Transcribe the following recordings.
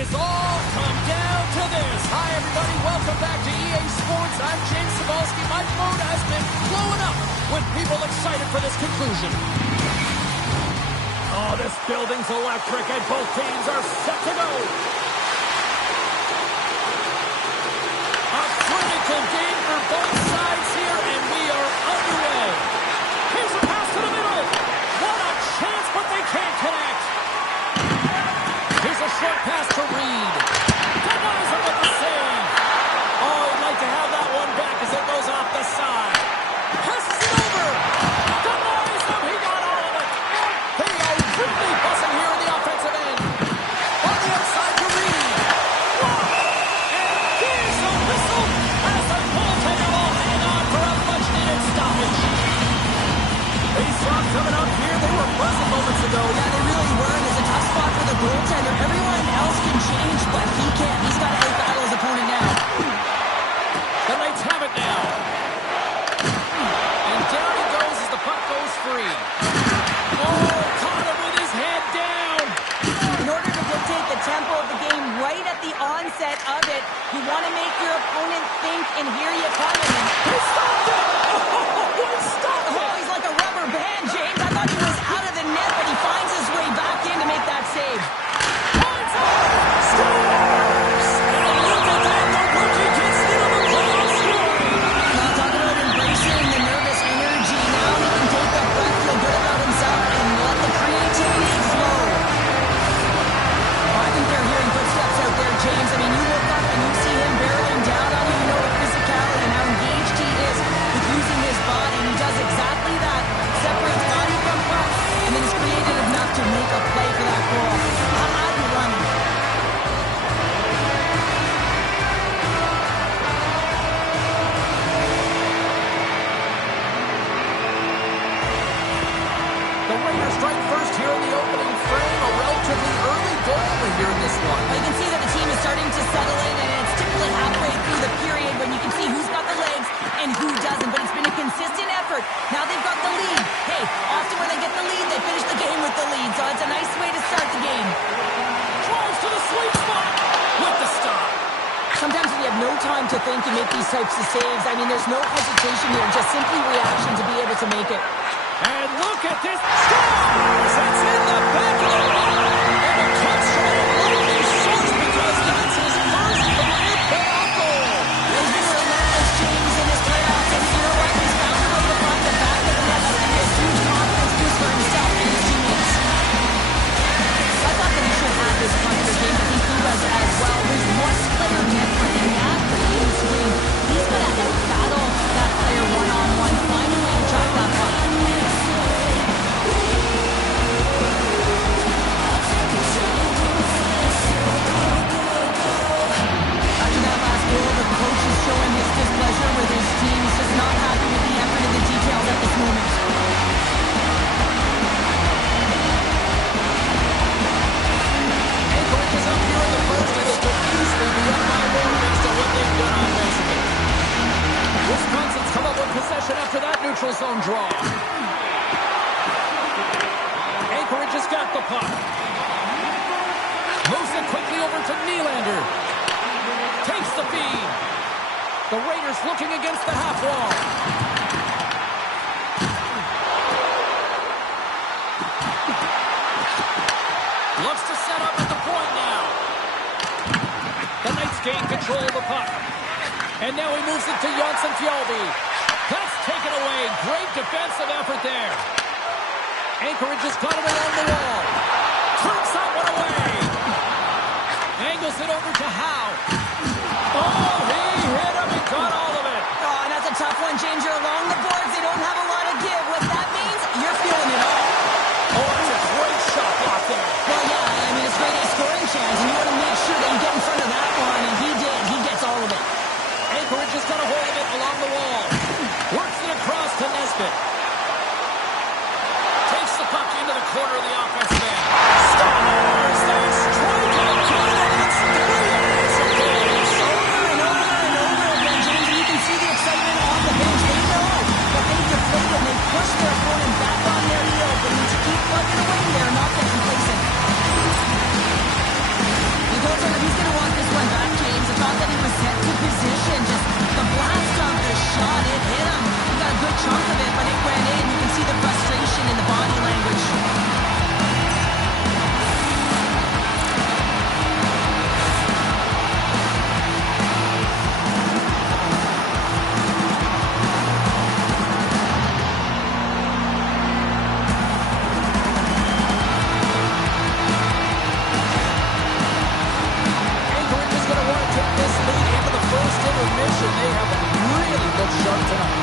has all come down to this. Hi, everybody. Welcome back to EA Sports. I'm James Cybulski. My phone has been blowing up with people excited for this conclusion. Oh, this building's electric, and both teams are set to go. A critical game for both sides here, and we are underway. Here's a pass to the middle. What a chance, but they can't connect. Here's a short pass to Reed. Denies him with the save. Oh, I'd like to have that one back as it goes off the side. Passes it over. Denies him. He got all of it. They are really buzzing here in the offensive end. On the outside to Reed. And here's a whistle as the goaltender will hang on for a much-needed stoppage. Face-off coming up here. They were buzzing moments ago. Yeah, they really were. And it's a tough spot for the goaltender. Everyone else can change, but he can't. He's got to out-battle his opponent now. The Knights have it now. And down he goes as the puck goes free. Oh, caught him with his head down. In order to dictate the tempo of the game right at the onset of it, you want to make your opponent think, and here you come. He stopped it. Oh, he stopped it. Oh, he's like a rubber band, James. I thought he was out of the net, but he finds his way back in to make that save. Points out. Scores. And look at that. The rookie gets into the playoff scoring. Now, talk about embracing the nervous energy. Now he can take a breath, feel good about himself, and let the creativity flow. Oh, I think they're hearing footsteps out there, James. I mean, you look up and you see him barreling down on you. You know the physicality and how engaged he is with using his body. And he does exactly that. Separates body from puck, and then is creative enough to make a play for that goal. How'd you run? The Raiders strike first here in the opening frame. A relatively early goal here in this one. Well, you can see that the team is starting to settle in, and it's typically halfway through the period when you can see who's got the legs and who doesn't. But it's been a consistent effort. Now they've got the lead. Hey, often when they get the lead, they finish the game with the lead. So it's a nice way to start the game. Drives to the sweet spot with the stop. Sometimes when you have no time to think, you make these types of saves. I mean, there's no hesitation here, just simply reaction to be able to make it. And look at this. Scores! It's in the back of the net. And it comes from a lightning source because that's his first career playoff goal. He's been relentless, James, in his playoffs. And you know what? He's found a way to find the back of the net. That's going to be a huge confidence boost for himself and his teammates. I thought that he should have this punter game. I think he does as well. There's one player net for him. That creative swing. He's going to out-battle that player one-on-one. Find a way to track that puck. After that last goal, the coach is showing his displeasure with his team. He's just not happy with the effort and the details at this moment. Anchorage is up here in the first, and it could easily be up by more thanks to what they've done offensively. Wisconsin's come up with possession after that neutral zone draw. Anchorage has got the puck. Moves it quickly over to Nylander. Takes the feed. The Raiders looking against the half wall. Looks to set up at the point now. The Knights gain control of the puck. And now he moves it to Jonsson Fjallby. That's taken away. Great defensive effort there. Anchorage has got it along the wall. Turns that one away. Angles it over to Howe. Oh, he hit him and got all of it. Oh, and that's a tough one, James. You're along the boards. They don't have a lot of give. What that means, you're feeling it all. Oh, it's a great shot block there. Well, yeah, I mean, it's great a scoring chance, and you want to make sure that you get in front of that one, and he did. He gets all of it. Anchorage has got a hold of it along the wall. Works it across to Nesbitt. Takes the puck into the corner of the offensive end. Stars! They strike it again, and it's 3 answer goals. Over and over and over again, James, and you can see the excitement on the bench. They know that they deflated and they pushed their opponent back on their heels. They need to keep plugging away there, not get complacent. He goes on the tonight.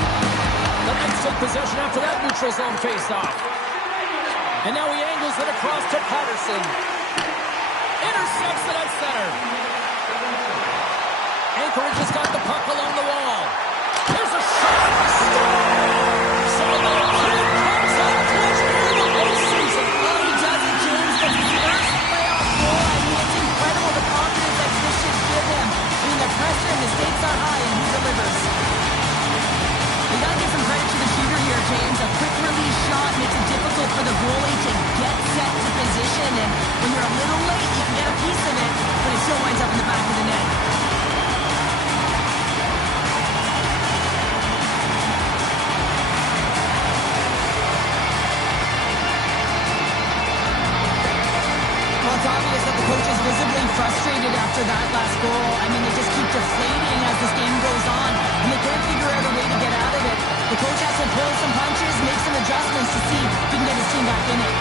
The Knights take possession after that neutral zone faceoff. And now he angles it across to Patterson. Intercepts it at center. Anchorage has got the puck along the wall. Here's a shot. Scores! So the kid comes up clutch here the whole season. Oh, he does it, James. That's his first playoff goal. I mean, it's incredible the confidence that this should give him. I mean, the pressure and the stakes are high, and he delivers. You gotta give some credit to the shooter here, James. A quick release shot makes it difficult for the goalie to get set to position, and when you're a little late, you can get a piece of it, but it still winds up in the back of the net. Well, it's obvious that the coach is visibly frustrated after that last goal. I mean, they just keep deflating as this game goes on, and they can't figure out a way to get out of it. The coach has to pull some punches, make some adjustments to see if he can get his team back in it.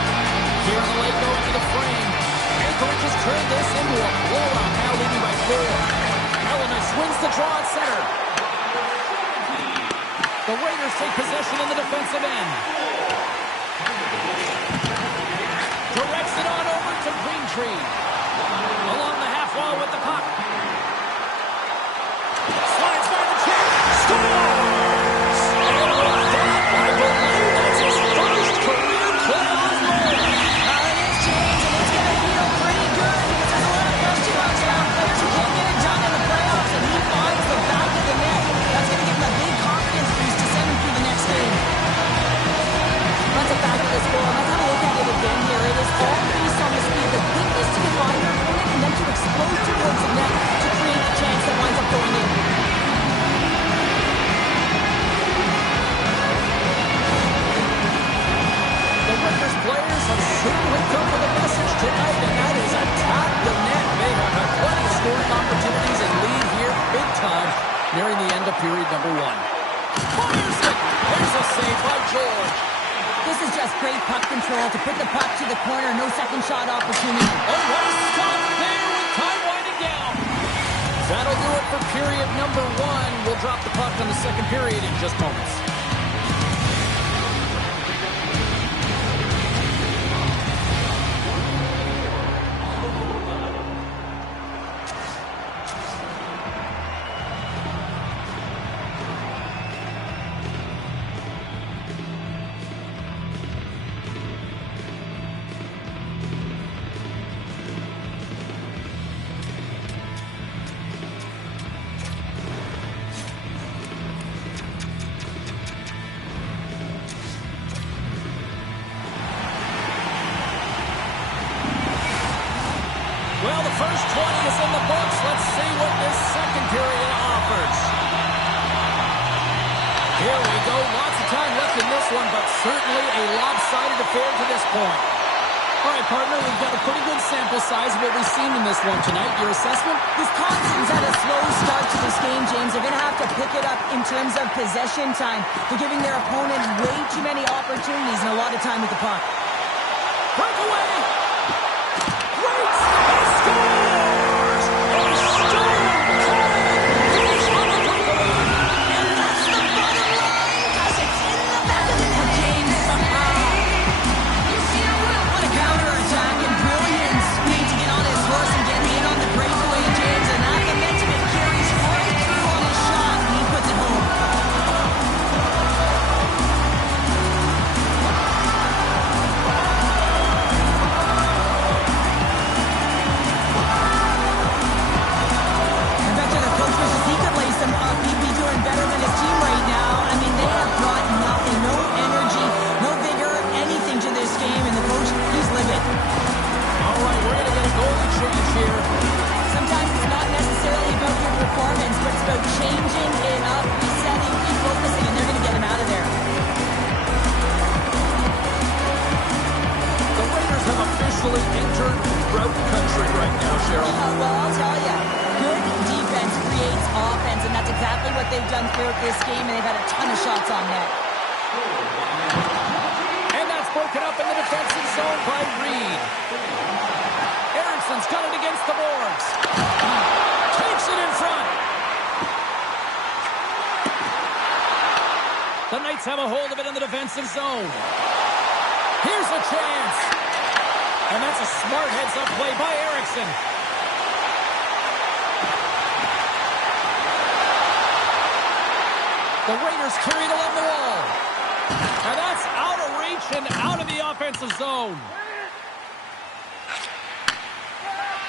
Here on the late go into the frame. Anchorage has turned this into a blowout, now leading by 4. Elenis wins the draw at center. The Raiders take possession in the defensive end. Directs it on over to Greentree. Along the half wall with the puck. Slides by the check. Scores! And with that, I believe that's his first career playoff goal. It is, James, and it's going to feel pretty good because there's a lot of question marks around players who can't get it done in the playoffs, and he finds the back of the net. That's going to give him a big confidence boost to send him through the next game. That's a fabulous goal, and let's have a look at it again here. It is all based on the speed, the quickness to define your opponent, and then to explode towards the net to create a chance that winds up going in. The Raiders players have certainly come with a message tonight, and that is attack the net. They have had plenty of scoring opportunities and lead here big time nearing the end of period number 1. Fires it! There's a save by George. This is just great puck control to put the puck to the corner, no second shot opportunity. Oh, what a stop there with time winding down. That'll do it for period number 1. We'll drop the puck on the second period in just moments. Well, the first 20 is in the books. Let's see what this second period offers. Here we go. Lots of time left in this one, but certainly a lopsided affair to this point. All right, partner, we've got a pretty good sample size of what we've seen in this one tonight. Your assessment? Wisconsin's had a slow start to this game, James. They're going to have to pick it up in terms of possession time. They're giving their opponent way too many opportunities and a lot of time with the puck. Breakaway! Great! He scores! A stone cold finish on the breakaway! And that's the bottom line, because it's in the back of the net, James. What a counterattack and brilliant speed to get on his horse and get in on the breakaway, James. And that momentum it carries right through on his shot, and he puts it home. I bet you the coach wishes he could lace him up. He'd be doing better than his team right now. I mean, they have brought nothing, no energy, no vigor, anything to this game, and the coach, he's livid. All right, we're going to get a goalie change here. Sometimes it's not necessarily about your performance, but it's about changing it up, resetting, refocusing, and they're going to get him out of there. The Raiders have officially entered drought country right now, Cheryl. Well, I'll tell you, good defense creates offense, and that's exactly what they've done throughout this game, and they've had a ton of shots on net. And that's broken up in the defensive zone by Reed. Ericsson's got it against the boards. Takes it in front. The Knights have a hold of it in the defensive zone. Here's a chance. And that's a smart heads-up play by Eriksson. The Raiders carried along the wall. And that's out of reach and out of the offensive zone.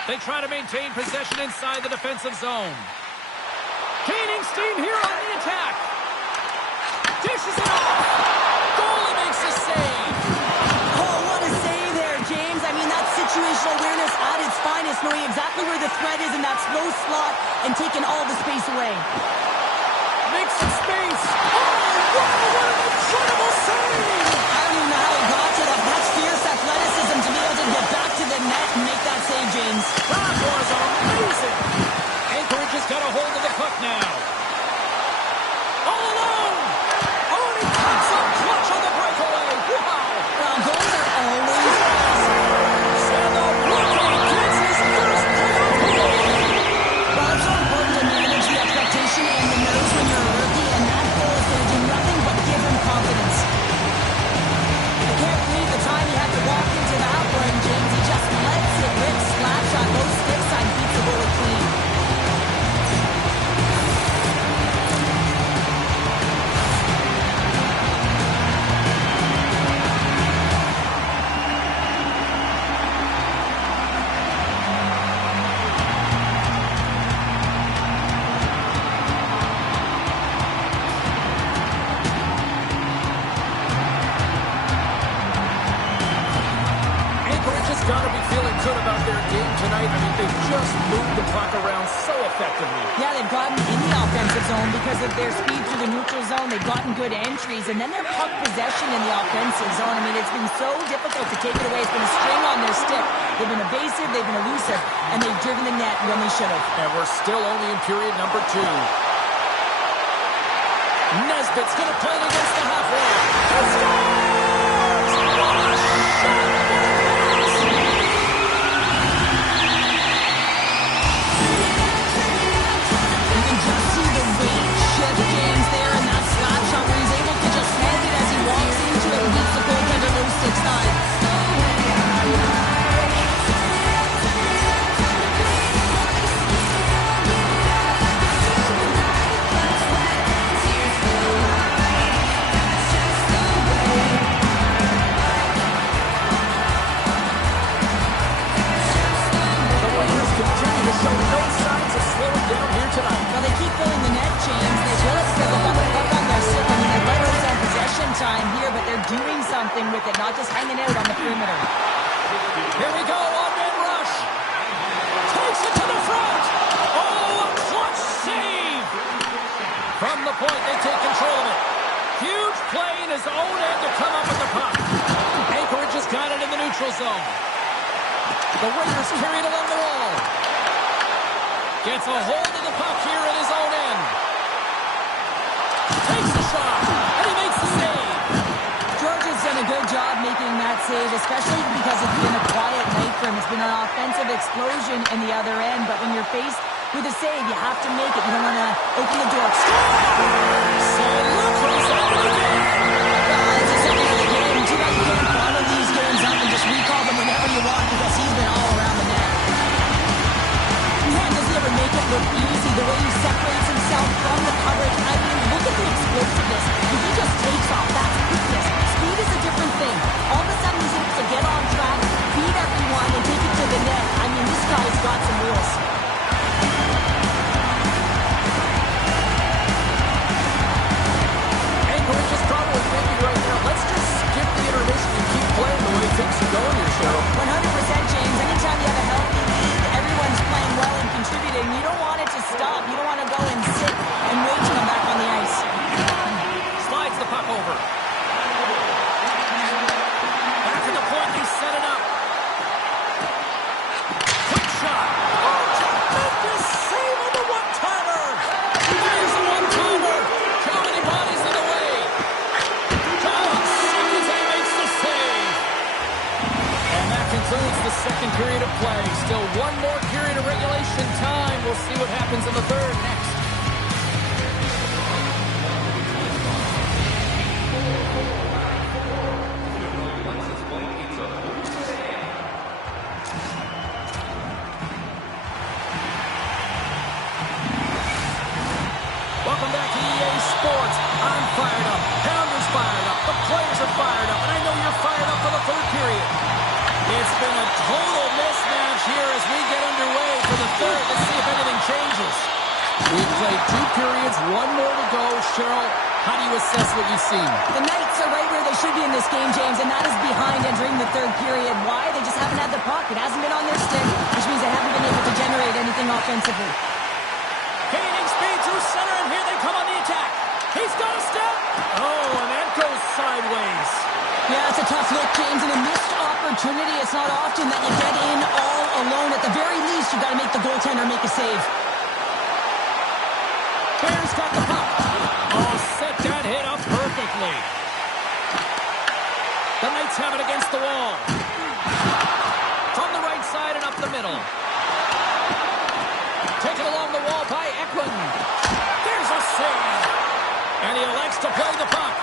They try to maintain possession inside the defensive zone. Gaining steam here on the attack. Dishes it off. Goalie makes a save. Oh, what a save there, James. I mean, that's situational awareness at its finest, knowing exactly where the threat is in that slow slot and taking all the space away. Makes some space. Oh, wow, what an incredible save. I don't even know how he got to that. That's fierce athleticism to be able to get back to the net and make that save, James. That was amazing. Anchorage has got a hold of the puck now. All alone. Oh, and he comes up clutch on the breakaway. Wow. Well, goals are always fast. And the rookie gets his first playoff goal. Well, it's so important to manage the expectation and the nerves when you're a rookie, and that goal is going to do nothing but give him confidence. I can't believe the time he had to walk into that one, James. He just lets it rip, slash on both sticks and beats the goalie clean. Anchorage has got to be feeling good about their game tonight. I mean, they just moved the puck around so effectively. Yeah, they've gotten in the offensive zone because of their speed through the neutral zone. They've gotten good entries, and then their puck possession in the offensive zone. I mean, it's been so difficult to take it away. It's been a string on their stick. They've been evasive, they've been elusive, and they've driven the net when they should have. And we're still only in period number 2. Nesbitt's going to play it against the half wall. He scores! What a shot! What a pass! You can just see the weight shift, James, there in that slap shot where he's able to just hand it as he walks into it and beats the goaltender no 6'9". The Raiders continue to show no signs of slowing down here tonight. Well, they keep filling the net, James. They will it because they've got the puck on their stick. I mean, they've let us on possession time here, but they're doing something with it, not just hanging out on the perimeter. Here we go, one-man rush. Takes it to the front. Oh, a clutch save. From the point, they take control of it. Huge play in his own end to come up with the puck. Anchorage has got it in the neutral zone. The Raiders carry it along the wall. Gets a hold of the puck here at his own end. Takes the shot, and he makes the save. George has done a good job making that save, especially because it's been a quiet night for him. It's been an offensive explosion in the other end, but when you're faced with a save, you have to make it. You don't want to open the door. So look who's at it again. It's the second of the game. Too bad you can't bottle these games up and just recall them whenever you want because he's been all around the net. Man, does he ever make it look easy? The way he separates himself from the coverage. I mean, look at the explosiveness. If he just takes off, that's quickness. Speed is a different thing. All of a sudden, he's able to get on track, beat everyone, and take it to the net. I mean, this guy's got some wheels. Anchorage is probably thinking right now, let's just skip the intermission and keep playing the way things are going here, Cheryl. 100%, James. Anytime you have a healthy league, everyone's playing well and contributing. You don't want it to stop. You don't want to go and sit and wait to come back on the ice. Slides the puck over. Back to the point, they set it up. Quick shot. Oh, tremendous save on the one-timer. There's a one-timer. How many bodies in the way? John Secretary makes the save. And that concludes the second period of play. Still one more period of regulation time. We'll see what happens in the third next. It's been a total mismatch here as we get underway for the third. Let's see if anything changes. We've played 2 periods, 1 more to go. Cheryl, how do you assess what you've seen? The Knights are right where they should be in this game, James, and that is behind entering the third period. Why? They just haven't had the puck. It hasn't been on their stick, which means they haven't been able to generate anything offensively. Gaining speed through center, and here they come on the attack. He's got a step. Oh, and that goes sideways. Yeah, it's a tough look, James, and a missed opportunity. It's not often that you get in all alone. At the very least, you got to make the goaltender make a save. Bears got the puck. Oh, set that hit up perfectly. The Knights have it against the wall. From the right side and up the middle. Taken along the wall by Eklund. There's a save. And he elects to play the puck.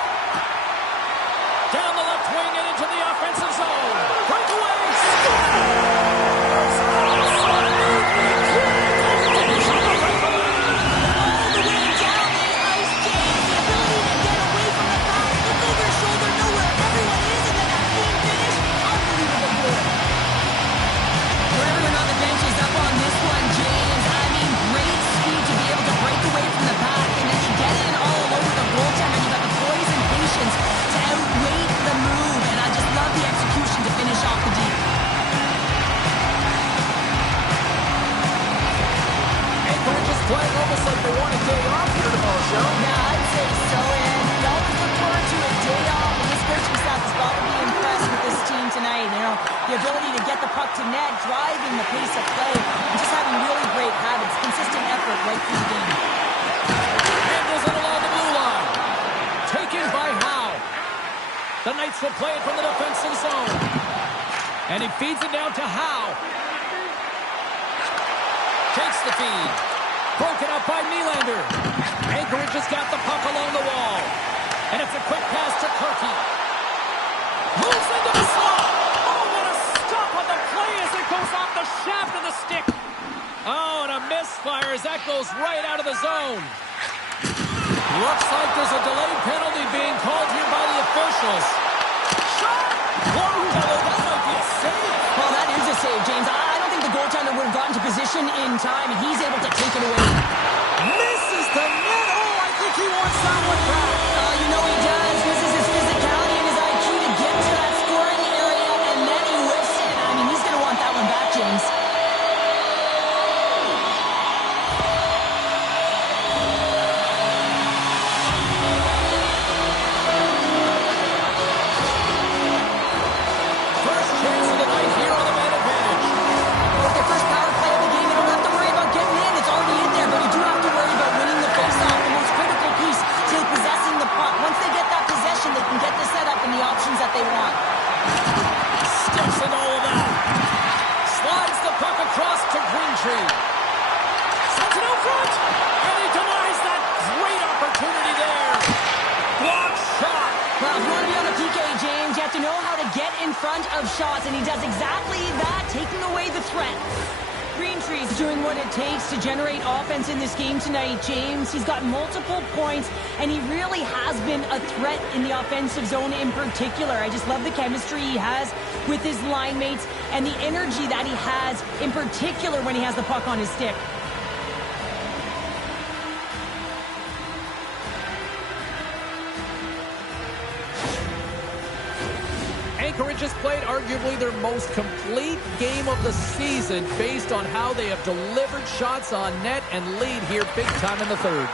Down the left wing and into the offensive zone. Breakaway. Scores! Finish on the breakaway. All the way down the ice, James. The ability to get away from the pass, look over his shoulder, know where everyone is, and then that clean finish. Unbelievable goal. Everyone on the bench is up on this one, James. I mean, great speed to be able to break away from the pack, and then you get in all alone with a goaltender. You got the poise and patience to outweight the move, and I just love the execution to finish off the deep. Anchorage is playing almost like they want a day off here tomorrow, Cheryl. Yeah, I'd say so, and we always look forward to a day off, and this coaching staff is probably impressed with this team tonight. You know, the ability to get the puck to net, driving the pace of play, and just having really great habits, consistent effort right through the game. Handles it along the blue line. Taken by Howe. The Knights will play it from the defensive zone. And he feeds it down to Howe. Takes the feed. Broken up by Nylander. Anchorage has got the puck along the wall. And it's a quick pass to Kirky. Moves into the slot. Oh, what a stop on the play as it goes off the shaft of the stick. Oh, and a misfire as that goes right out of the zone. Looks like there's a delayed penalty being called here by the officials. Shot! Whoa, that might be a save. Well, that is a save, James. I don't think the goaltender would have gotten to position in time, and he's able to take it away. Misses the net. Oh, I think he wants that one back. You know he does. This is his physicality and his IQ to get to that scoring area, and then he whiffs it. I mean, he's going to want that one back, James. First chance of the night here on the man advantage. Well, their first power play of the game, they don't have to worry about getting in. It's already in there, but you do have to worry about winning the faceoff, the most critical piece to possessing the puck. Once they get that possession, they can get the setup and the options that they want. Steps in all of that. Slides the puck across to Greentree. Sends it out front. And he denies that great opportunity there. Block shot. Well, if you want to be on the PK, James, you have to know how to get in front of shots, and he does exactly that, taking away the threat. Greentree's doing what it takes to generate offense in this game tonight, James. He's got multiple points, and he really has been a threat in the offensive zone in particular. I just love the chemistry he has with his line mates and the energy that he has in particular when he has the puck on his stick. Anchorage has played arguably their most complete game of the season based on how they have delivered shots on net and lead here big time in the third.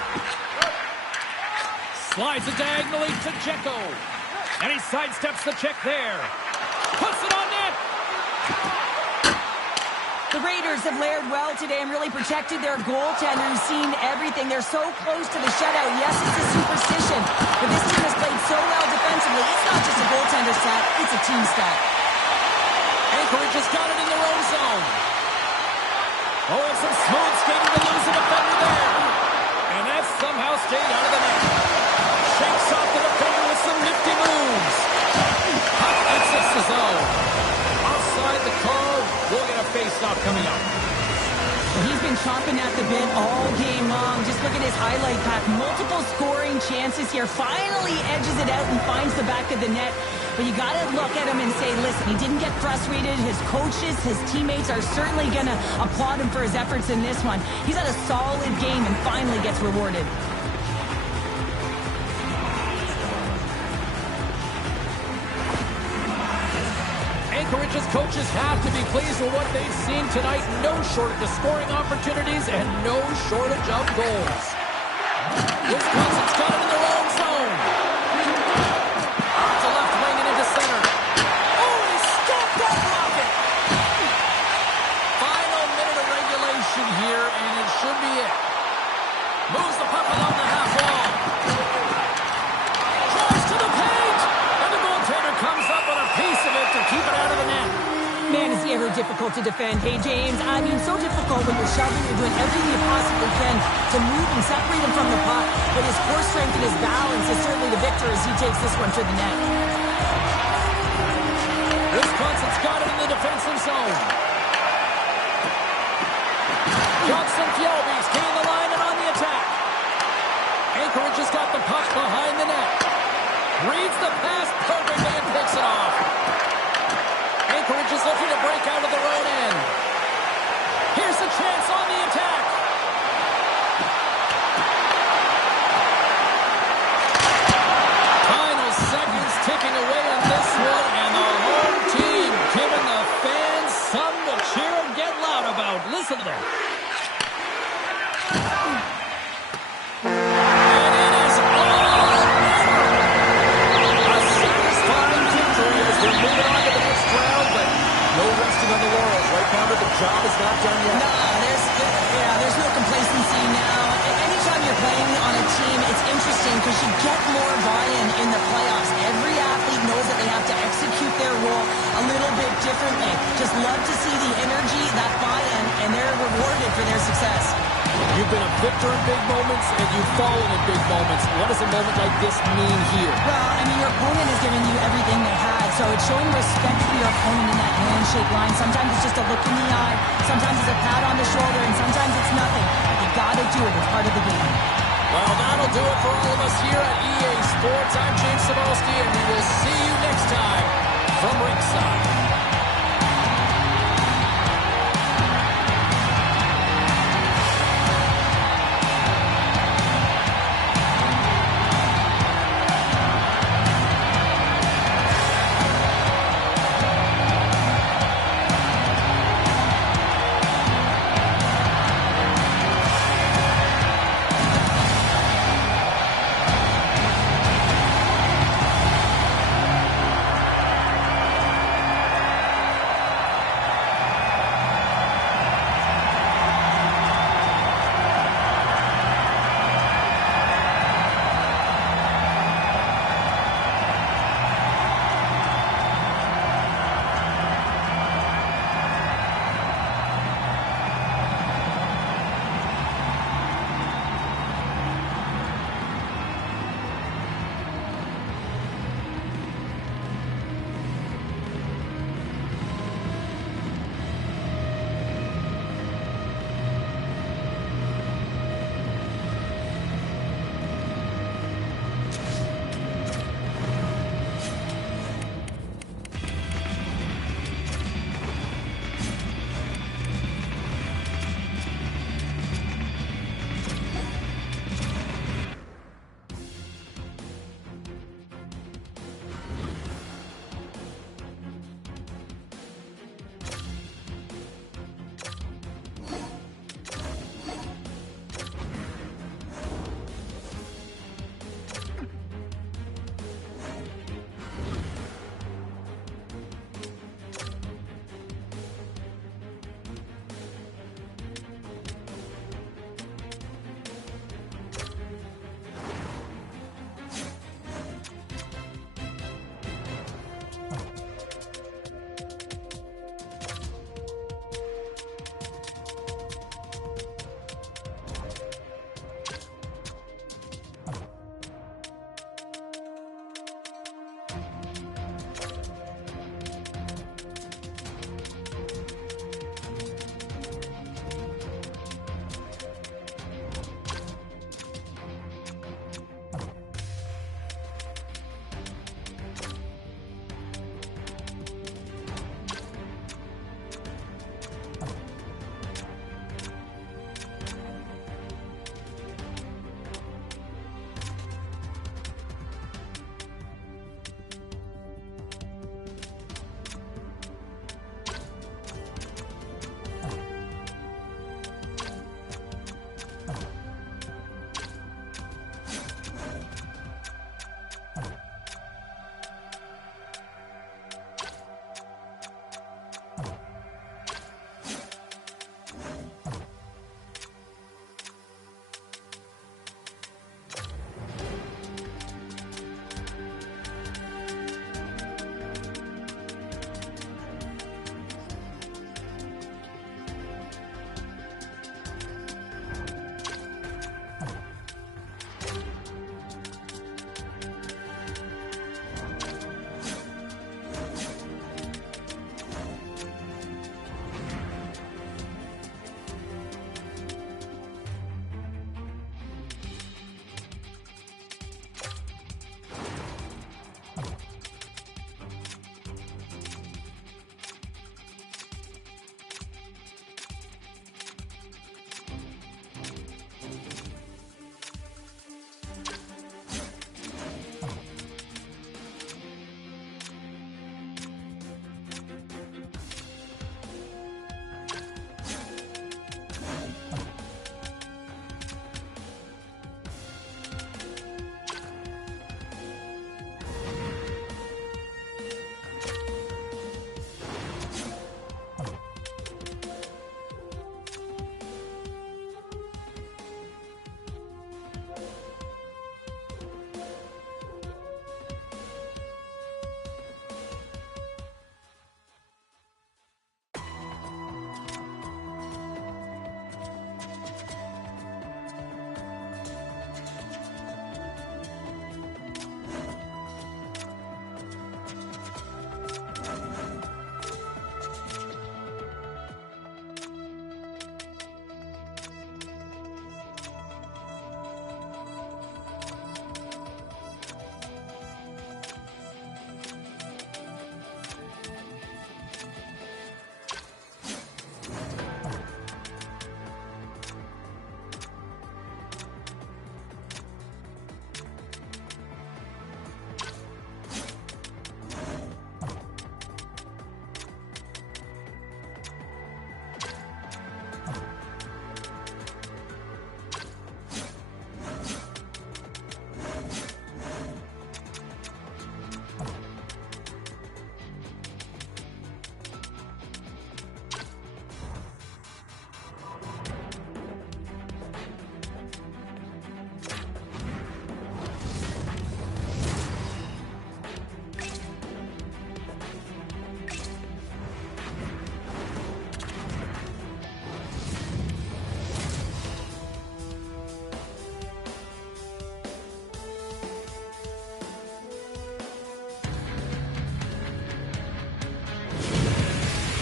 Slides it diagonally to Dzeko. And he sidesteps the check there. Puts it on net. The Raiders have layered well today and really protected their goaltender who's seen everything. They're so close to the shutout. Yes, it's a superstition, but this team has played so well defensively. It's not just a goaltender stat, it's a team stat. Anchorage has got it in their own zone. Oh, and some smooth skating to lose a defender there. And that somehow stayed out of the net. Shakes off the defender with some nifty moves. Puck exits the zone. Offside the call. We'll get a face-off coming up. He's been chomping at the bit all game long. Just look at his highlight pack. Multiple scoring chances here. Finally edges it out and finds the back of the net. But you got to look at him and say, listen, he didn't get frustrated. His coaches, his teammates are certainly going to applaud him for his efforts in this one. He's had a solid game and finally gets rewarded. Anchorage's coaches have to be pleased with what they've seen tonight. No shortage of scoring opportunities and no shortage of goals. Wisconsin's got it in their own zone. Off to left wing and into center. Oh, he stopped that rocket! Final minute of regulation here, and it should be it. Moves the puck along the half wall. Drives to the paint! And the goaltender comes up with a piece of it to keep it out of the net. Man, is he ever difficult to defend. Hey, James, I mean, so difficult when you're shoving, you're doing everything you possibly can to move and separate him from the puck. But his core strength and his balance is certainly the victor as he takes this one to the net. Wisconsin's got it in the defensive zone. Johnson Fjellby's gained the line and on the attack. Anchorage has got the puck behind the net. Reads the pass perfectly and picks it off. Anchorage is looking to break out of their own end. Here's a chance on the attack. Final seconds ticking away on this one, and the home team giving the fans something to cheer and get loud about. Listen to them. And it is all over. A satisfying victory as we're moving on to the next round, but no resting on the laurels, right, Pounder? The job is not done yet. No, there's no complacency now. Anytime you're playing on a team, it's interesting because you get more buy-in in the playoffs. Every athlete knows that they have to execute their role a little bit differently. Just love to see the energy, that buy-in, and they're rewarded for their success. You've been a victor in big moments, and you've fallen in big moments. What does a moment like this mean here? Well, I mean, your opponent has given you everything they had, so it's showing respect for your opponent in that handshake line. Sometimes it's just a look in the eye, sometimes it's a pat on the shoulder, and sometimes it's nothing. But you gotta do it. It's part of the game. Well, that'll do it for all of us here at EA Sports. I'm James Cybulski, and we will see you next time from ringside.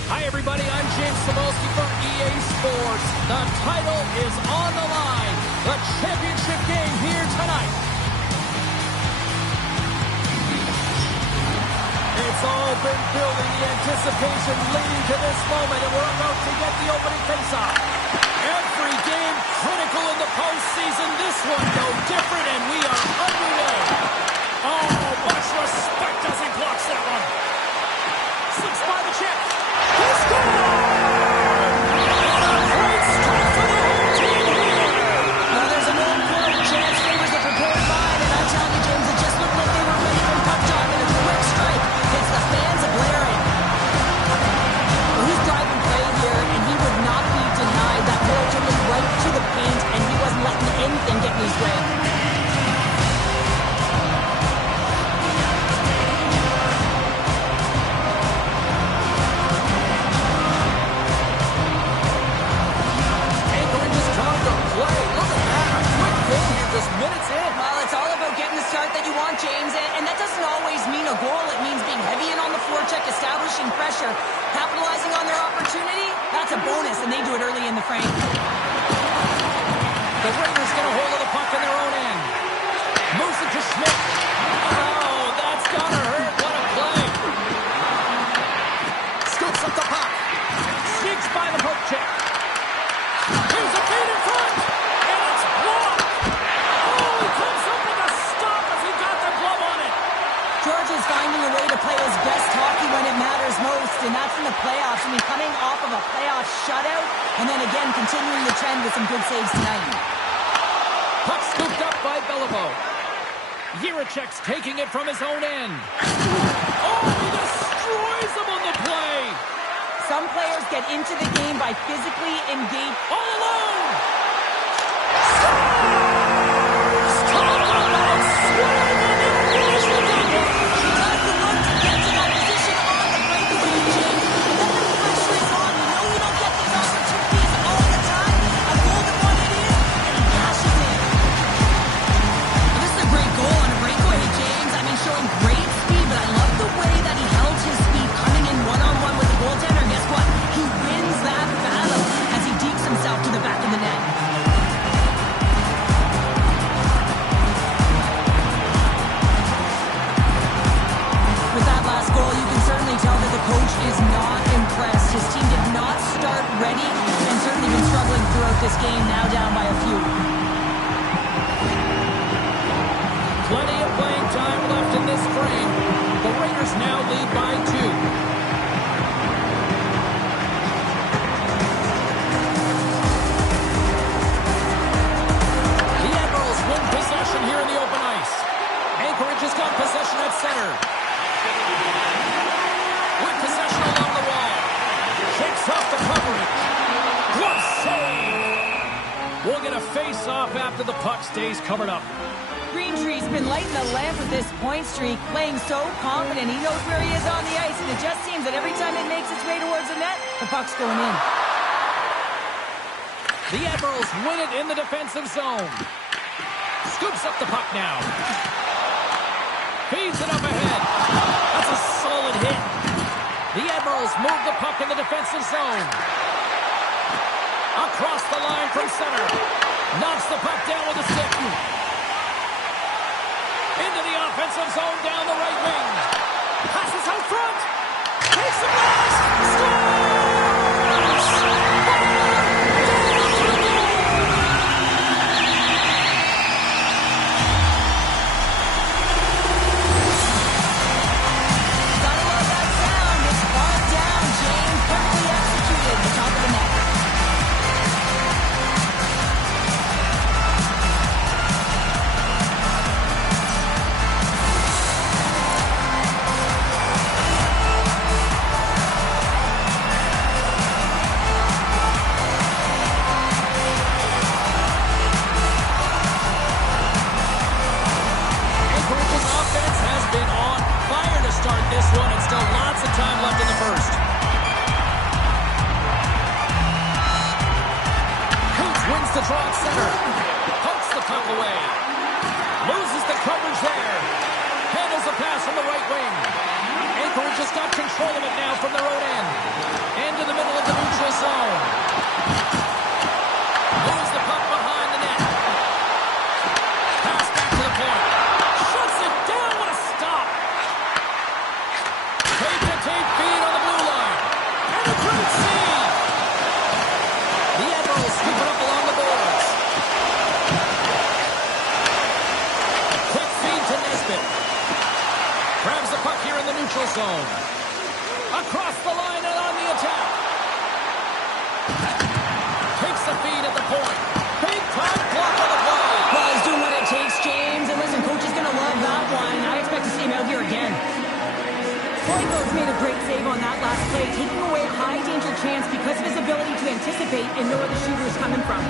Hi, everybody. I'm James Cebulski from EA Sports. The title is on the line. The championship game here tonight. It's all been building, the anticipation leading to this moment, and we're about to get the opening faceoff. Every game critical in the postseason. This one no different, and we are underway. Oh, much respect as he blocks that one. Slips by the chip. He scored! A great start for the home team here. Now there's an old quote, chance favors the prepared mind, and I'm telling you, James, it just looked like they were ready for puck time, and a quick strike hits the fans of blaring. Well, he's driving play here, and he would not be denied that ball took him right to the paint, and he wasn't letting anything get in his way. Minutes in. Well, it's all about getting the start that you want, James, and that doesn't always mean a goal. It means being heavy in on the forecheck, establishing pressure, capitalizing on their opportunity. That's a bonus, and they do it early in the frame. The Raiders get a hold of the puck in their own end. Moves it to Schmidt. Oh, that's gotta hurt. What a play. Scoops up the puck. Sneaks by the poke check. Here's a feed in front. And it's blocked. He comes up with a stop as he got the glove on it. George is finding a way to play his best hockey when it matters most, and that's in the playoffs. I mean, coming off of a playoff shutout, and then again continuing the trend with some good saves tonight. Puck scooped up by Beliveau. Jiricek's taking it from his own end. Oh, he destroys him on the play. Some players get into the game by physically engaging. All alone. To the back of the net. with this game now down by a few. Plenty of playing time left in this frame. The Raiders now lead by 2. Possession here in the open ice. Anchorage has got possession at center. With possession along the wall. Shakes off the coverage. Glove save. We'll get a face-off after the puck stays covered up. Greentree's been lighting the lamp with this point streak, playing so confident. He knows where he is on the ice, and it just seems that every time it makes its way towards the net, the puck's going in. The Admirals win it in the defensive zone. Scoops up the puck now. Feeds it up ahead. That's a solid hit. The Admirals move the puck in the defensive zone. Across the line from center. Knocks the puck down with a stick. Into the offensive zone down the right wing. Passes out front. Takes the blast. Scores! Zone. Across the line and on the attack. Takes the feed at the point. Big time block on the play. Well, he's doing what it takes, James. And listen, coach is going to love that one. I expect to see him out here again. Boyko's made a great save on that last play, taking away a high danger chance because of his ability to anticipate and know where the shooter is coming from.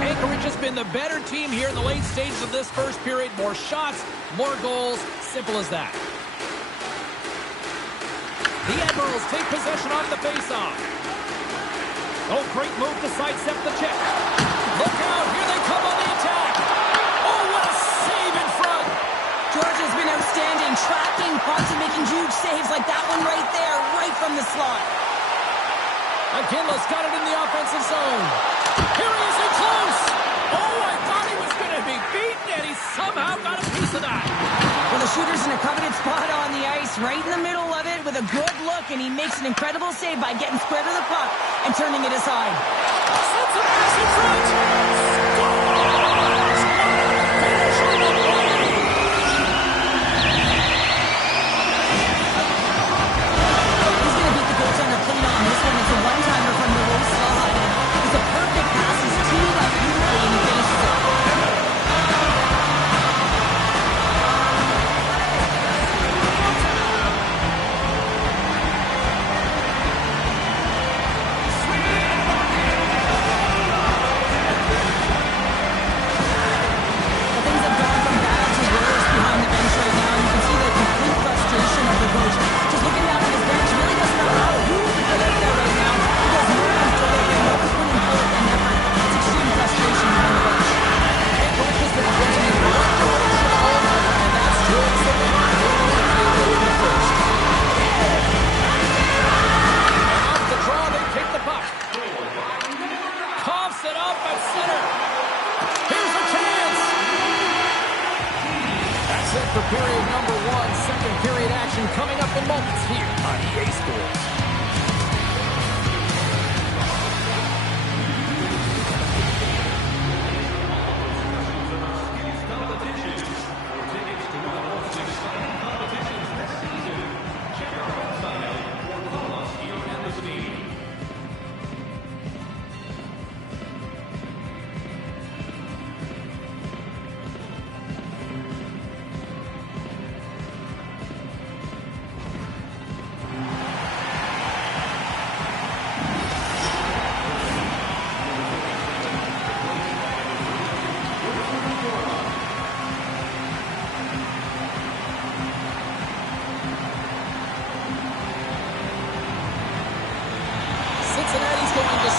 Anchorage has been the better team here in the late stages of this first period. More shots, more goals. Simple as that. The Admirals take possession off the faceoff. Oh, great move to sidestep the check. Look out, here they come on the attack. Oh, what a save in front. Georgia's been outstanding, tracking pucks and making huge saves like that one right there, right from the slot. McKinley's got it in the offensive zone. Here he is in close. Oh, I thought he was going to be beaten, and he somehow got a piece of that. Well, the shooter's in a coveted spot on the ice, right in the middle of it with a good look, and he makes an incredible save by getting square to the puck and turning it aside. Sets a pass in front. Scores! Finish on the play. He's going to beat the goaltender clean on this one. It's a one-timer from the low slot. It's a perfect pass. He's teed up beautifully, and he finishes it.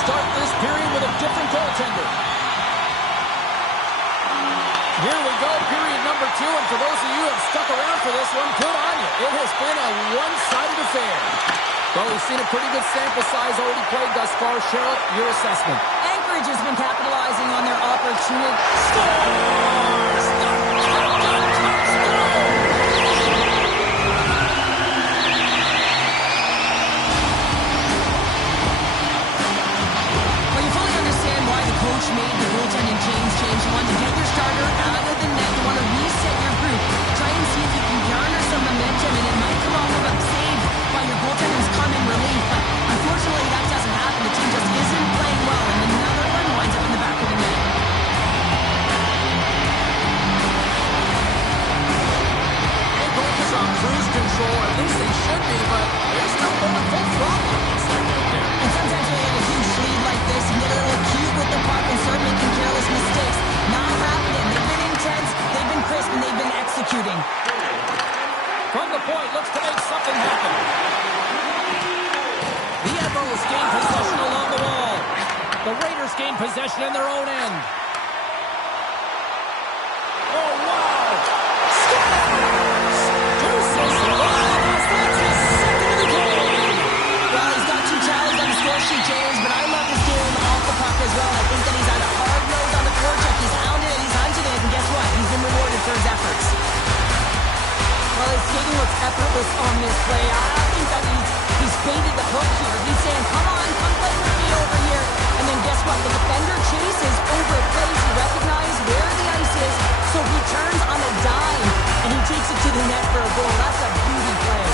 start this period with a different goaltender. Here we go, period number 2, and for those of you who have stuck around for this one, good on you. It has been a one-sided affair. Well, we've seen a pretty good sample size already played thus far. Cheryl, your assessment. Anchorage has been capitalizing on their opportunity. Scores! The countdown comes through! Well, you fully understand why the coach made the goaltending change. You want to get your starter out of the net. You want to reset your group. Try and see if you can garner some momentum, and it might come off of a save while your goaltenders come in relief. But unfortunately, that doesn't happen. The team just isn't playing well, and another one winds up in the back of the net. Anchorage is on cruise control, or at least they should be, but they're still going full throttle on this thing right there. And sometimes when you have a huge lead like this, you get a little cute with the puck and start making careless mistakes. Not happening. They've been intense, they've been crisp, and they've been executing. From the point, looks to make something happen. The Admirals gain possession along the wall. The Raiders gain possession in their own end. Oh, wow! Scores! Deuces Lopez, that's his second of the game! Well, he's got 2 tallies on the score sheet, James, but I love his game off the puck as well. I think that he's had a hard nose on the forecheck. He's hounded it, he's hunted it, and guess what? He's been rewarded for his efforts. Well, his skating looks effortless on this play. I think that he's baited the hook here. He's saying, come on, come play with me over here. And then guess what? The defender chases over plays. He recognizes where the ice is, so he turns on a dime, and he takes it to the net for a goal. That's a beauty play.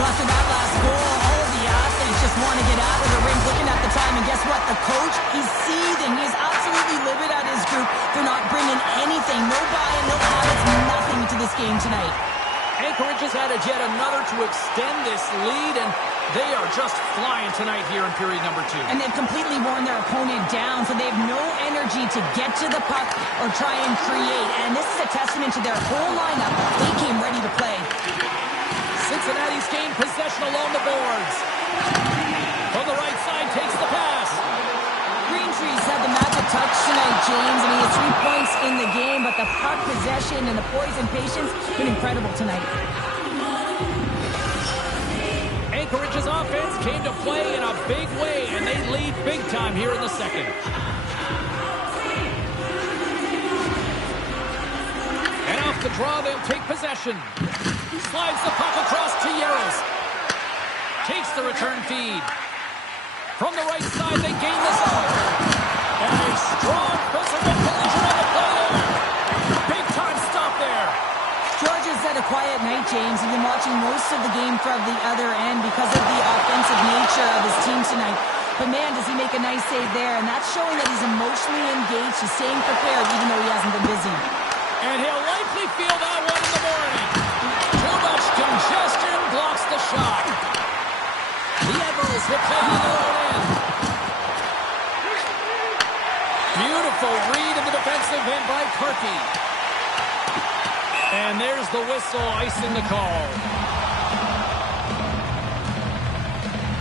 Well, after that last goal, all of the athletes just want to get out of the rink looking at the time, and guess what? The coach, he's seething. He's absolutely livid at his group. They're not bringing anything. No buy-in, no habits, nothing to this game tonight. Anchorage has added yet another to extend this lead, and they are just flying tonight here in period number 2. And they've completely worn their opponent down, so they have no energy to get to the puck or try and create. And this is a testament to their whole lineup. They came ready to play. Cincinnati's gained possession along the boards. From the right side, takes the pass. Green Trees had the magic touch tonight, James. I mean, he has 3 points in the game, but the puck possession and the poise and patience have been incredible tonight. Anchorage's offense came to play in a big way, and they lead big time here in the second. And off the draw, they'll take possession. Slides the puck across to Yaros. Takes the return feed. From the right side, they gain the zone. And a strong physical collision on the play there. Big time stop there. George has had a quiet night, James. He's been watching most of the game from the other end because of the offensive nature of his team tonight. But man, does he make a nice save there. And that's showing that he's emotionally engaged. He's staying prepared even though he hasn't been busy. And he'll likely feel that one in the morning. Too much congestion blocks the shot. The Admirals will play in their own end. Beautiful read in the defensive end by Karki. And there's the whistle, icing the call.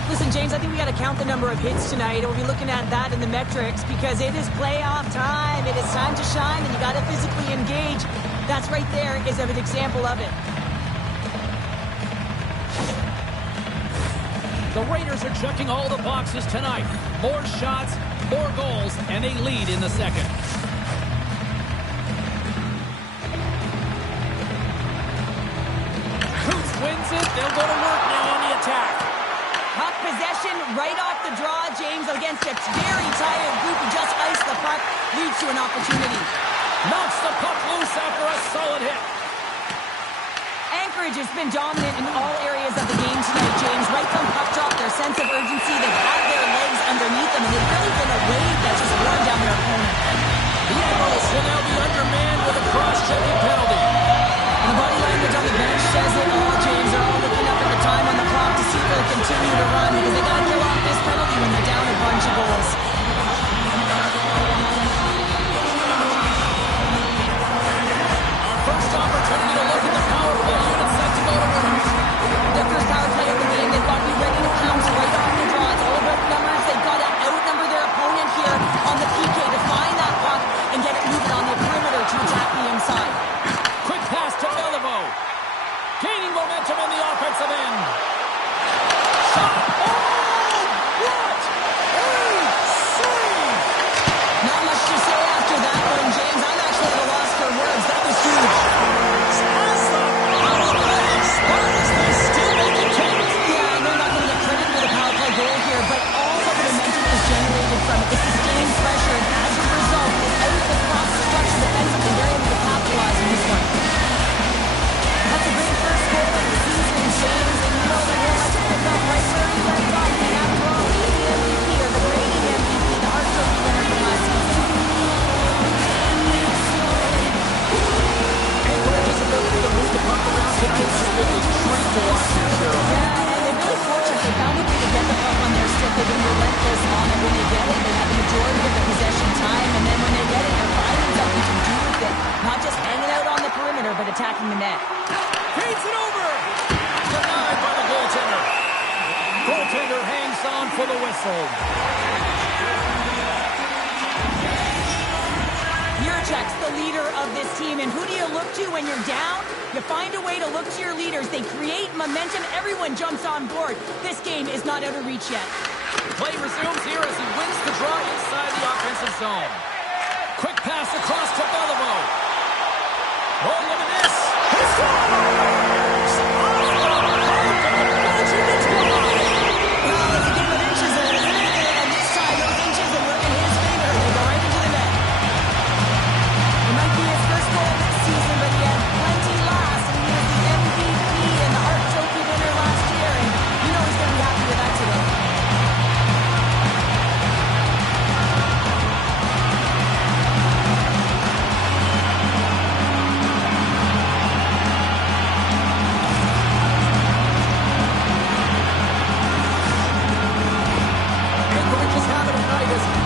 Listen, James, I think we got to count the number of hits tonight, and we'll be looking at that in the metrics because it is playoff time. It is time to shine, and you got to physically engage. That's right there is an example of it. The Raiders are checking all the boxes tonight. More shots, more goals, and they lead in the second. Coots wins it. They'll go to work now on the attack. Puck possession right off the draw, James, against a very tired group who just iced the puck, leads to an opportunity. Knocks the puck loose after a solid hit. Anchorage has been dominant in all areas of the game tonight, James. Right from puck drop, their sense of urgency, they've had their legs underneath them, and they've really been a wave that's just worn down their opponent. The Admirals will now be undermanned with a cross-checking penalty. And the body language on the bench says it all, James. They're all looking up at the time on the clock to see if they'll continue to run because they got to kill off this penalty when they're down a bunch of goals. Our first opportunity to look at the power play unit set to go to work. Their first power play of the game, they've got to be ready to pounce right off the draw. It's all about numbers. They've got to attacking the net. Feeds it over. Denied by the goaltender. Goaltender hangs on for the whistle. Juracek's the leader of this team, and who do you look to when you're down? You find a way to look to your leaders. They create momentum. Everyone jumps on board. This game is not out of reach yet. Play resumes here as he wins the draw inside the offensive zone. Quick pass across to Beliveau. Oh, look at this. He scores! Well, it's a game of inches there, isn't it? And this time, those inches are working his favor. They go right into the net. It might be his first goal this season, but he had plenty last, and he was the MVP and the Hart Trophy winner last year, and you know he's going to be happy with that today.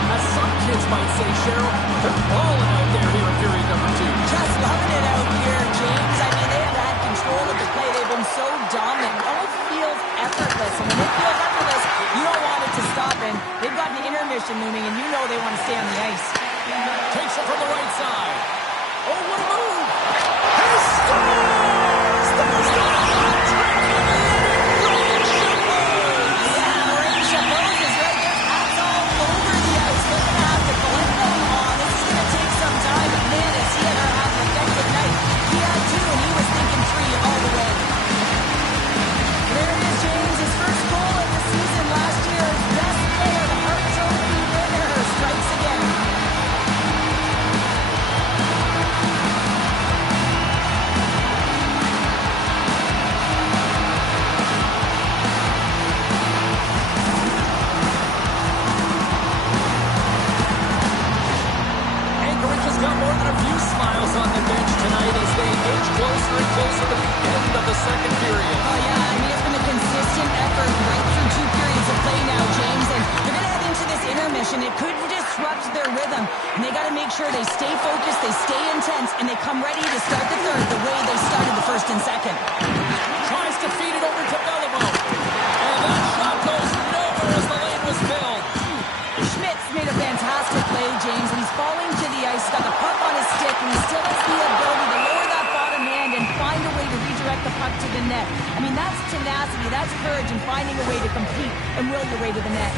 As some kids might say, Cheryl, they're balling out there here in period number 2. Just loving it out here, James. I mean, they have had control of the play. They've been so dominant. It almost feels effortless. And when it feels effortless, you don't want it to stop. And they've got an intermission looming, and you know they want to stay on the ice. Takes it from the right side. Oh, what a move! He scores! There's the hat-trick! Yeah, Ray Chabot is right there. Hats all over the ice. Looking to have to collect them all. This is going to take some time. But man, is he ever had an effective night. He had 2, and he was thinking 3 all the way. There it is, James. His first goal of the season last year. His best player, the Hart Trophy winner, strikes again. Anchorage has got more than a few smiles on the bench tonight as they inch closer and closer to the end of the second period. Oh, yeah, I mean, it's been a consistent effort right through 2 periods of play now, James. And they're going to head into this intermission. It could disrupt their rhythm. And they got to make sure they stay focused, they stay intense, and they come ready to start the third the way they started the first and second. Tries to feed it over to Beliveau. And that shot goes nowhere as the lane was filled. Schmidt's made a fantastic play, James, and he's falling to the ice, got the puck on his stick, and he still has the ability to lower that bottom hand and find a way to redirect the puck to the net. I mean, that's tenacity, that's courage, and finding a way to compete and will your way to the net.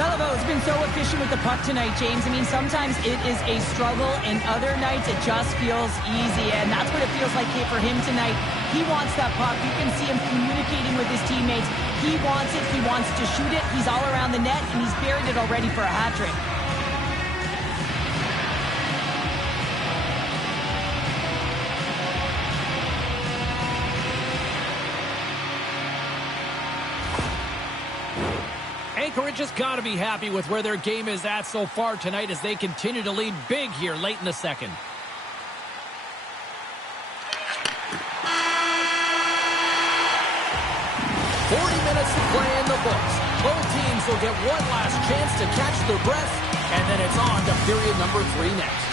Beliveau has been so efficient with the puck tonight, James. I mean, sometimes it is a struggle, and other nights it just feels easy, and that's what it feels like here for him tonight. He wants that puck. You can see him communicating with his teammates. He wants it. He wants to shoot it. He's all around the net, and he's buried it already for a hat trick. Anchorage has got to be happy with where their game is at so far tonight as they continue to lead big here late in the second. Minutes to play in the books. Both teams will get one last chance to catch their breath, and then it's on to period number 3 next.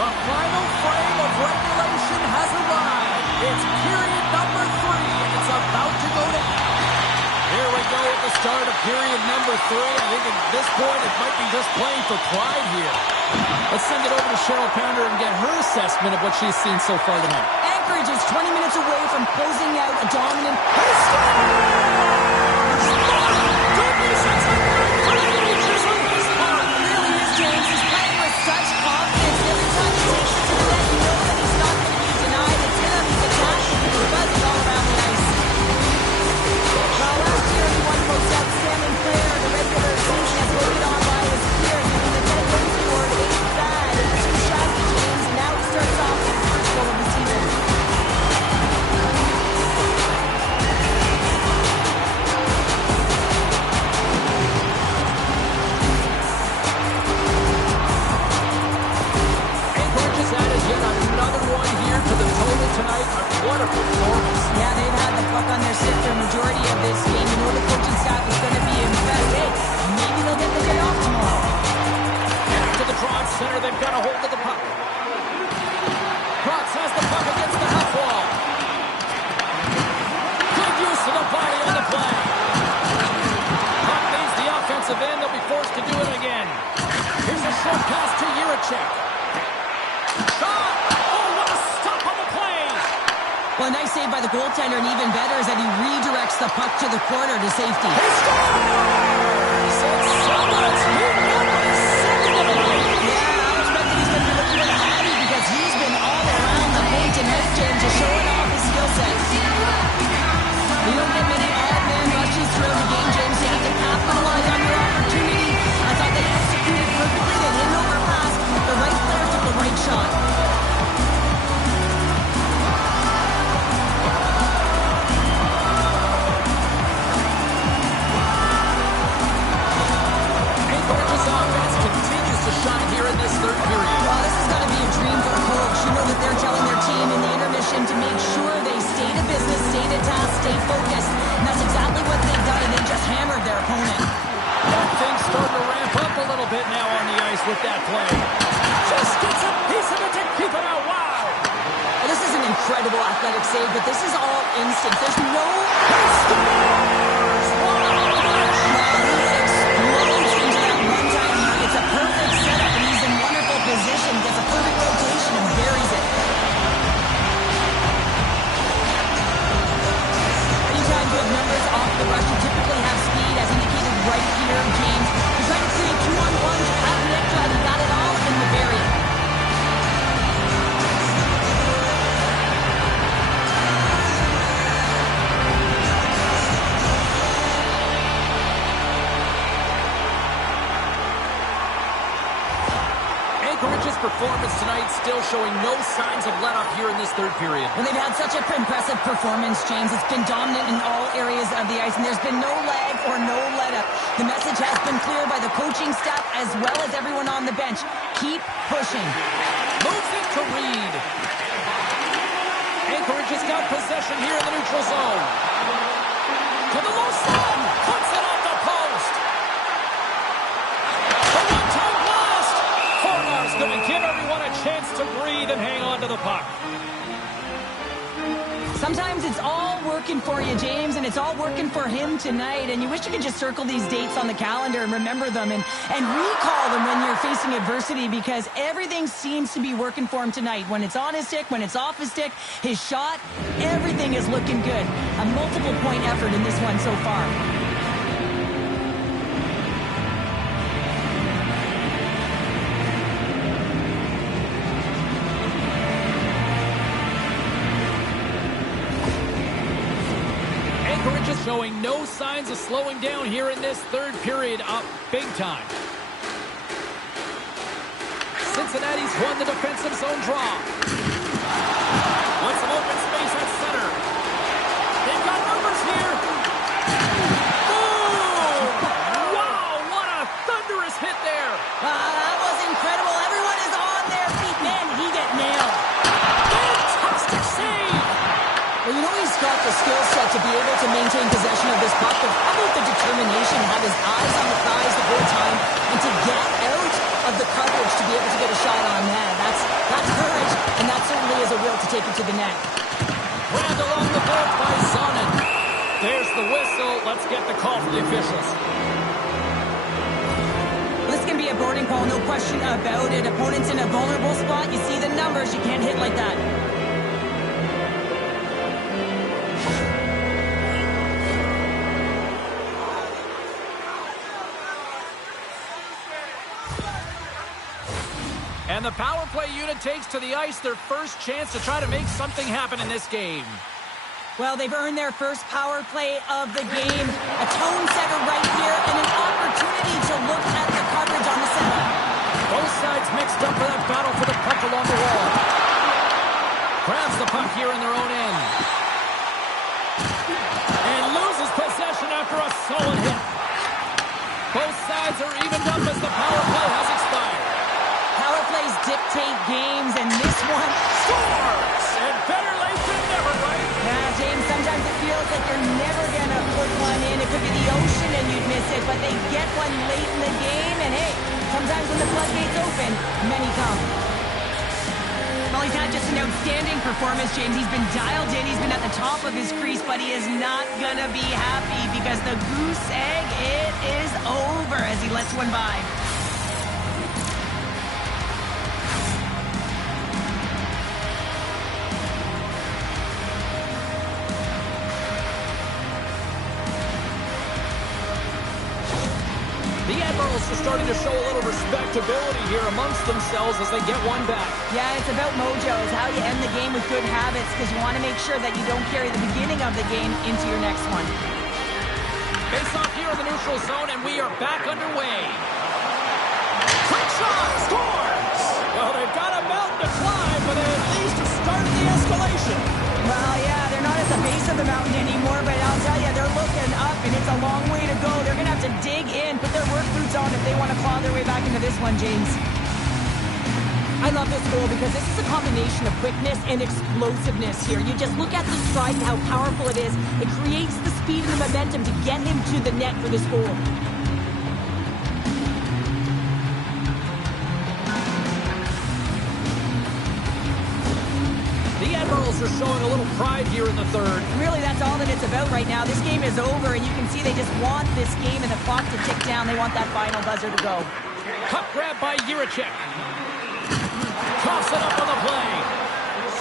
The final frame of regulation has arrived. It's period number 3, and it's about to go down. Here we go at the start of period number 3. I think at this point it might be just playing for pride here. Let's send it over to Cheryl Pounder and get her assessment of what she's seen so far tonight. Anchorage is 20 minutes away from closing out a dominant... He scores! Goodness, it's a great creation on his part. It really is, James. He's playing with such confidence. Every time he takes it to the net, you know that he's not going to be denied. It's in him. He's attacking. He's buzzing all around the ice. Well, last year he won most outstanding player. The regular season has voted on by his peers. I mean, the Ted Wins Award ain't bad. It's too shabby, James. And now he starts off with his first goal of the season. to do it again. Here's a short pass to Jiricek. Shot! Oh, what a stop on the play! Well, a nice save by the goaltender, and even better is that he redirects the puck to the corner to safety. He scores! It's Summers! He number 7 of the night! Yeah, I expect that he's going to be looking for the Hattie because he's been all around the paint and net, James, just showing off his skill set. You don't get many odd man rushes throughout the game, James. You need to capitalize on your opportunity. I thought they executed perfectly. They didn't overpass. The right player took the right shot. Anchorage's offense continues to shine here in this third period. Well, this has got to be a dream for a coach. You know that they're telling their team in the intermission to make sure they stay to business, stay to task, stay focused. And that's exactly what they've done, and they just hammered their opponent. And things starting to ramp up a little bit now on the ice with that play. Just gets a piece of it to keep it out. Wow! Well, this is an incredible athletic save, but this is all instinct. There's no... He scores! What a finish! Explodes into that one-time unit. It's a perfect setup, and he's in wonderful position. Gets a perfect rotation and buries it. Anytime you have numbers off the rush, you typically have speed, as indicated right here, James. You're trying to create 2-on-1s, you have the extra, you got it all in the bury. Anchorage's performance tonight still showing no signs of let-up here in this third period. Well, they've had such an impressive performance, James. It's been dominant in all areas of the ice, and there's been no lag or no let-up. The message has been clear by the coaching staff as well as everyone on the bench. Keep pushing. Moves it to Reed. Anchorage has got possession here in the neutral zone. To the low side. Puts it off the post. The one-time blast. Fornar's going to give everyone a chance to breathe and hang on to the puck. Sometimes it's all working for you, James, and it's all working for him tonight. And you wish you could just circle these dates on the calendar and remember them and recall them when you're facing adversity, because everything seems to be working for him tonight. When it's on his stick, when it's off his stick, his shot, everything is looking good. A multiple point effort in this one so far. Anchorage is showing no signs of slowing down here in this third period, up big time. Cincinnati's won the defensive zone draw. Wants some open space at center. They've got numbers here. Boom! Wow, what a thunderous hit there. That was incredible. Everyone is on their feet. Man, he got nailed. Fantastic save. Well, you know he's got the skill set to be able to maintain possession of this puck, but how about the determination, have his eyes on the prize the whole time, and to get out of the coverage to be able to get a shot on net. That's courage, and that certainly is a will to take it to the net. Rammed along the board by Zonin. There's the whistle. Let's get the call from the officials. This can be a boarding call, no question about it. Opponent's in a vulnerable spot. You see the numbers. You can't hit like that. And the power play unit takes to the ice their first chance to try to make something happen in this game. Well, they've earned their first power play of the game. A tone setter right here and an opportunity to look at the coverage on the center. Both sides mixed up for that battle for the puck along the wall. Grabs the puck here in their own end. And loses possession after a solid hit. Both sides are evened up as the power play has expired. Power plays dictate games, and this one scores! And better late than never, right? Yeah, James, sometimes it feels like you're never going to put one in. It could be the ocean and you'd miss it, but they get one late in the game, and hey, sometimes when the floodgates open, many come. Well, he's had just an outstanding performance, James. He's been dialed in, he's been at the top of his crease, but he is not going to be happy because the goose egg, it is over as he lets this one by. The Admirals are starting to show a little respectability here amongst themselves as they get one back. Yeah, it's about mojo. It's how you end the game with good habits because you want to make sure that you don't carry the beginning of the game into your next one. Face off here in the neutral zone, and we are back underway. Quick shot! Scores! Well, they've got a mountain to climb, but they at least have started the escalation. Well, yeah, they're not at the base of the mountain anymore, but I'll tell you, they're looking up, and it's a long way to go. They're going to have to dig in, put their work boots on if they want to claw their way back into this one, James. I love this goal because this is a combination of quickness and explosiveness here. You just look at the stride and how powerful it is. It creates the speed and the momentum to get him to the net for this goal. The Admirals are showing a little pride here in the third. Really, that's all that it's about right now. This game is over, and you can see they just want this game and the clock to tick down. They want that final buzzer to go. Cup grab by Jiricek. Toss it up on the play.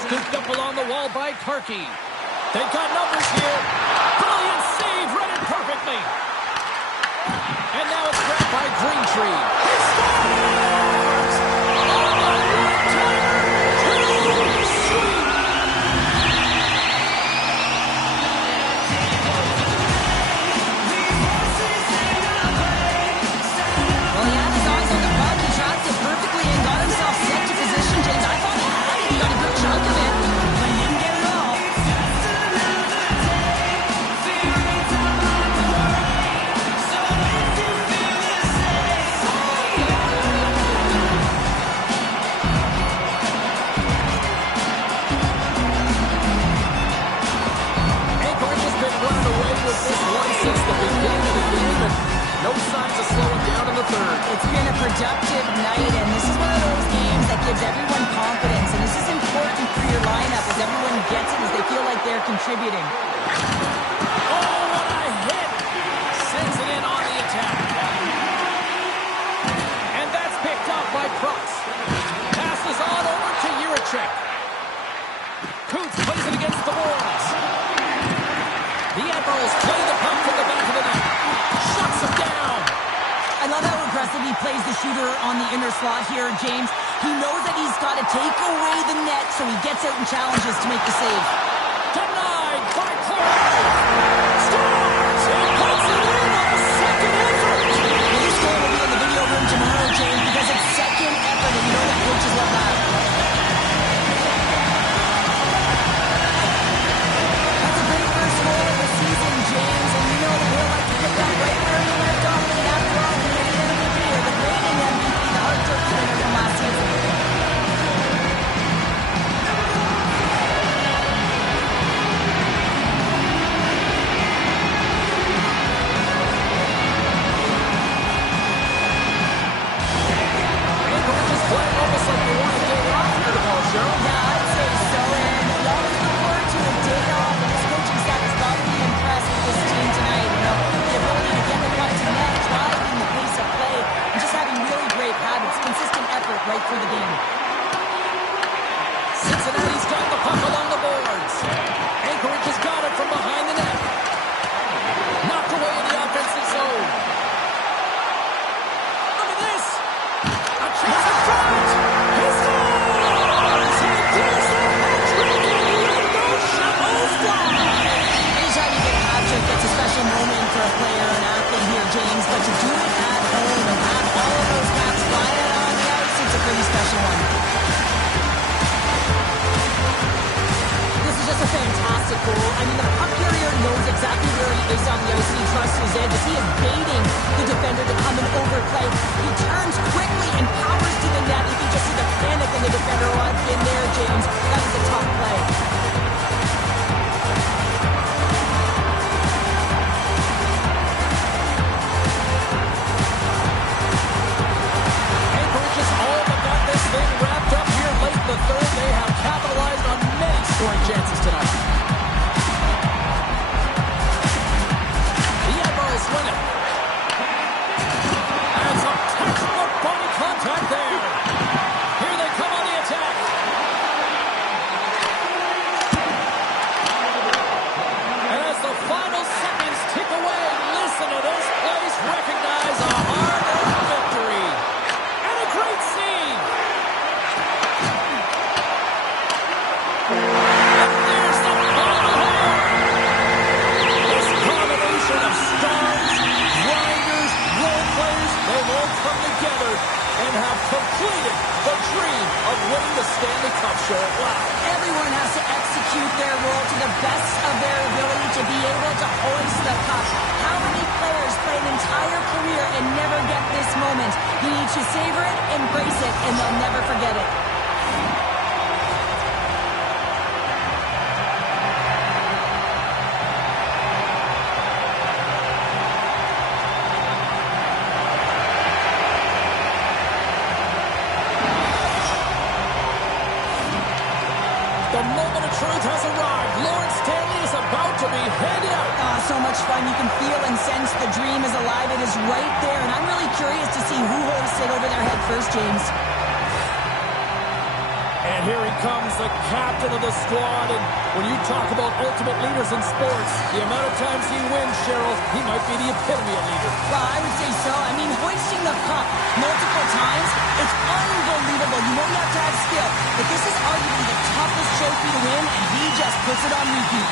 Scooped up along the wall by Karki. They've got numbers here. Brilliant save, read it perfectly. And now it's grabbed by Greentree. He scores! On the one-timer! Too sweet! Well, he had his eyes on the puck. He tracked it perfectly and got himself set to position, James. I thought he had it. He got a good chunk of it, but he didn't get it all. Anchorage has been running away with this one since the beginning of the game, and no signs of slowing down in the third. It's been a productive night, and this is one of those games that gives everyone confidence, and this is important for your lineup as everyone gets it, as they feel like they're contributing. Oh, what a hit! Sends it in on the attack. And that's picked up by Price. Passes on over to Jiricek. Coots plays it against the boards. The Admirals play the puck from the back of the net. Shuts him down. I love how aggressive he plays the shooter on the inner slot here, James. He knows that he's got to take away the net, so he gets out and challenges to make the save. Denied by Clark. Scores! He puts it in on a second effort. Well, this goal will be in the video room tomorrow, James, because it's second effort, and you know that coaches love that. That's a great first goal of the season, James, and you know that he'll like to pick up right where he left off. And after all, he made an MVP, or the reigning MVP, the Hart Trophy winner from last season. the Stanley Cup, Cheryl. Wow. Everyone has to execute their role to the best of their ability to be able to hoist the cup. How many players play an entire career and never get this moment? You need to savor it, embrace it, and they'll never forget it. The moment of truth has arrived. Lawrence Stanley is about to be handed out. So much fun. You can feel and sense the dream is alive. It is right there, and I'm really curious to see who hoists it over their head first, James. And here he comes, the captain of the squad. And when you talk about ultimate leaders in sports, the amount of times he wins, Cheryl, he might be the epitome of leader. Well, I would say so. I mean, hoisting the cup multiple times, it's unbelievable. You know you have to have skill, but this is arguably the toughest trophy to win, and he just puts it on repeat.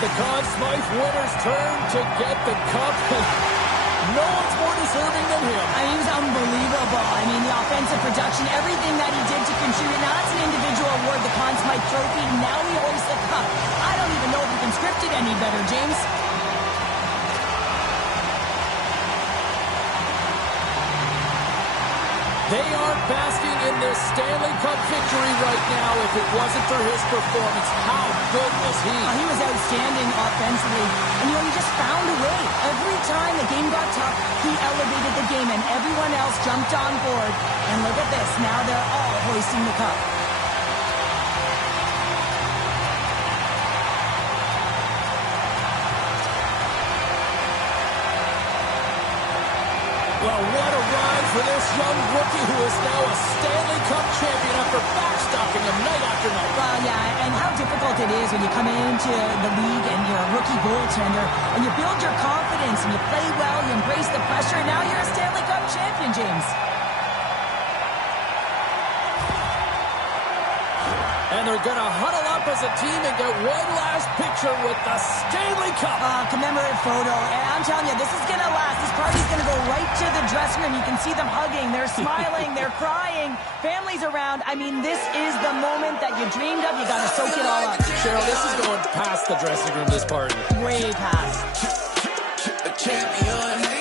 The Conn Smythe winner's turn to get the cup. No one's more deserving than him. I mean, he was unbelievable. I mean, the offensive production, everything that he did to contribute. Now, that's an individual award, the Conn Smythe Trophy. Now he hoists the cup. I don't even know if you can script it any better, James. They are basking in this Stanley Cup victory right now. If it wasn't for his performance, how good was he? He was outstanding offensively. And, you know, he just found a way. Every time the game got tough, he elevated the game, and everyone else jumped on board. And look at this. Now they're all hoisting the cup. Well, what a ride for this young rookie who is now a Stanley Cup champion after backstopping him night after night. Well, yeah, and how difficult it is when you come into the league and you're a rookie goaltender and you build your confidence and you play well, you embrace the pressure, and now you're a Stanley Cup champion, James. And they're going to huddle up as a team and get one last picture with the Stanley Cup. Commemorative photo. And I'm telling you, this is going to last. This party's going to go right to the dressing room. You can see them hugging. They're smiling. They're crying. Families around. I mean, this is the moment that you dreamed of. You got to soak it all up. Cheryl, this is going past the dressing room, this party. Way past. A champion.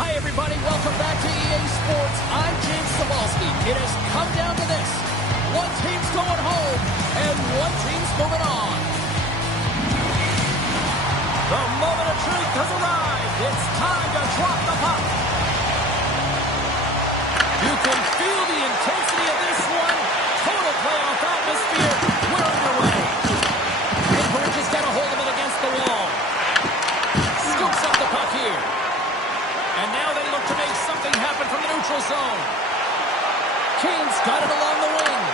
Hi, everybody. Welcome back to EA Sports. I'm James Cebulski. It has come down to this. One team's going home, and one team's moving on. The moment of truth has arrived. It's time to drop the puck. You can feel the intensity of this one. Total playoff atmosphere. We're underway. Anchorage has got a hold of it against the wall. Scoops up the puck here. And now they look to make something happen from the neutral zone. Kane's got it along the wing.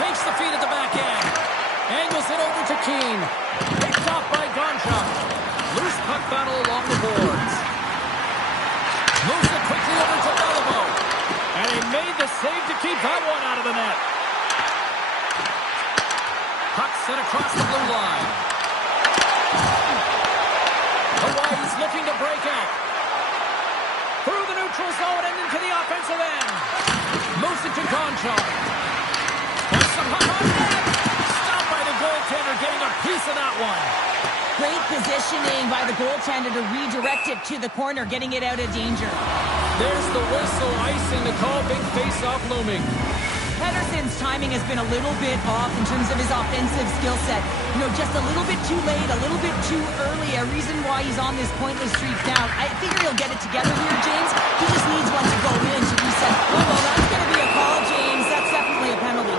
Takes the feed at the back end. Angles it over to Keane. Picked off by Gonchar. Loose puck battle along the boards. Moves it quickly over to Beliveau. And he made the save to keep that one out of the net. Puck sent across the blue line. Hawaii's looking to break out. Through the neutral zone and into the offensive end. Moves it to Gonchar. Puts the puck on net. Stopped by the goaltender, getting a piece of that one. Great positioning by the goaltender to redirect it to the corner, getting it out of danger. There's the whistle, icing the call, big face-off looming. Pedersen's timing has been a little bit off in terms of his offensive skill set. You know, just a little bit too late, a little bit too early, a reason why he's on this pointless streak now. I figure he'll get it together here, James. He just needs one to go in to reset. Oh, well, that's going to be a call, James. That's definitely a penalty.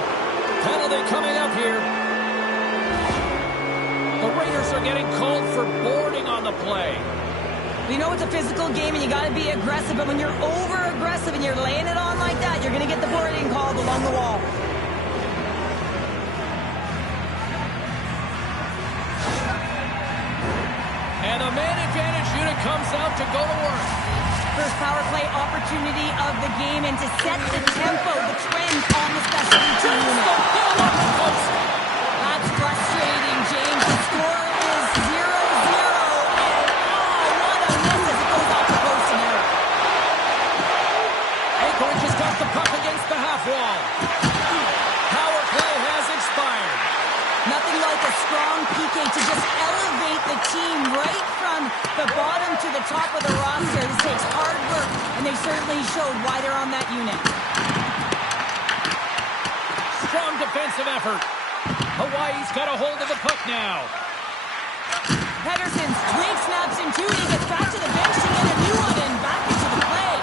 Penalty coming up here. The Raiders are getting called for boarding on the play. You know it's a physical game and you got to be aggressive, but when you're over-aggressive and you're laying it on like that, you're going to get the boarding called along the wall. And a man advantage unit comes out to go to work. First power play opportunity of the game, and to set the tempo, the trend on the specialty team unit. That's frustrating, James. The score is 0-0, and what a miss as it goes off the post and out. Anchorage has got the puck against the half wall. Power play has expired. Nothing like a strong PK to just elevate the team right from the bottom to the top of the roster. This takes hard work, and they certainly showed why they're on that unit. Strong defensive effort. Hawaii's got a hold of the puck now. Pedersen's twig snaps in two, and he gets back to the bench to get a new one and back into the play.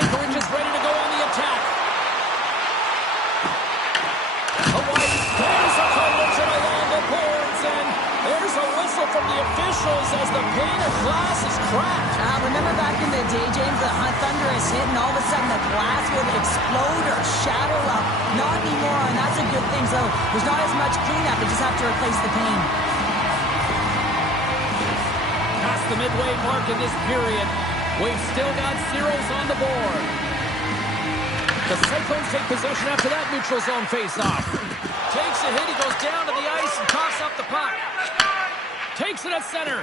Anchorage is ready to go on the attack. Hawaii plays a collision along the boards, and there's a whistle from the officials as the pane of glass is cracked. Remember back in the day, James, the thunderous hit, and all of a sudden the glass would explode or shatter? Well, not anymore, and that's a good thing. So there's not as much cleanup. You just have to replace the pane. Past the midway mark in this period, we've still got zeros on the board. The Cyclones take possession after that neutral zone face-off. Takes a hit, he goes down to the ice and tosses up the puck. Takes it at center.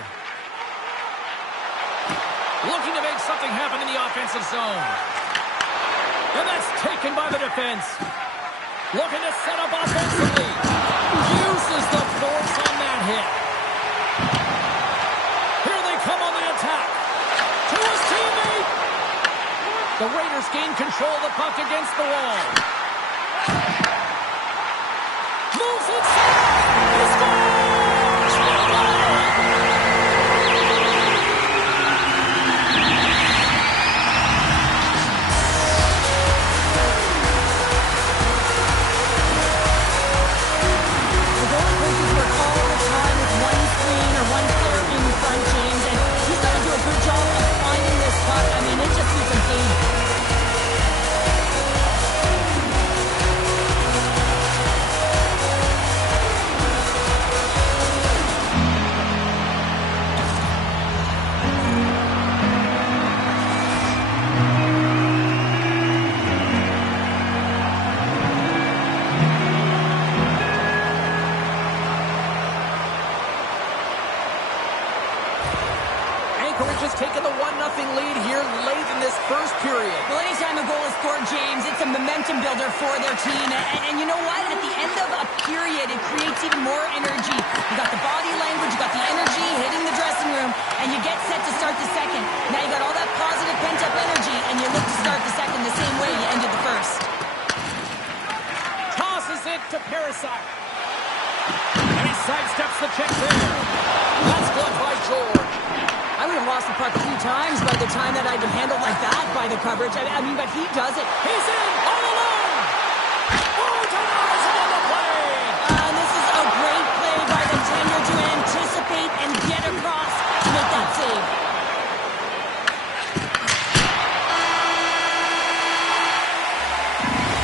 Looking to make something happen in the offensive zone. And that's taken by the defense. Looking to set up offensively. Uses the force on that hit. Here they come on the attack. To his teammate. The Raiders gain control of the puck against the wall. Moves inside. He scores! Anchorage has taken the 1-0 lead here late in this first period. Well, anytime a goal is scored, James, it's a momentum builder for their team. And you know what? At the end of a period, it creates even more energy. You got the body language, you got the energy hitting the dressing room, and you get set to start the second side. And he sidesteps the check there. That's blocked by George. I would have lost the puck a few times by the time that I'd been handled like that by the coverage. I mean, but he does it. He's in all alone. Oh, denies him on the play. And this is a great play by the tender to anticipate and get across to make that save.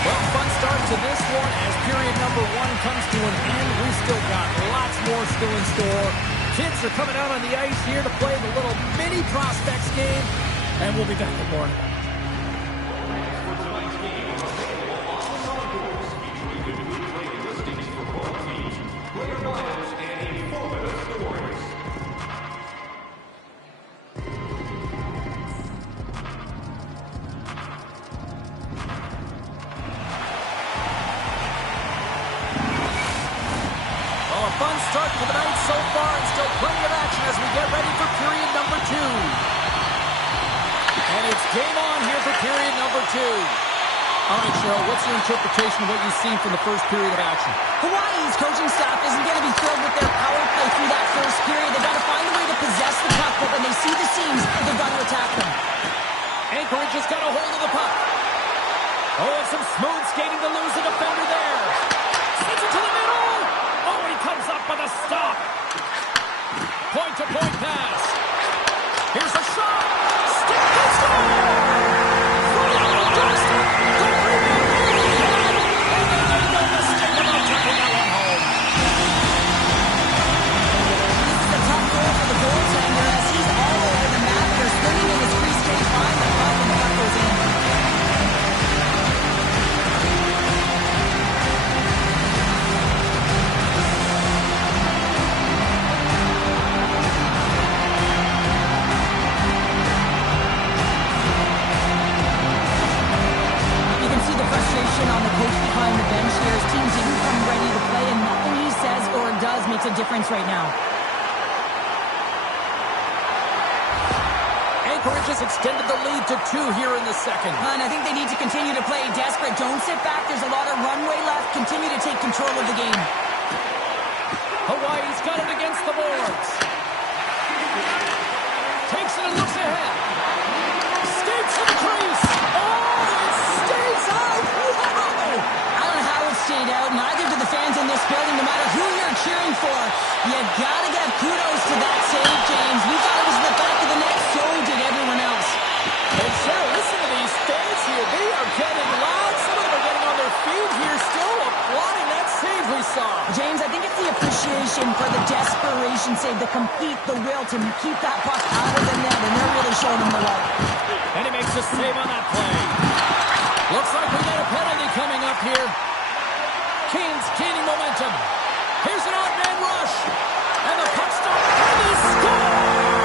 Well, fun start to this one as period number 1 comes to an end. We've still got lots more still in store. Kids are coming out on the ice here to play the little mini prospects game, and we'll be back with more. Fun start to the night so far, and still plenty of action as we get ready for period number 2. And it's game on here for period number 2. All right, Cheryl, what's your interpretation of what you've seen from the first period of action? Hawaii's coaching staff isn't going to be thrilled with their power play through that first period. They've got to find a way to possess the puck, but when they see the seams, they've got to attack them. Anchorage has got a hold of the puck. Oh, and some smooth skating to lose a defender there. Sends it to the middle. Oh, he comes up with a stop. Point-to-point pass. Here's a shot. Stick and score. Right on the doorstep. The rebound nearly had. And they made no mistake about taking that one home. This is a tough goal for the goaltender as he's all over the map. They're swinging in his free skate, find the puck, and the puck goes in. On the coach behind the bench here. His team didn't come ready to play, and nothing he says or does makes a difference right now. Anchorage has extended the lead to 2 here in the second. And I think they need to continue to play desperate. Don't sit back. There's a lot of runway left. Continue to take control of the game. Hawaii's got it against the boards. Takes it and looks ahead. Skates to the crease. Oh, it stays out. I don't know how it stayed out. Neither do the fans in this building, no matter who you're cheering for. You gotta give kudos to that save, James. We thought it was in the back of the net. So did everyone else. And Cheryl, listen to these fans here. They are getting loud. Some of them are getting on their feet here, still applauding that save we saw. James, I think it's the appreciation for the desperation save, the complete, the will to keep that puck out of the net, and they're really showing him the way. And he makes a save on that play. Looks like we got a penalty coming up here. Canes gaining momentum. Here's an odd man rush. And the puck stop. And he scores!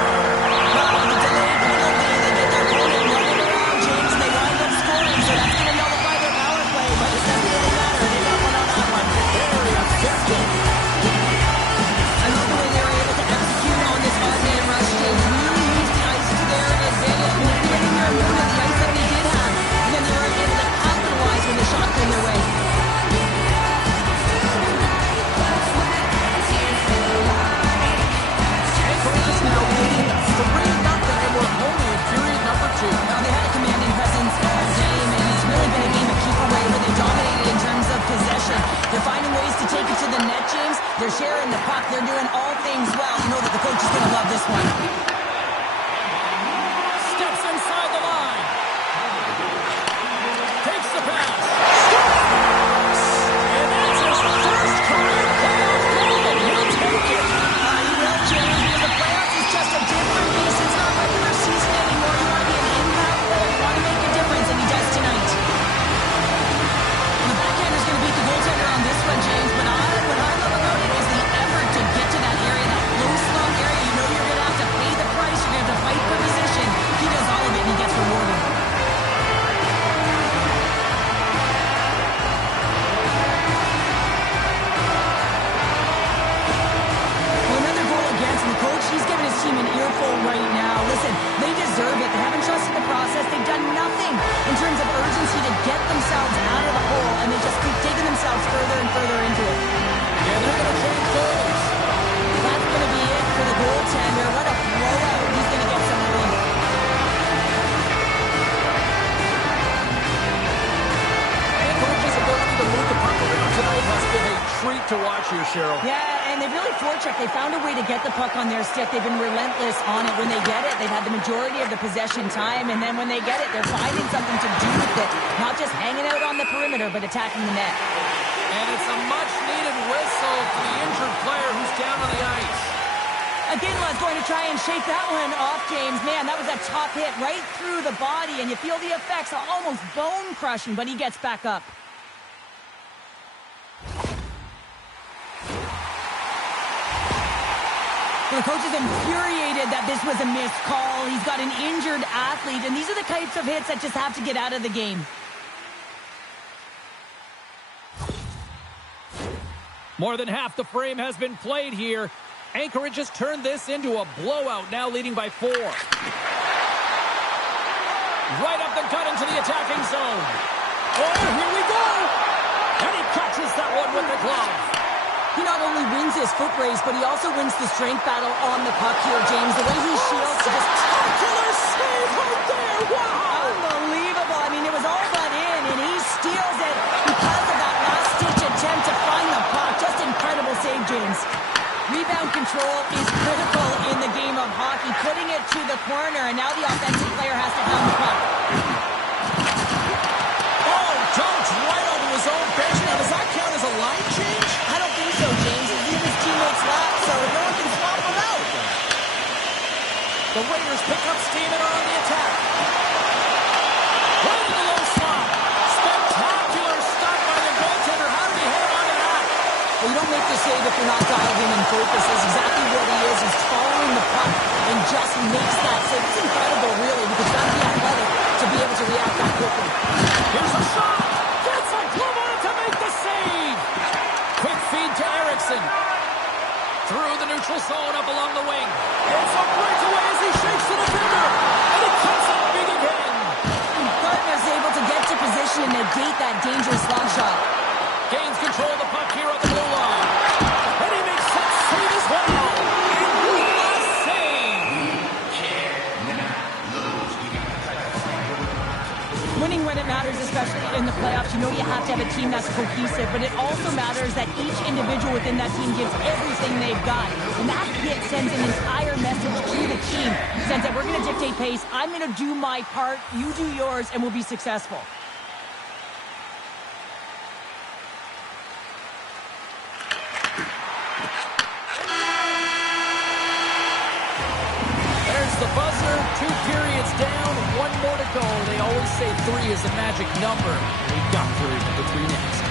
The delayed penalty, they get their opponent running around, James, and they wind up scoring, so that's going to nullify their power play, but it doesn't really matter. They got one on that one. Very effective. I love the way they were able to execute on this odd man rush, James. Really used the ice to their advantage, manipulating their opponent, the ice that they did have, and then they were able to capitalize when the shot came their way. Anchorage is now leading 3-0, and we're only in period number 2. Now, they had a commanding presence all game, and it's really been a game of keep away where they dominated in terms of possession. They're finding ways to take it to the net, James. They're sharing the puck. They're doing all things well. You know that the coach is going to love this one. Steps inside the line. Takes the pass. Scores! And that's his first career playoff goal, and he'll take it. You will, James, because the playoffs is just a different beast. It's not regular season anymore. You want to be an impact player. You want to make a difference, and he does tonight. And the backhander's going to beat the goaltender on this one, James, but what I love about it is the effort to get to that area, that low slump area. You know you're going to have to pay the price. forecheck. They found a way to get the puck on their stick. They've been relentless on it. When they get it, they've had the majority of the possession time, and then when they get it, they're finding something to do with it. Not just hanging out on the perimeter, but attacking the net. And it's a much-needed whistle for the injured player who's down on the ice. Iginla's going to try and shake that one off, James. Man, that was a top hit right through the body, and you feel the effects, almost bone-crushing, but he gets back up. The coach is infuriated that this was a missed call. He's got an injured athlete, and these are the types of hits that just have to get out of the game. More than half the frame has been played here. Anchorage has turned this into a blowout, now leading by 4. Right up the gut into the attacking zone. Oh, here we go! And he catches that one with the glove. He not only wins his foot race, but he also wins the strength battle on the puck here, James. The way he shields... Spectacular save right there! Wow! Unbelievable. I mean, it was all but in, and he steals it because of that last-ditch attempt to find the puck. Just incredible save, James. Rebound control is critical in the game of hockey. Putting it to the corner, and now the offensive player has to hound the puck. Oh, dumped right onto his own bench. Now, does that count as a line change? I don't think so, James. He's leaving his teammates lap, so no one can swap him out. The Raiders pick up steam and are on the attack. Right in the low slot. Spectacular stop by the goaltender. How did he hang on to that? Well, you don't make the save if you're not dialed in and focused. That's exactly what he is. He's following the puck and just makes that save. It's incredible, really, because you got to be athletic to be able to react that quickly. Here's a shot. Gets a glove on it to make the save. Quick feed to Erickson. Through the neutral zone up along the wing. It's a breakaway as he shakes the defender. And he cuts up big again. Gardner's able to get to position and negate that dangerous long shot. Gains control of the puck here at the blue line. And he makes that save as well. And what a save. Winning when it matters, especially in the playoffs, you know you have to have a team that's cohesive, but it also matters that each individual within that team gives everything they've got. And that hit sends an entire message to the team. Sends that we're going to dictate pace, I'm going to do my part, you do yours, and we'll be successful. There's the buzzer. 2 periods down. 1 more to go. They always say 3 is a magic number. We've got period number 3 next.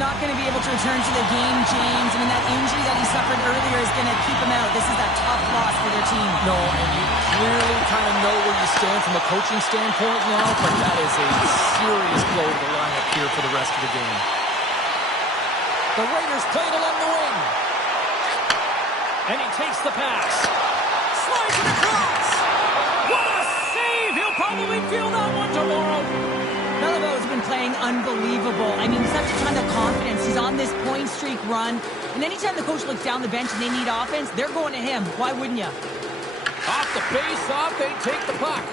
Not going to be able to return to the game, James. I mean, that injury that he suffered earlier is going to keep him out. This is a tough loss for their team. No, and you clearly kind of know where you stand from a coaching standpoint now, but that is a serious blow to the lineup here for the rest of the game. The Raiders play it along the wing. And he takes the pass. Slides it across. What a save! He'll probably feel that one tomorrow. Beliveau has been playing unbelievable. I mean, such a ton of confidence. He's on this point streak run. And anytime the coach looks down the bench and they need offense, they're going to him. Why wouldn't you? Off the face-off, they take the puck.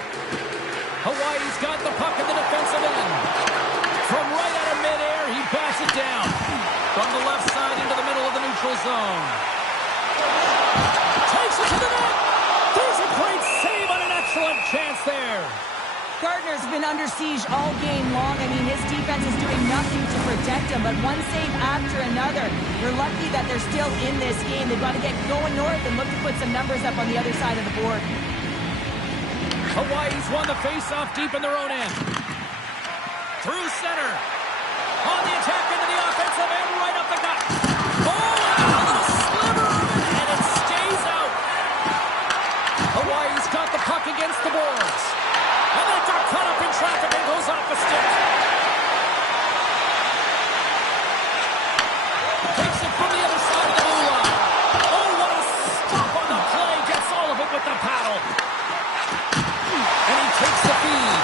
Hawaii's got the puck in the defensive end. From right out of midair, he passes it down. From the left side into the middle of the neutral zone. Takes it to the net. There's a great save on an excellent chance there. Gardner's been under siege all game long. I mean, his defense is doing nothing to protect him, but one save after another. They're lucky that they're still in this game. They've got to get going north and look to put some numbers up on the other side of the board. Hawaii's won the face-off deep in their own end. Through center. On the attack into the offensive end, right up the gut. Oh, a little sliver of it, and it stays out. Hawaii's got the puck against the boards. And that got caught up in traffic and goes off the stick. Takes it from the other side of the blue line. Oh, what a stop on the play. Gets all of it with the paddle. And he takes the feed.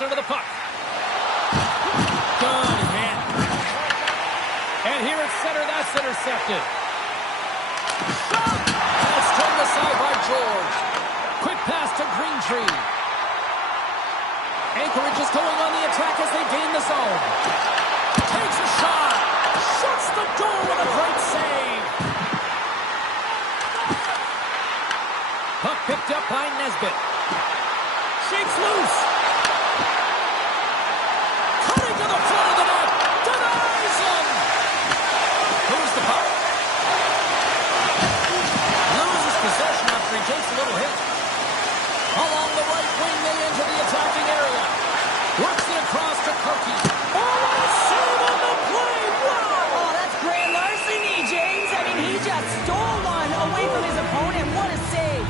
possession of the puck. Good hit. And here at center, that's intercepted. Shot! That's turned aside by George. Quick pass to Greentree. Anchorage is going on the attack as they gain the zone. Takes a shot. Shuts the door with a great save. Puck picked up by Nesbitt. Shakes loose. Cutting to the front of the net. Denies him. Moves the puck. Loses possession after he takes a little hit. Along the right wing, they enter the attacking area. Works it across to Kirky. Oh, what a save on the play! Wow! Oh, that's grand larceny, James. I mean, he just stole one away from his opponent. What a save.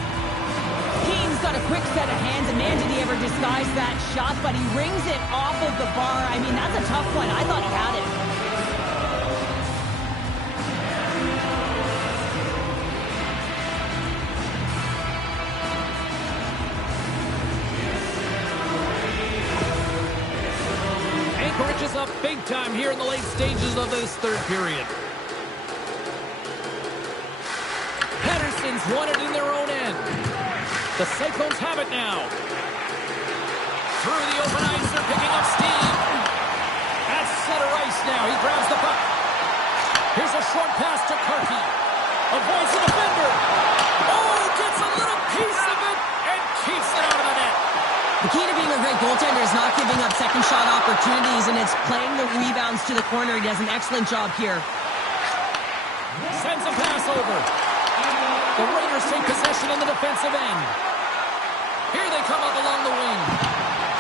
Keane's got a quick set of hands, and man, did he ever disguise that shot, but he rings it off of the bar. I mean, that's a tough one. I thought he had it. Anchorage is up big time here in the late stages of this third period. Pettersson's won it in their own end. The Cyclones have it now. Through the open ice, they're picking up steam. At center ice now, he grabs the puck. Here's a short pass to Kirky. Avoids the defender. Oh, gets a little piece of it and keeps it out of the net. The key to being a great goaltender is not giving up second shot opportunities, and it's playing the rebounds to the corner. He does an excellent job here. Sends a pass over. The Raiders take possession on the defensive end. Here they come up along the wing.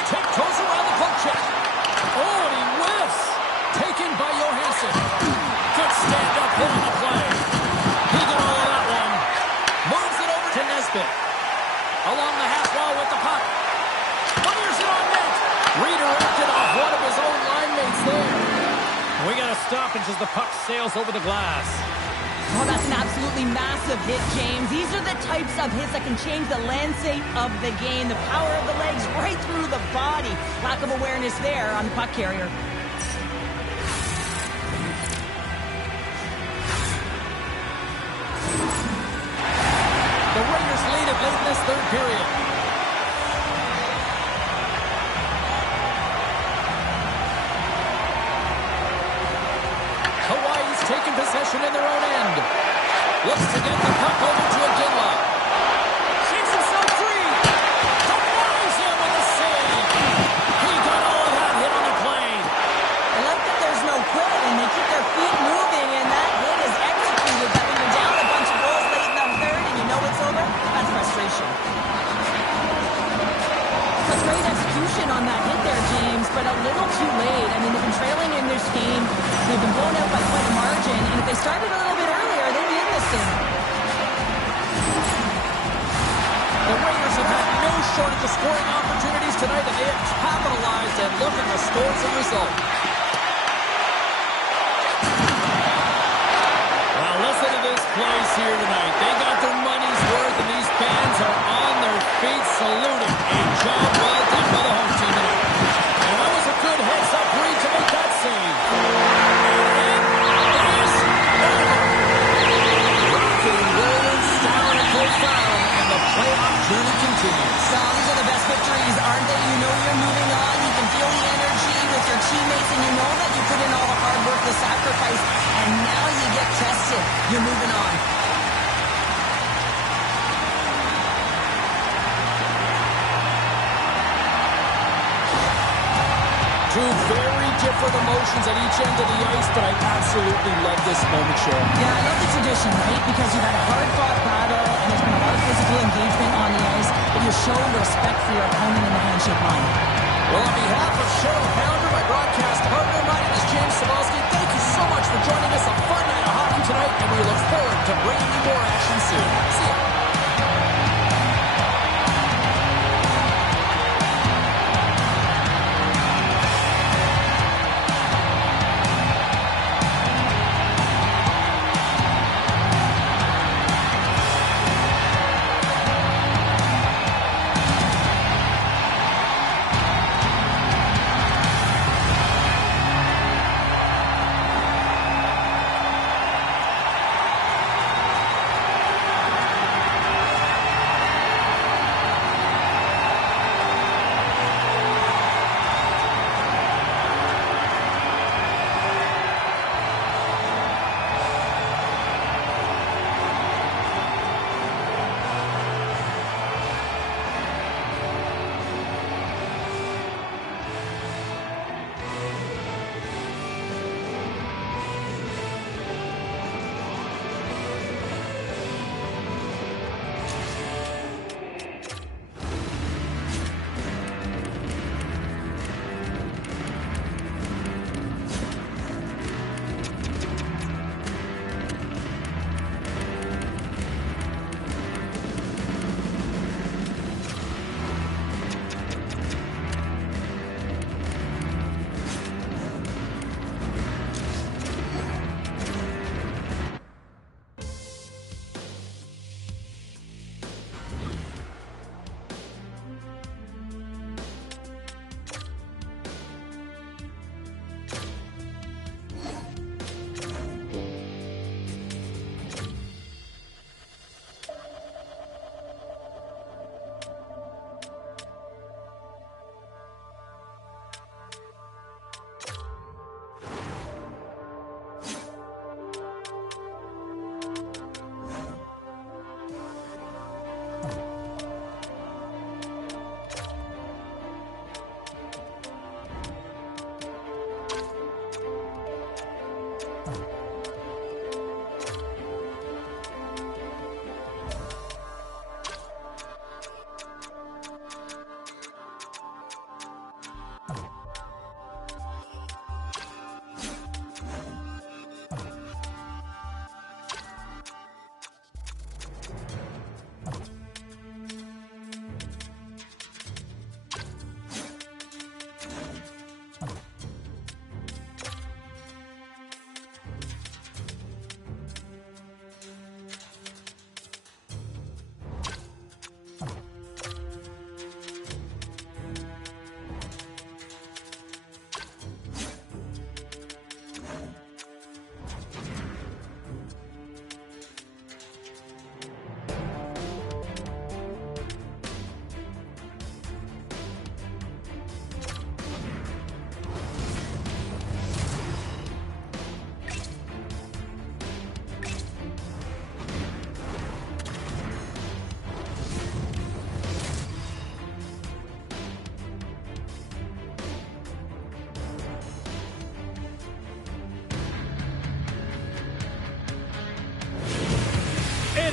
Tiptoes around the poke check. Oh, and he whiffs. Taken by Johansson. Good stand-up hit on the play. He got all of that one. Moves it over to Nesbitt. Along the half wall with the puck. Fires it on net. Redirected off one of his own line mates there. We got a stoppage as the puck sails over the glass. Oh, that's an absolutely massive hit, James. These are the types of hits that can change the landscape of the game. The power of the legs right through the body. Lack of awareness there on the puck carrier. The Raiders lead it late in this third period. Hawaii's taking possession in their own end. Looks to get the puck over to Iginla. Shakes himself free. Denies him with a save. He got all of that hit on the play. I like that there's no quit, and they keep their feet moving, and that hit is executed. That when you're down a bunch of goals late in the third and you know it's over, that's frustration. That's great execution on that hit there, James, but a little too late. I mean, they've been trailing in this game. They've been blown out by quite a margin, and if they started a little bit earlier, they'd be in this thing. The Raiders have had no shortage of scoring opportunities tonight, and they have capitalized and look at the scores and result. Well, listen to this place here tonight. They got their money's worth, and these fans are on their feet saluting. A job well done by the home team tonight. And that was a good heads-up read to make that save. Playoff journey continues. So these are the best victories, aren't they? You know you're moving on. You can feel the energy with your teammates, and you know that you put in all the hard work, the sacrifice, and now you get tested. You're moving on. Two very different emotions at each end of the ice, but I absolutely love this moment, Cheryl. Yeah, I love the tradition, right? Because you've had a hard-fought battle, and there's been a lot of physical engagement on the ice, but you show respect for your opponent in the handshake line. Well, on behalf of Cheryl Pounder, my broadcast partner, my name is James Cybulski. Thank you so much for joining us. A fun night of hockey tonight, and we look forward to bringing you more action soon. See ya.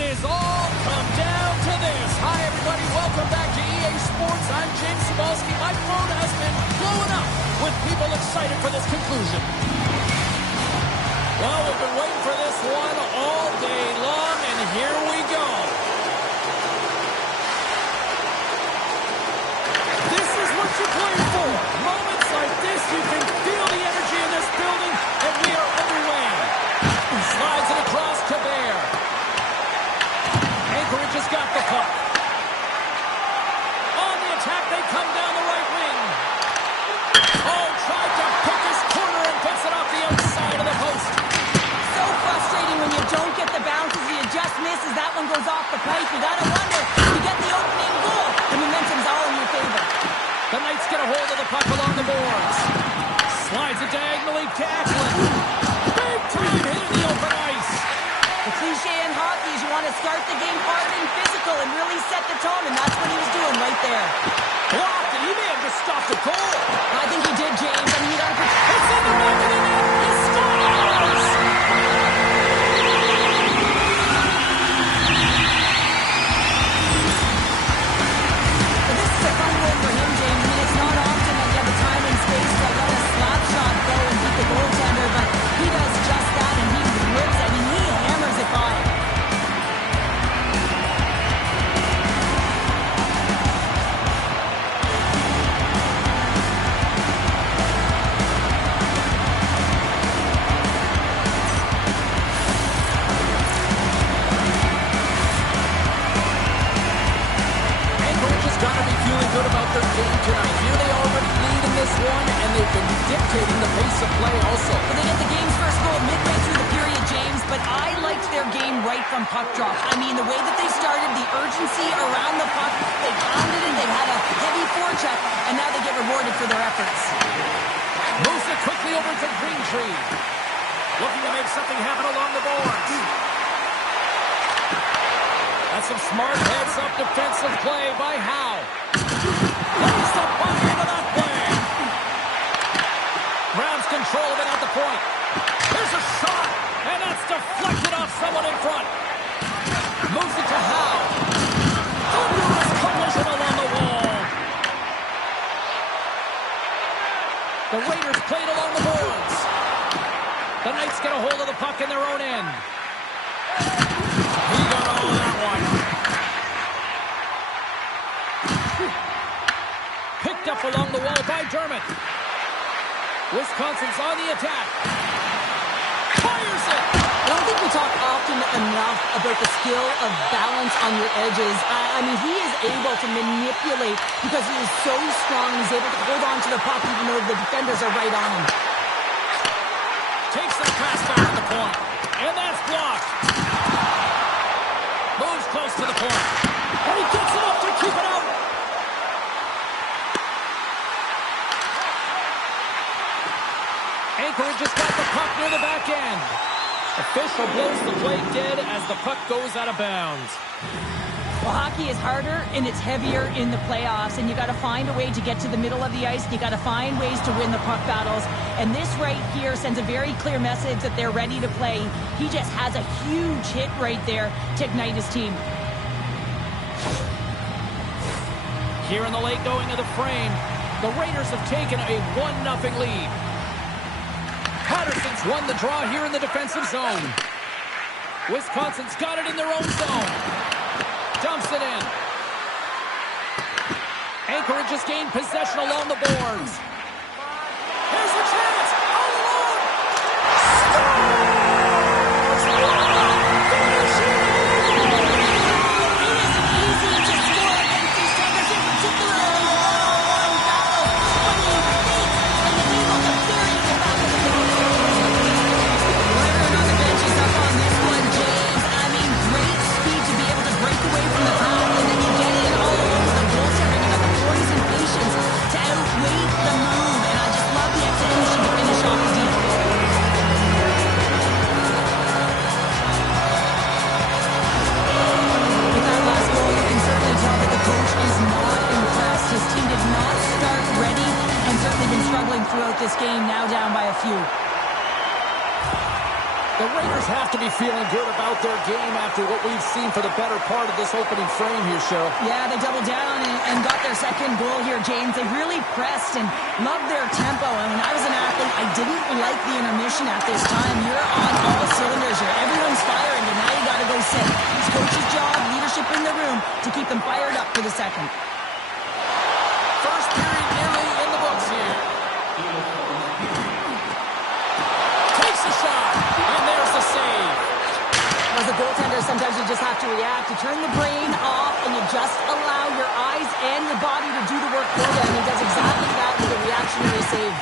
It's all come down to this. Hi, everybody. Welcome back to EA Sports. I'm James Cybulski. My phone has been blowing up with people excited for this conclusion. Well, we've been waiting for this one all day long, and here we go. This is what you play for. Moments like this, you can feel the energy in this building, and we are underway. Slides it across to Bear. Anchorage has got the puck. On the attack, they come down the right wing. Oh, tried to pick his corner and puts it off the outside of the post. So frustrating when you don't get the bounces, you just miss as that one goes off the pipe. You gotta wonder, you get the opening goal, the momentum's all in your favor. The Knights get a hold of the puck along the boards. Slides it diagonally to Eklund. Big time hit in the open ice. The cliche in hockey is you want to start the game hard and physical and really set the tone, and that's what he was doing right there. Blocked, and he may have just stopped a goal. I think he did, James. I mean, you gotta protect. It's in the back of the net. He scores! But this is a fun goal for him, James. I mean, it's not often that you have the time and space to let a slap shot go and beat the goaltender, but he does just that, and he rips it. I mean, he hammers it by. Anchorage has got to be feeling good about their game tonight. Here they already lead in this one, and they've been dictating the pace of play also. Well, they get the game's first goal midway through the period, James, but I liked their game right from puck drop. I mean, the way that they started, the urgency around the puck, they pounded it, they had a heavy forecheck, and now they get rewarded for their efforts. Moves it quickly over to Greentree. Looking to make something happen along the boards. That's some smart heads-up defensive play by Howe. Plays the puck into that play. Grabs control of it at the point. Here's a shot, and that's deflected off someone in front. Moves it to Howe. Thunderous collision along the wall. The Raiders played along the boards. The Knights get a hold of the puck in their own end. He got all of that one. Picked up along the wall by Dermott. Wisconsin's on the attack. Fires it! I don't think we talk often enough about the skill of balance on your edges. I mean, he is able to manipulate because he is so strong. He's able to hold on to the puck even though the defenders are right on him. Takes that pass back at the point. And that's blocked. Moves close to the point. And he gets it up to keep it out. Anchorage just got the puck near the back end. Official blows the play dead as the puck goes out of bounds. Well, hockey is harder and it's heavier in the playoffs, and you got to find a way to get to the middle of the ice. You got to find ways to win the puck battles, and this right here sends a very clear message that they're ready to play. He just has a huge hit right there to ignite his team. Here in the late going of the frame, the Raiders have taken a 1-0 lead. Patterson's won the draw here in the defensive zone. Wisconsin's got it in their own zone. Dumps it in. Anchorage has gained possession along the boards. Here's a chance. All alone. It isn't easy to score against these Tigers, in particular in one-on-one battles. When he fakes and is able to bury the back of the net. Well, everyone on the bench is up on this one, James. I mean, great speed to be able to break away from the pack, and then you get in all alone with the goaltender. You got the poise and patience to outweight the move, and I just love the execution to finish off the deal. With that last goal, you can certainly tell that the coach is not impressed. His team did not start ready and certainly been struggling throughout this game, now down by a few. The Raiders have to be feeling good about their game after what we've seen for the better part of this opening frame here, Cheryl. Yeah, they doubled down and got their second goal here, James. They really pressed and loved their tempo. And when I was an athlete, I didn't like the intermission at this time. You're on all cylinders here. Everyone's firing, and now you got to go sit. It's coach's job, leadership in the room, to keep them fired up for the second. First period nearly in the books here. Takes a shot, and there's the save. As a goaltender, sometimes you just have to react. You turn the brain off, and you just allow your eyes and your body to do the work for you. And he does exactly that with a reactionary save.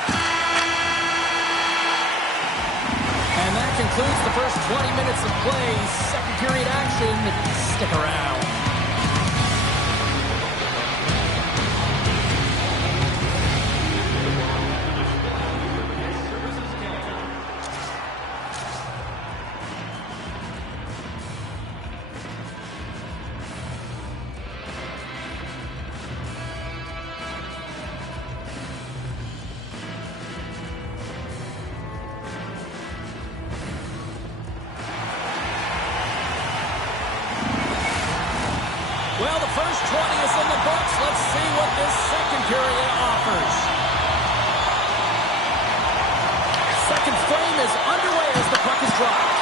And that concludes the first 20 minutes of play. Second period action. Stick around. Well, the first 20 is in the books. Let's see what this second period offers. Second frame is underway as the puck is dropped.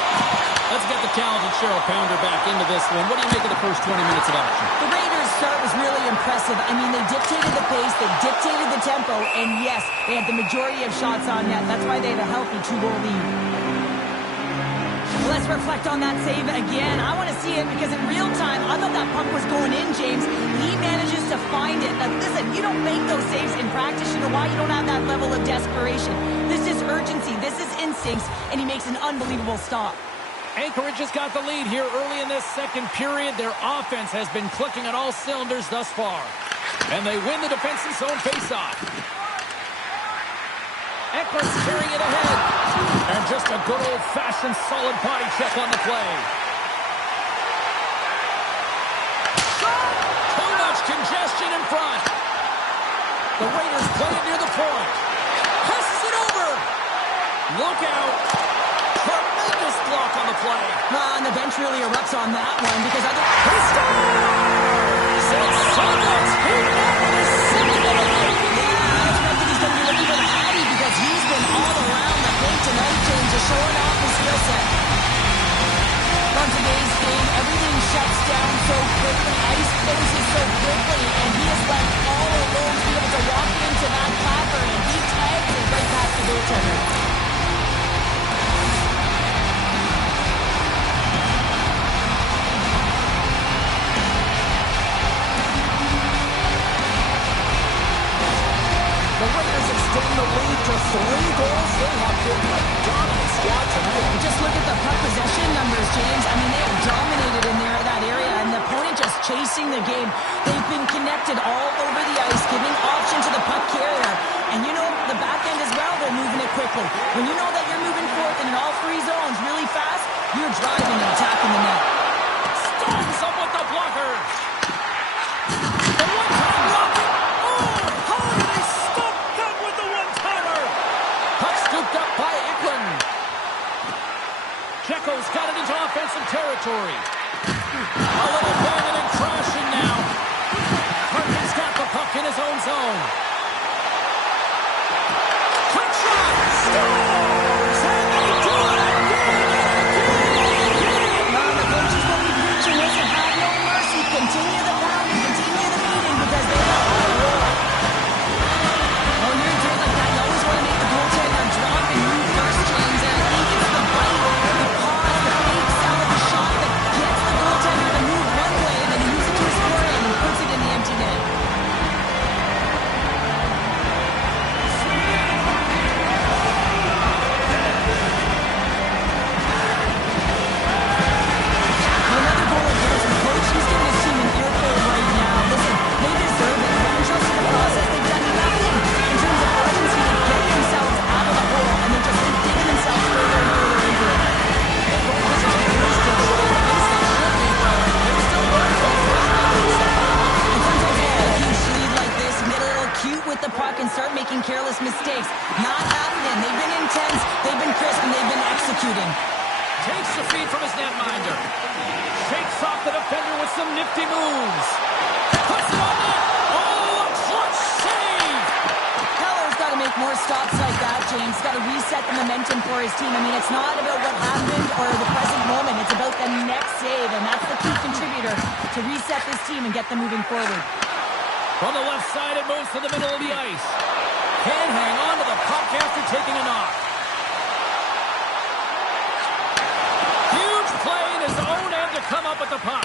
Let's get the talented Cheryl Pounder back into this one. What do you make of the first 20 minutes of action? The Raiders' start was really impressive. I mean, they dictated the pace, they dictated the tempo, and yes, they had the majority of shots on net. That's why they have a healthy 2-goal lead. Let's reflect on that save again. I want to see it because in real time, I thought that puck was going in, James. He manages to find it. Now, listen, you don't make those saves in practice. You know why? You don't have that level of desperation. This is urgency. This is instincts, and he makes an unbelievable stop. Anchorage has got the lead here early in this second period. Their offense has been clicking on all cylinders thus far. And they win the defensive zone faceoff. Eckler's carrying it ahead. And just a good old-fashioned solid body check on the play. Shot! Too much congestion in front. The Raiders play it near the point. Passes it over. Look out. Tremendous block on the play. And the bench really erupts on that one because other... He scores! It's Saunders. He nailed his second of the night. Yeah, I expected he's going to be looking for the Hattie because he's been all around the paint tonight, James, just showing off his skill set. On today's game, everything shuts down so quickly, ice closes so quickly, and he is left all alone to be able to walk into that clapper, and he tags it right past the goaltender. The Raiders extend the lead to 3 goals. They have been a dominant squad tonight. Just look at the puck possession numbers, James. I mean, they have dominated in that area, and the opponent just chasing the game. They've been connected all over the ice, giving option to the puck carrier. And you know, the back end as well, they're moving it quickly. When you know that you're moving forth in all 3 zones really fast, you're driving and attacking the net. Stones up with the blocker. Puck scooped up by Eklund. Checo's got it into offensive territory. A little banging and crashing now. Hartman's got the puck in his own zone. Quick shot! Scores! And they do it again and again! Now the coaches will be preaching this and have no mercy. Continue the pounding, continue the beating because they are on a roll. Oh, you're in turns like that. You always want to make the goaltender drop and move first, James. And I think it's the bite, the pause, the fake sound of the shot that gets the goaltender to move one way and then he moves it to his forehand and puts it in the empty net. Another goal against the coach. He's giving his team an earful right now. Listen, they deserve it. They haven't trusted the process. They've done nothing in terms of urgency to get themselves out of the hole, and they're just digging themselves further and further into it. The goal is control the pace they should be, but they're still working on And sometimes you get a huge lead like this and get a little cute with the puck and start making careless mistakes. Not happening. They've been intense, they've been crisp, and they've been executing. Takes the feed from his netminder. Shakes off the defender with some nifty moves. Puts it on net. Oh, a clutch save! Keller's got to make more stops like that, James. Got to reset the momentum for his team. I mean, it's not about what happened or the present moment. It's about the next save, and that's the key contributor to reset this team and get them moving forward. From the left side, it moves to the middle of the ice. Can't hang on to the puck after taking a knock. Huge play in his own end to come up with the puck.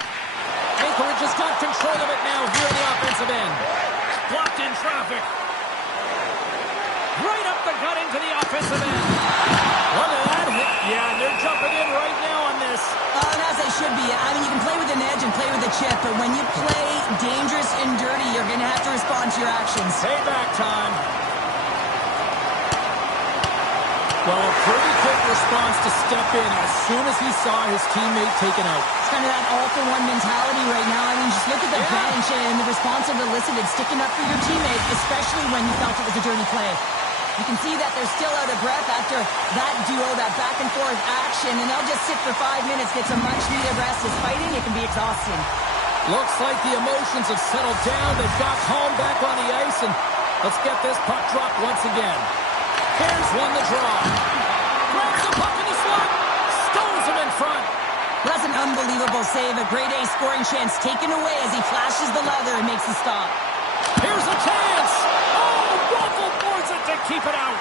Anchorage has got control of it now here on the offensive end. Blocked in traffic. Right up the gut into the offensive end. Look at that hit. Yeah, they're jumping in right now on this. And as they should be. I mean, you can play with an edge and play with a chip, but when you play dangerous and dirty, you're going to have to respond to your actions. Payback time. Well, a pretty quick response to step in as soon as he saw his teammate taken out. It's kind of that all-for-one mentality right now. I mean, just look at the bench and the response of the elicited, sticking up for your teammate, especially when you felt it was a dirty play. You can see that they're still out of breath after that duo, that back-and-forth action, and they'll just sit for 5 minutes, get some much-needed rest. As fighting, it can be exhausting. Looks like the emotions have settled down. They've got calm back on the ice, and let's get this puck dropped once again. Bears won the draw. Grabs the puck in the slot. Stones him in front. That's an unbelievable save. A grade A scoring chance taken away as he flashes the leather and makes the stop. Here's a chance. Oh, Waffle boards it to keep it out.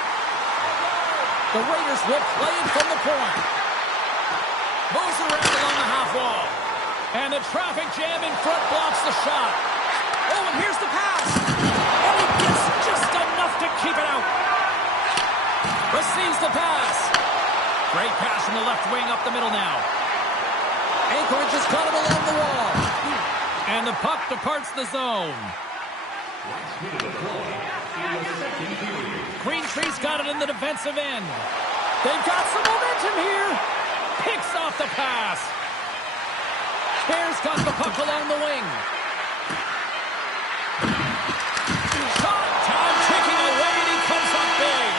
The Raiders will play it from the point. Moves it around along the half wall. And the traffic jam in front blocks the shot. Oh, and here's the pass. And he gets just enough to keep it out. Receives the pass. Great pass from the left wing up the middle now. Anchorage has got him along the wall. And the puck departs the zone. Green Tree's got it in the defensive end. They've got some momentum here. Picks off the pass. Bears got the puck along the wing. Shot time ticking away, and he comes up big.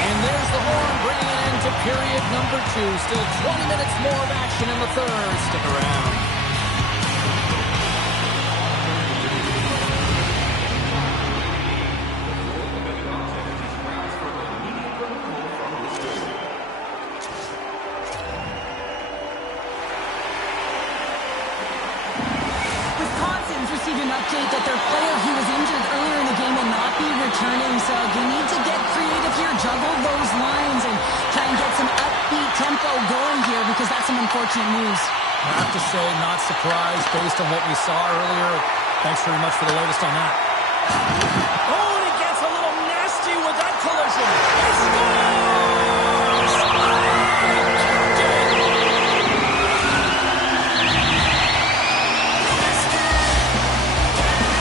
And there's the horn bringing an end to period number 2. Still 20 minutes more of action in the third. Stick around. Wisconsin's received an update that their player who was injured earlier in the game will not be returning, so you need to get creative here, juggle those lines, and try and get some upbeat tempo going here because that's some unfortunate news. I have to say, not surprised based on what we saw earlier. Thanks very much for the latest on that. Oh, and he gets a little nasty with that collision. He scores!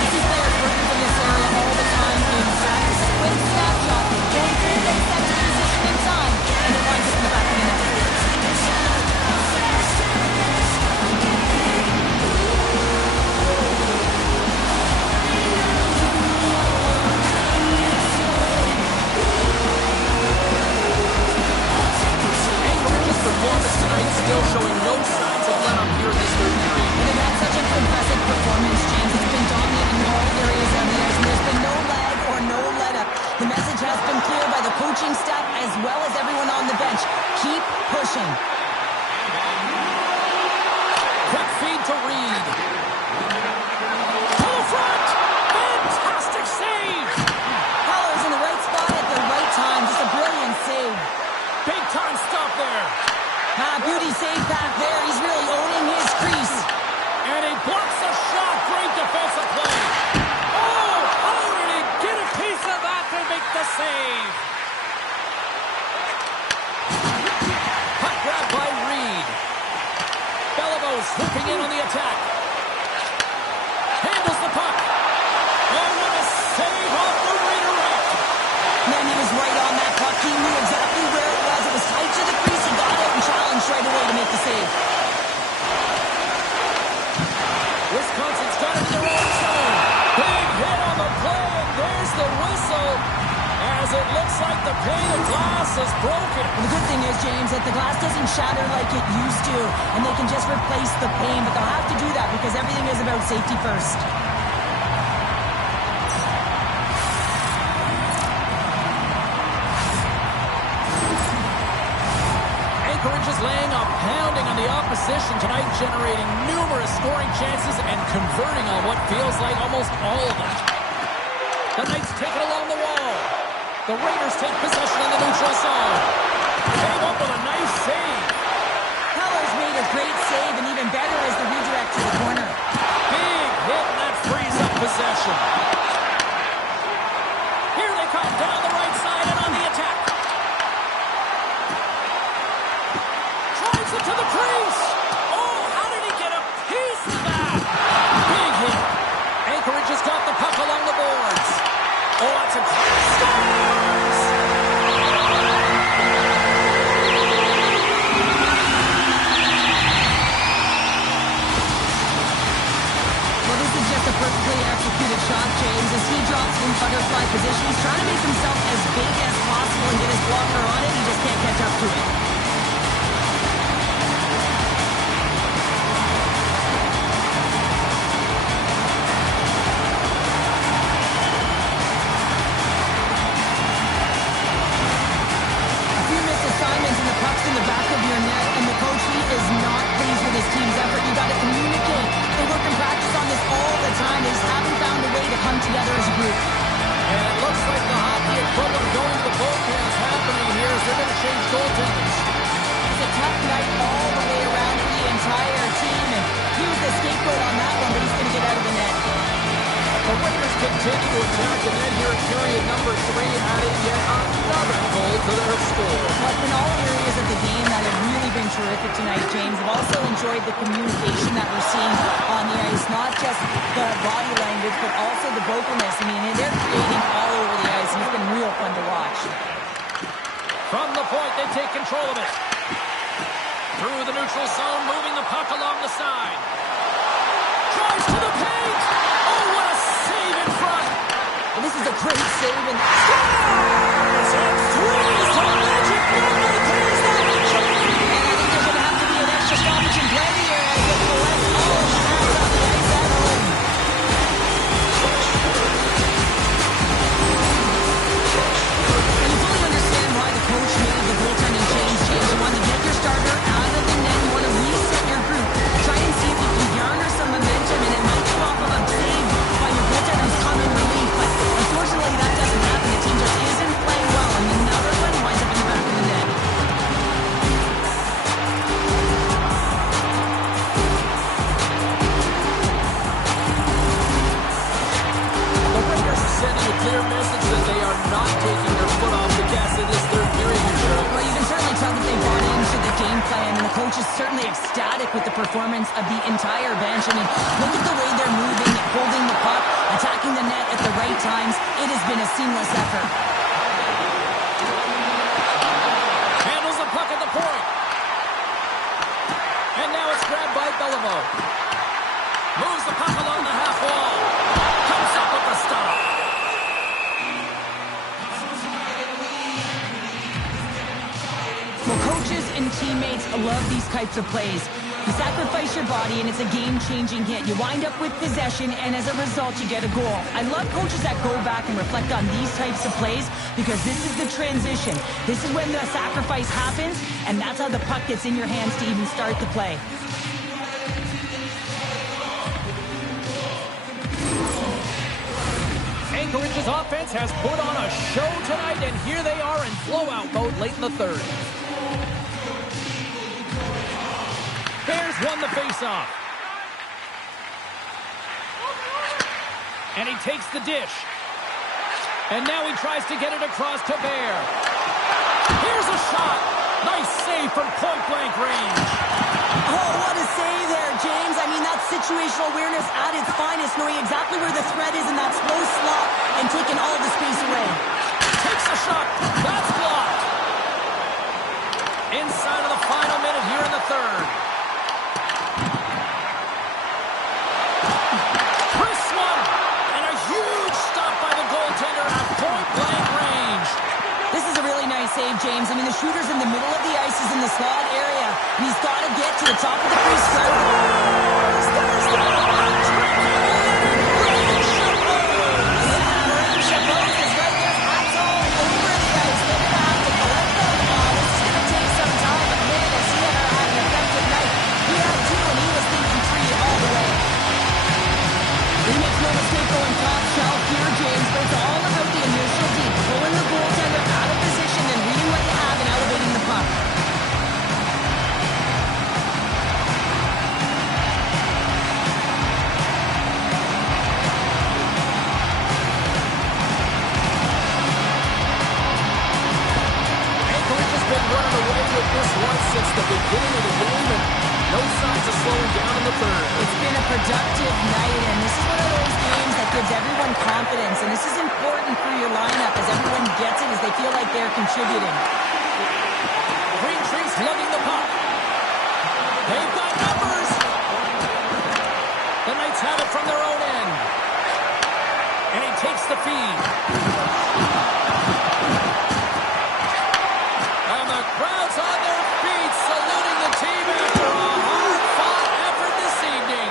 These players working from this area all the time in practice. Quick snapshot, going through the center position in time, and it winds up in the back of the net. coaching staff as well as everyone on the bench. Keep pushing. Quick feed to Reed. To the front. Fantastic save. Heller's in the right spot at the right time. Just a brilliant save. Big time stop there. Beauty save back there. He's really owning his crease. And he blocks the shot. Great defensive play. Oh, how did he get a piece of that to make the save? Puck grabbed by Reed. Beliveau swooping in on the attack. Handles the puck. Oh, what a save off the redirect. Man, he was right on that puck. He knew exactly where it was. It was tight to the crease. He got out and challenged right away to make the save. Wisconsin's got it in their own zone. Big hit on the play, and there's the whistle. As it looks like the pane of glass is broken. Well, the good thing is, James, that the glass doesn't shatter like it used to, and they can just replace the pane, but they'll have to do that because everything is about safety first. Anchorage is laying a pounding on the opposition tonight, generating numerous scoring chances and converting on what feels like almost all of them. The Knights take it along the wall. The Raiders take possession in the neutral zone. Came up with a nice save. Heller's made a great save, and even better is the redirect to the corner. Big hit, and that frees up possession. Here they come down the right side and on the attack. Drives it to the crease. Oh, how did he get a piece of that? Big hit. Anchorage has got the puck along the boards. Oh, that's a scores! Well, this is just a perfectly executed shot, James. As he drops in butterfly position, he's trying to make himself as big as possible and get his blocker on it. He just can't catch up to it. Assignments and the puck's in the back of your net, and the coach, he is not pleased with his team's effort. You got to communicate. They work in practice on this all the time. They just haven't found a way to come together as a group. And it looks like the hockey equivalent going to the bullpen is happening here as they're going to change goaltenders. It's a tough night all the way around for the entire team, and he was the scapegoat on that one, but he's going to get out of the net. The Raiders continue to attack the net here in period number 3, adding yet another goal to their score. Well, it's been all areas of the game that have really been terrific tonight, James. I've also enjoyed the communication that we're seeing on the ice, not just the body language, but also the vocalness. I mean, they're creating all over the ice, and it's been real fun to watch. From the point, they take control of it. Through the neutral zone, moving the puck along the side. Drives to the paint! Oh, what a save in front! And this is a great save, and scores! And throws the magic number, clears that check! And I think there's going to have to be an extra stoppage in play here as it collects all the hands on the ice at home. And you fully understand why the coach made the goaltending change. You want to get your starter out of the net. You want to reset your group. Try and see if you can garner some momentum, and it might come off of a save by your goaltender's come in relief. But unfortunately, that doesn't happen. The team just isn't playing well, and another one winds up in the back of the net. The Raiders are sending a clear message that they are not taking their foot off the gas in this third period. Well, you can certainly tell that they bought into the game plan, and the coach is certainly ecstatic with the performance of the entire bench. I mean, look at the way they're moving, holding the puck, attacking the net at the right times. It has been a seamless effort. Handles the puck at the point. And now it's grabbed by Beliveau. Moves the puck along the half wall. Comes up with the stop. Well, coaches and teammates love these types of plays. You sacrifice your body, and it's a game-changing hit. You wind up with possession, and as a result, you get a goal. I love coaches that go back and reflect on these types of plays because this is the transition. This is when the sacrifice happens, and that's how the puck gets in your hands to even start the play. Anchorage's offense has put on a show tonight, and here they are in blowout mode late in the third. Bears won the faceoff. And he takes the dish. And now he tries to get it across to Bear. Here's a shot. Nice save from point-blank range. Oh, what a save there, James. I mean, that's situational awareness at its finest, knowing exactly where the threat is in that slow slot and taking all the space away. Takes a shot. That's blocked. Inside of the final minute here in the third. Chris one. And a huge stop by the goaltender at point-blank range. This is a really nice save, James. I mean, the shooter's in the middle of the ice, is in the slot area, and he's got to get to the top of the crease square. Marin Chabot is right there. Hats all over the ice. They're going to have to collect that ball. This is going to take some time, but man, has he ever had an effective night. He had two, and he was thinking three all the way. He makes no mistake going top shelf here, James, but it's all about the initial deep, pulling the goaltender out of position and reading what you have and elevating the puck. Anchorage has been running away with this one since the beginning of the game, and no signs of slowing down in the third. It's been a productive night, and this is one of those games that gives everyone confidence, and this is important for your lineup as everyone gets it, as they feel like they're contributing. Green Tree's lugging the puck. They've got numbers. The Knights have it from their own end. And he takes the feed. And the crowd's on their feet, saluting the team after a hard-fought effort this evening.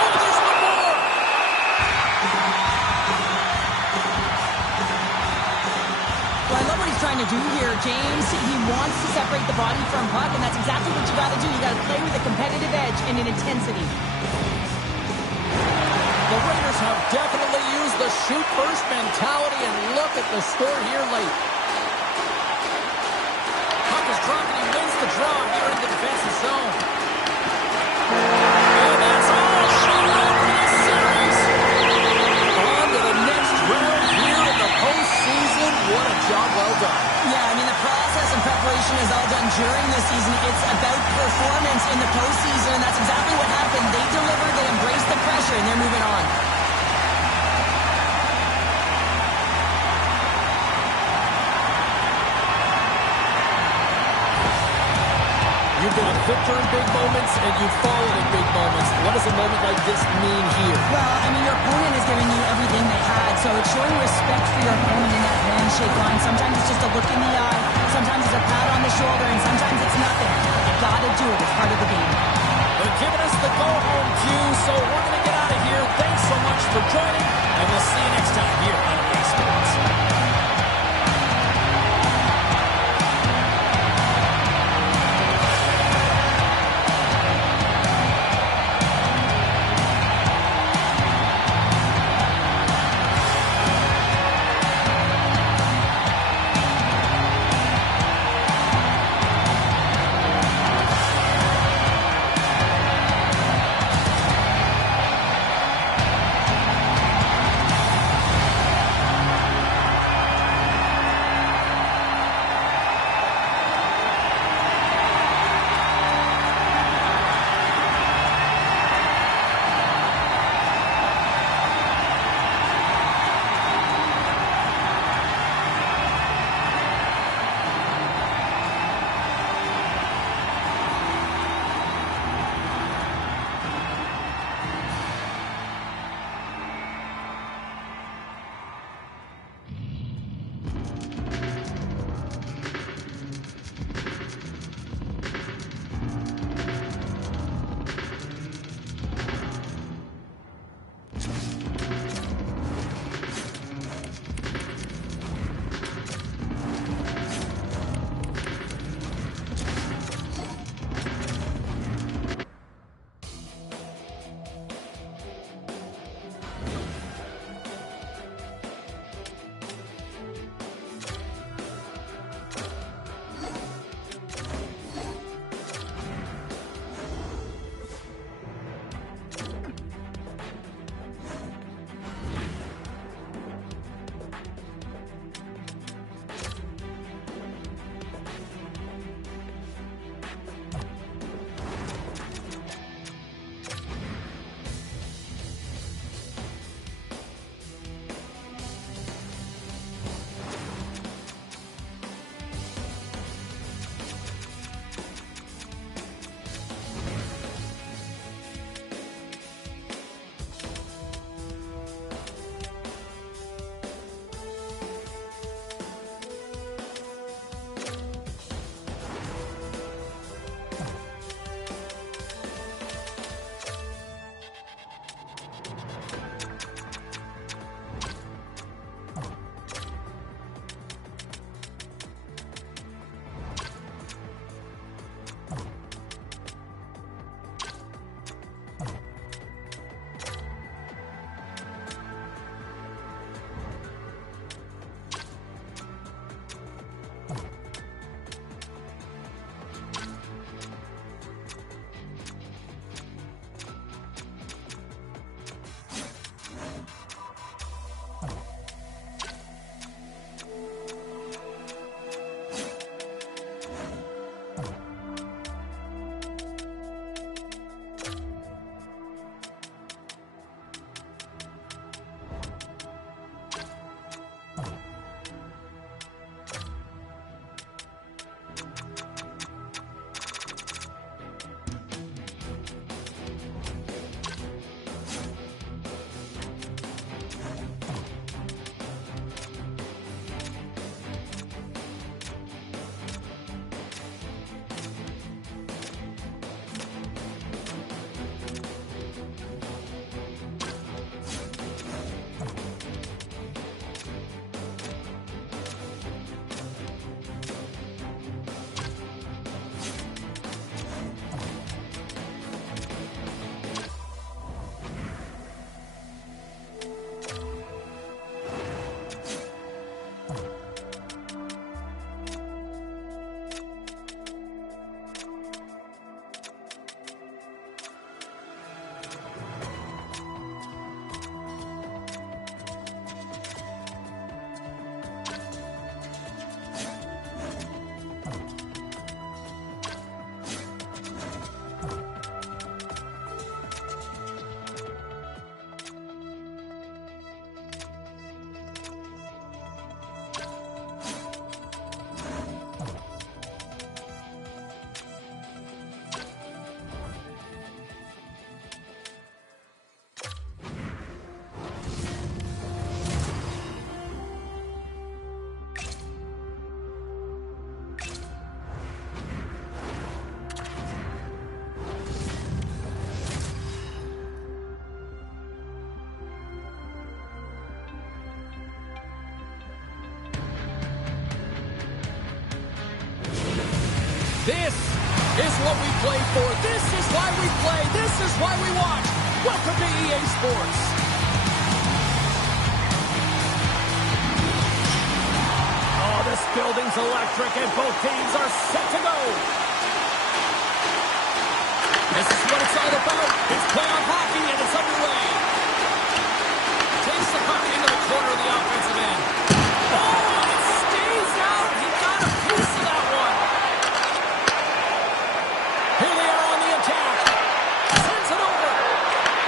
Oh, there's one more. Well, I love what he's trying to do here, James. He wants to separate the body from puck, and that's exactly what you got to do. You got to play with a competitive edge and an intensity. The Raiders have definitely used the shoot-first mentality, and look at the score here late. Puck is dropped, and he wins the draw here in the defensive zone. And that's all shot out for this series. On to the next round here in the postseason. What a job well done. Yeah, I mean, the process and preparation is all done during the season. It's about performance in the postseason, and that's exactly what happened. They delivered, they embraced the pressure, and they're moving on. You've been a victor in big moments, and you've fallen in big moments. What does a moment like this mean here? Well, I mean, your opponent has given you everything they had, so it's showing respect for your opponent in that handshake line. Sometimes it's just a look in the eye, sometimes it's a pat on the shoulder, and sometimes it's nothing. You gotta do it. It's part of the game. They're giving us the go-home cue, so we're going to get out of here. Thanks so much for joining, and we'll see you next time here on EA Sports. This is what we play for. This is why we play. This is why we watch. Welcome to EA Sports. Oh, this building's electric and both teams are set to go. This is what it's all about. It's playoff hockey and it's underway. Takes the puck into the corner of the offensive end. Oh, it stays out. He got a piece of that one. Here they are on the attack. Sends it over.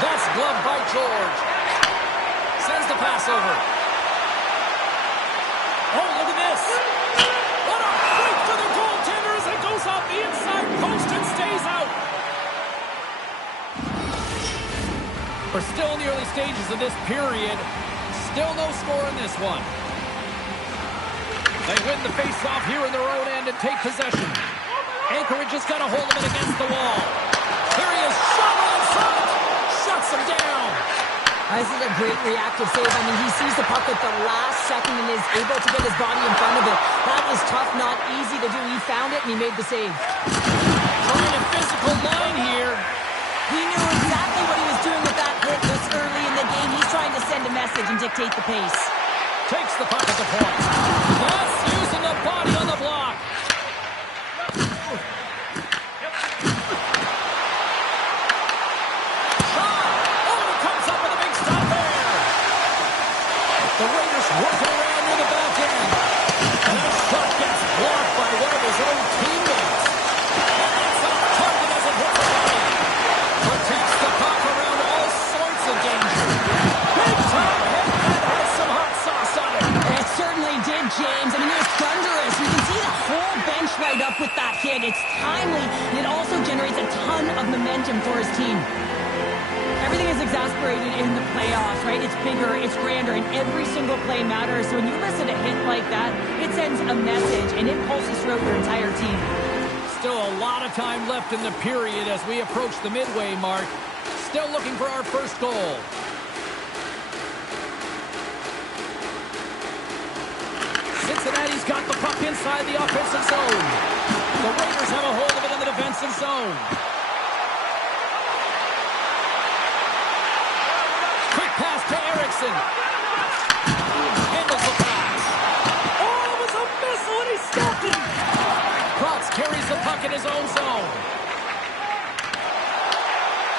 That's gloved by George. Sends the pass over. Oh, look at this. What a break for the goaltender as it goes off the inside post and stays out. We're still in the early stages of this period. Still no score in this one. They win the face-off here in their own end and take possession. Anchorage has got a hold of it against the wall. Here he is, shot in front. Shuts him down. This is a great reactive save. I mean, he sees the puck at the last second and is able to get his body in front of it. That was tough, not easy to do. He found it and he made the save. Trying a physical line here. He knew exactly what he was doing with that hit this early in the game. He's trying to send a message and dictate the pace. Takes the puck at the point. That's using the body on the block. The Raiders working around near the back end. And that shot gets blocked by one of his own teammates. And that's off target as it hits the body. Protects the puck around all sorts of danger. Big time hit that has some hot sauce on it. It certainly did, James. I mean, it was thunderous. You can see the whole bench light up with that hit. It's timely, and it also generates a ton of momentum for his team. Everything is exasperated in the playoffs, right? It's bigger, it's grander, and every single play matters. So when you listen to a hit like that, it sends a message, and it pulses throughout your entire team. Still a lot of time left in the period as we approach the midway mark. Still looking for our first goal. Cincinnati's got the puck inside the offensive zone. The Raiders have a hold of it in the defensive zone. Pass to Erickson. Handles the pass. Oh, it was a missile and he stopped it. Krotz carries the puck in his own zone.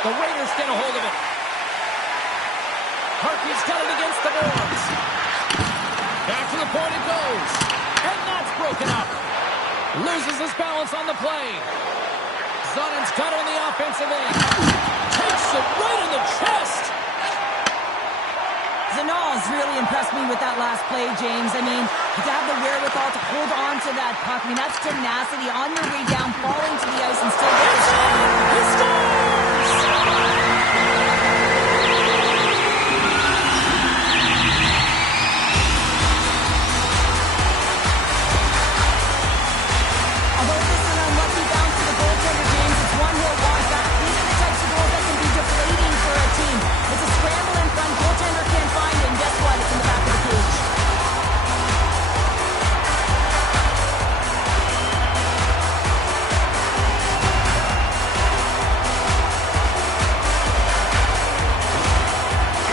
The Raiders get a hold of it. Harkey's got it against the boards. Back to the point it goes. And that's broken up. Loses his balance on the play. Zonen's got it on the offensive end. Takes it right in the chest. Zanal's really impressed me with that last play, James. I mean, to have the wherewithal to hold on to that puck. I mean, that's tenacity on your way down, falling to the ice, and still get the shot. He scores! Although this is an unlucky bounce to the goaltender, James, it's one he'll want back. These are the types of goals that can be deflating for a team. It's a scramble in front, goaltender can't find it, and guess what? It's in the back of the cage.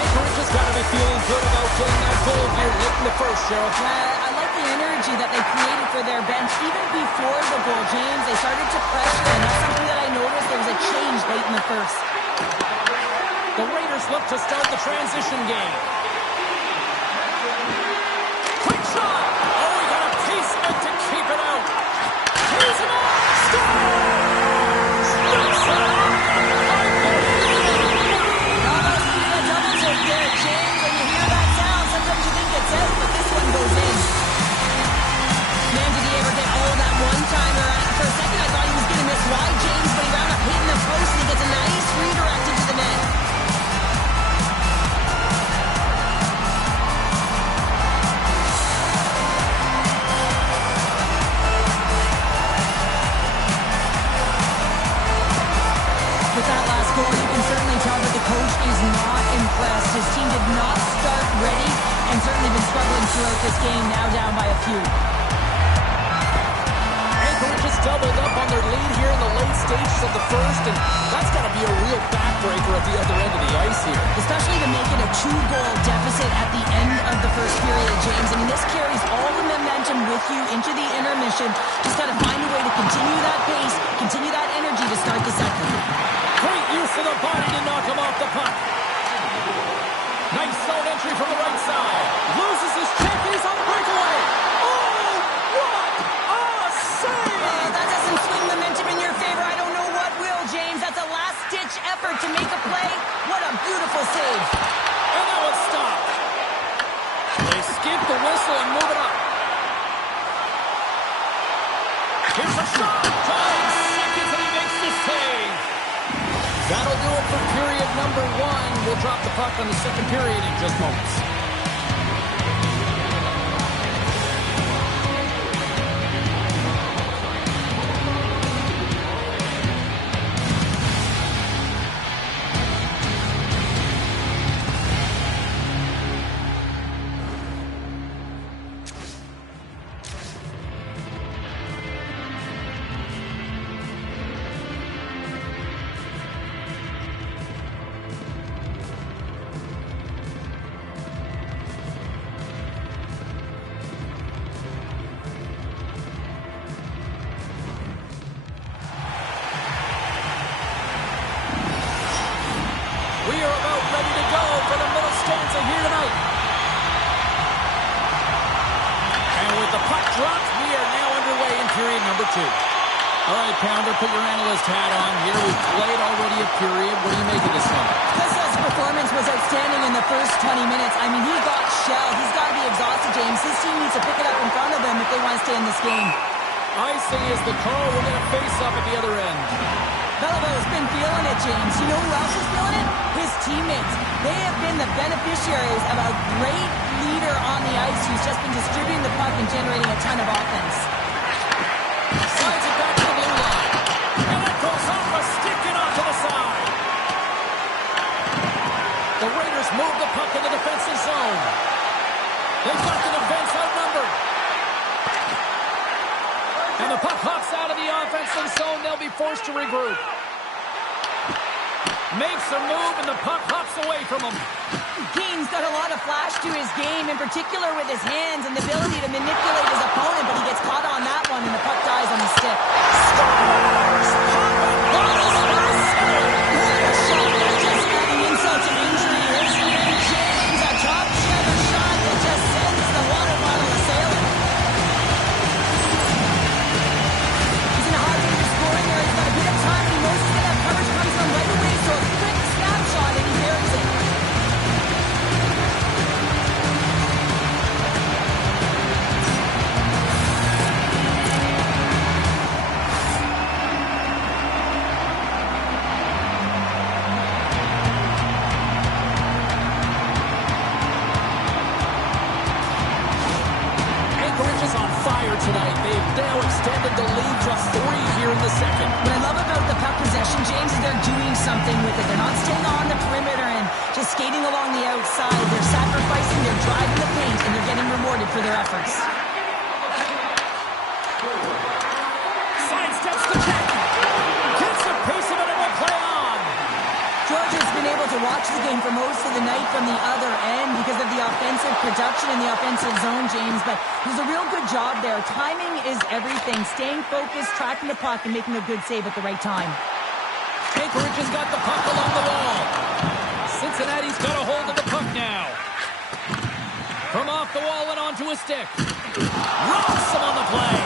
Anchorage has got to be feeling good about getting that goal here late in the first, Cheryl. I like the energy that they created for their bench. Even before the goal, James, they started to pressure, and that's something that I noticed. There was a change late in the first. The Raiders look to start the transition game. Quick shot! Oh, he got a piece of it to keep it out. Here's an out! Scores! Knocks it out! Almost needed a double check there, James. When you hear that sound, sometimes you think it's out, but this one goes in. Man, did he ever get all of that one-timer? For a second, I thought he was going to miss wide, James, but he wound up hitting the post, and he gets a nice redirect into the net. With that last goal, you can certainly tell that the coach is not impressed. His team did not start ready and certainly been struggling throughout this game, now down by a few. Anchorage has doubled up on their lead here in the late stages of the first, and that's got to be a real backbreaker at the other end of the ice here. Especially to make it a 2-goal deficit at the end of the first period, James. I mean, this carries all the momentum with you into the intermission. Just got to find a way to continue that pace, continue that energy to start the second. Great use of the body to knock him off the puck. Nice zone entry from the right side. Loses his check, and he's on the breakaway. Oh, what a save! That doesn't swing momentum in your favor. I don't know what will, James. That's a last-ditch effort to make a play. What a beautiful save. And now it's stopped. They skip the whistle and move it up. Here's a shot. Time seconds, and he makes the save. That'll do it for period number 1. We'll drop the puck on the second period in just moments. We are about ready to go for the middle stanza here tonight. And with the puck dropped, we are now underway in period number 2. All right, Pounder, put your analyst hat on here. We've played already a period. What do you make of this one? Kessel's performance was outstanding in the first 20 minutes. I mean, he got shelled. He's got to be exhausted, James. His team needs to pick it up in front of him if they want to stay in this game. Icing is the call. We're going to face up at the other end. Beliveau-has been feeling it, James. You know who else is feeling it? His teammates. They have been the beneficiaries of a great leader on the ice who's just been distributing the puck and generating a ton of offense. Slides it back to the blue line. And that goes off a stick and onto the side. The Raiders move the puck in the defensive zone. They've got the defense outnumbered. And the puck hops out of the offensive zone. They'll be forced to regroup. Makes a move, and the puck hops away from him. Keane's got a lot of flash to his game, in particular with his hands and the ability to manipulate his opponent, but he gets caught on that one, and the puck dies on his stick. Scores! What a shot! That's just adding insult to injury. Here's James, a top cheddar shot that just sends the water bottle a-sailing. He's in a hard time of scoring there. He's got a bit of time, and he knows he's going to have coverage coming from right away, so a quick snapshot, and he buries it. Anchorage is on fire tonight. They've now extended the lead to 3 here in the second. What I love about the puck possession, James, is they're doing something with it. They're not staying on the perimeter and just skating along the outside. They're sacrificing, they're driving the paint, and they're getting rewarded for their efforts. Sidesteps the check. Gets the pace of it and will play on. Georgia's been able to watch the game for most of the night from the other end because of the offensive production in the offensive zone, James, but there's a real good job there. Timing is everything. Staying focused, tracking the puck, and making a good save at the right time. Anchorage has got the puck along the wall. Cincinnati's got a hold of the puck now. From off the wall and onto a stick. Rocks him on the play.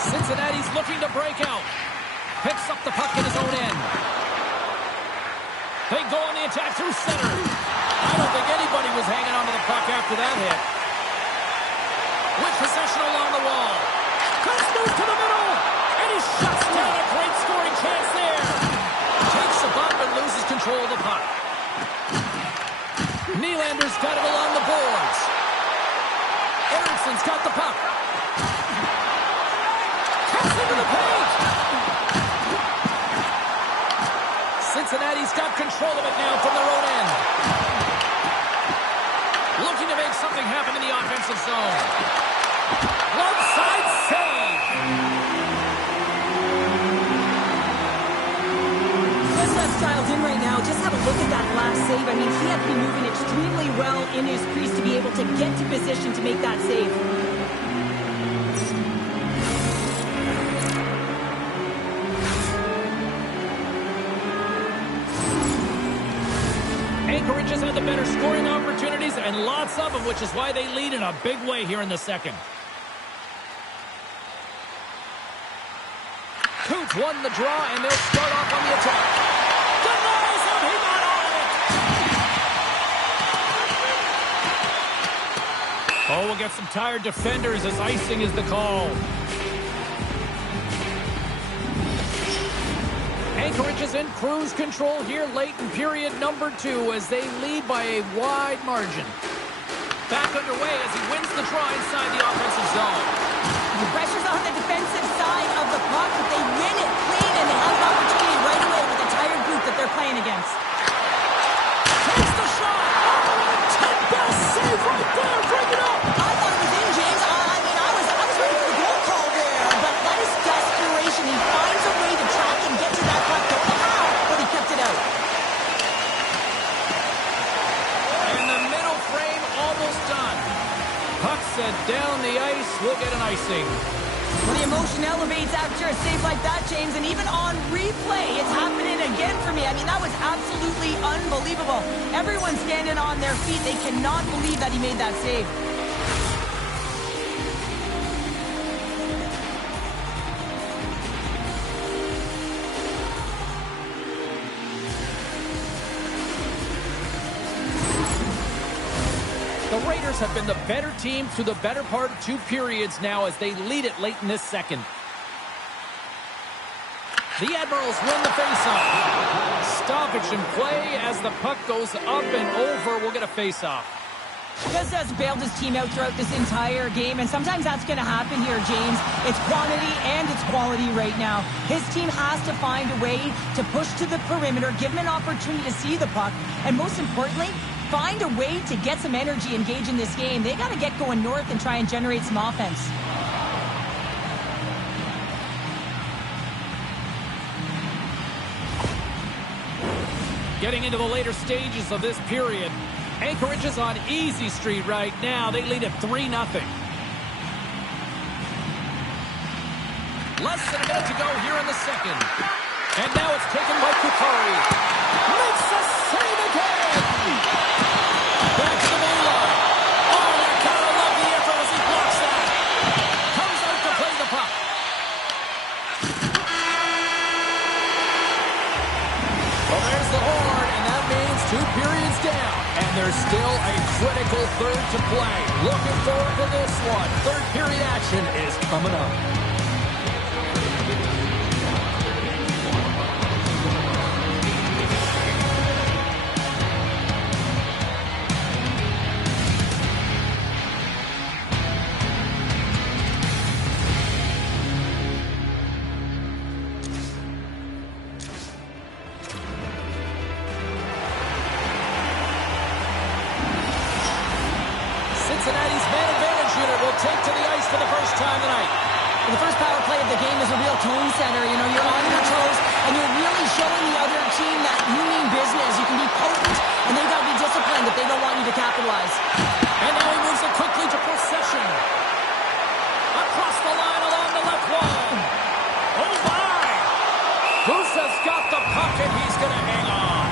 Cincinnati's looking to break out. Picks up the puck in his own end. They go on the attack through center. I don't think anybody was hanging onto the puck after that hit. With possession along the wall. Cross move to the middle. And he shuts down a great scoring chance there. Takes a bump and loses control of the puck. Nylander's got it along the boards. Ericsson's got the puck. Cuts into the paint. Cincinnati's got control of it now from their own end. Looking to make something happen in the offensive zone. One look at that last save. I mean, he had to be moving extremely well in his crease to be able to get to position to make that save. Anchorage has had the better scoring opportunities and lots of them, which is why they lead in a big way here in the second. Coots won the draw, and they'll start off on the attack. Denies him! He got all of it! Oh, we'll get some tired defenders as icing is the call. Anchorage is in cruise control here late in period number 2 as they lead by a wide margin. Back underway as he wins the draw inside the offensive zone. The pressure's on the defensive side of the puck, but they win it clean, and they have an opportunity right away with a tired group that they're playing against. Takes the shot! Best save right there! Bring it up! I thought it was in, James. I was ready for the goal call there, but that is desperation. He finds a way to track and get to that puck. Don't know how, but he kept it out. And the middle frame almost done. Puck set down the ice. We'll get an icing. Well, the emotion elevates after a save like that, James, and even on replay, it's happening again for me. I mean, that was absolutely unbelievable. Everyone's standing on their feet. They cannot believe that he made that save. The Raiders have been the better team through the better part of 2 periods now as they lead it late in this second. The Admirals win the faceoff. Stoppage in play as the puck goes up and over. We'll get a faceoff. Gus has bailed his team out throughout this entire game, and sometimes that's going to happen here, James. It's quantity and it's quality right now. His team has to find a way to push to the perimeter, give him an opportunity to see the puck, and most importantly, find a way to get some energy engaged in this game. They got to get going north and try and generate some offense. Getting into the later stages of this period, Anchorage is on easy street right now. They lead at 3-0. Less than a minute to go here in the second. And now it's taken by Kukari. Makes the save again! Back to the blue line. Oh, that kind of love the effort as he blocks that. Comes out to play the puck. Well, there's the horn, and that means 2 periods down. And there's still a critical third to play. Looking forward to this one. Third period action is coming up. Cincinnati's man advantage unit will take to the ice for the first time tonight. The first power play of the game is a real tone setter. You know, you're on your toes, and you're really showing the other team that you mean business. You can be potent, and they've got to be disciplined if they don't want you to capitalize. And now he moves it quickly to possession. Across the line along the left wall. Oh, my! Husa's got the puck, and he's going to hang on.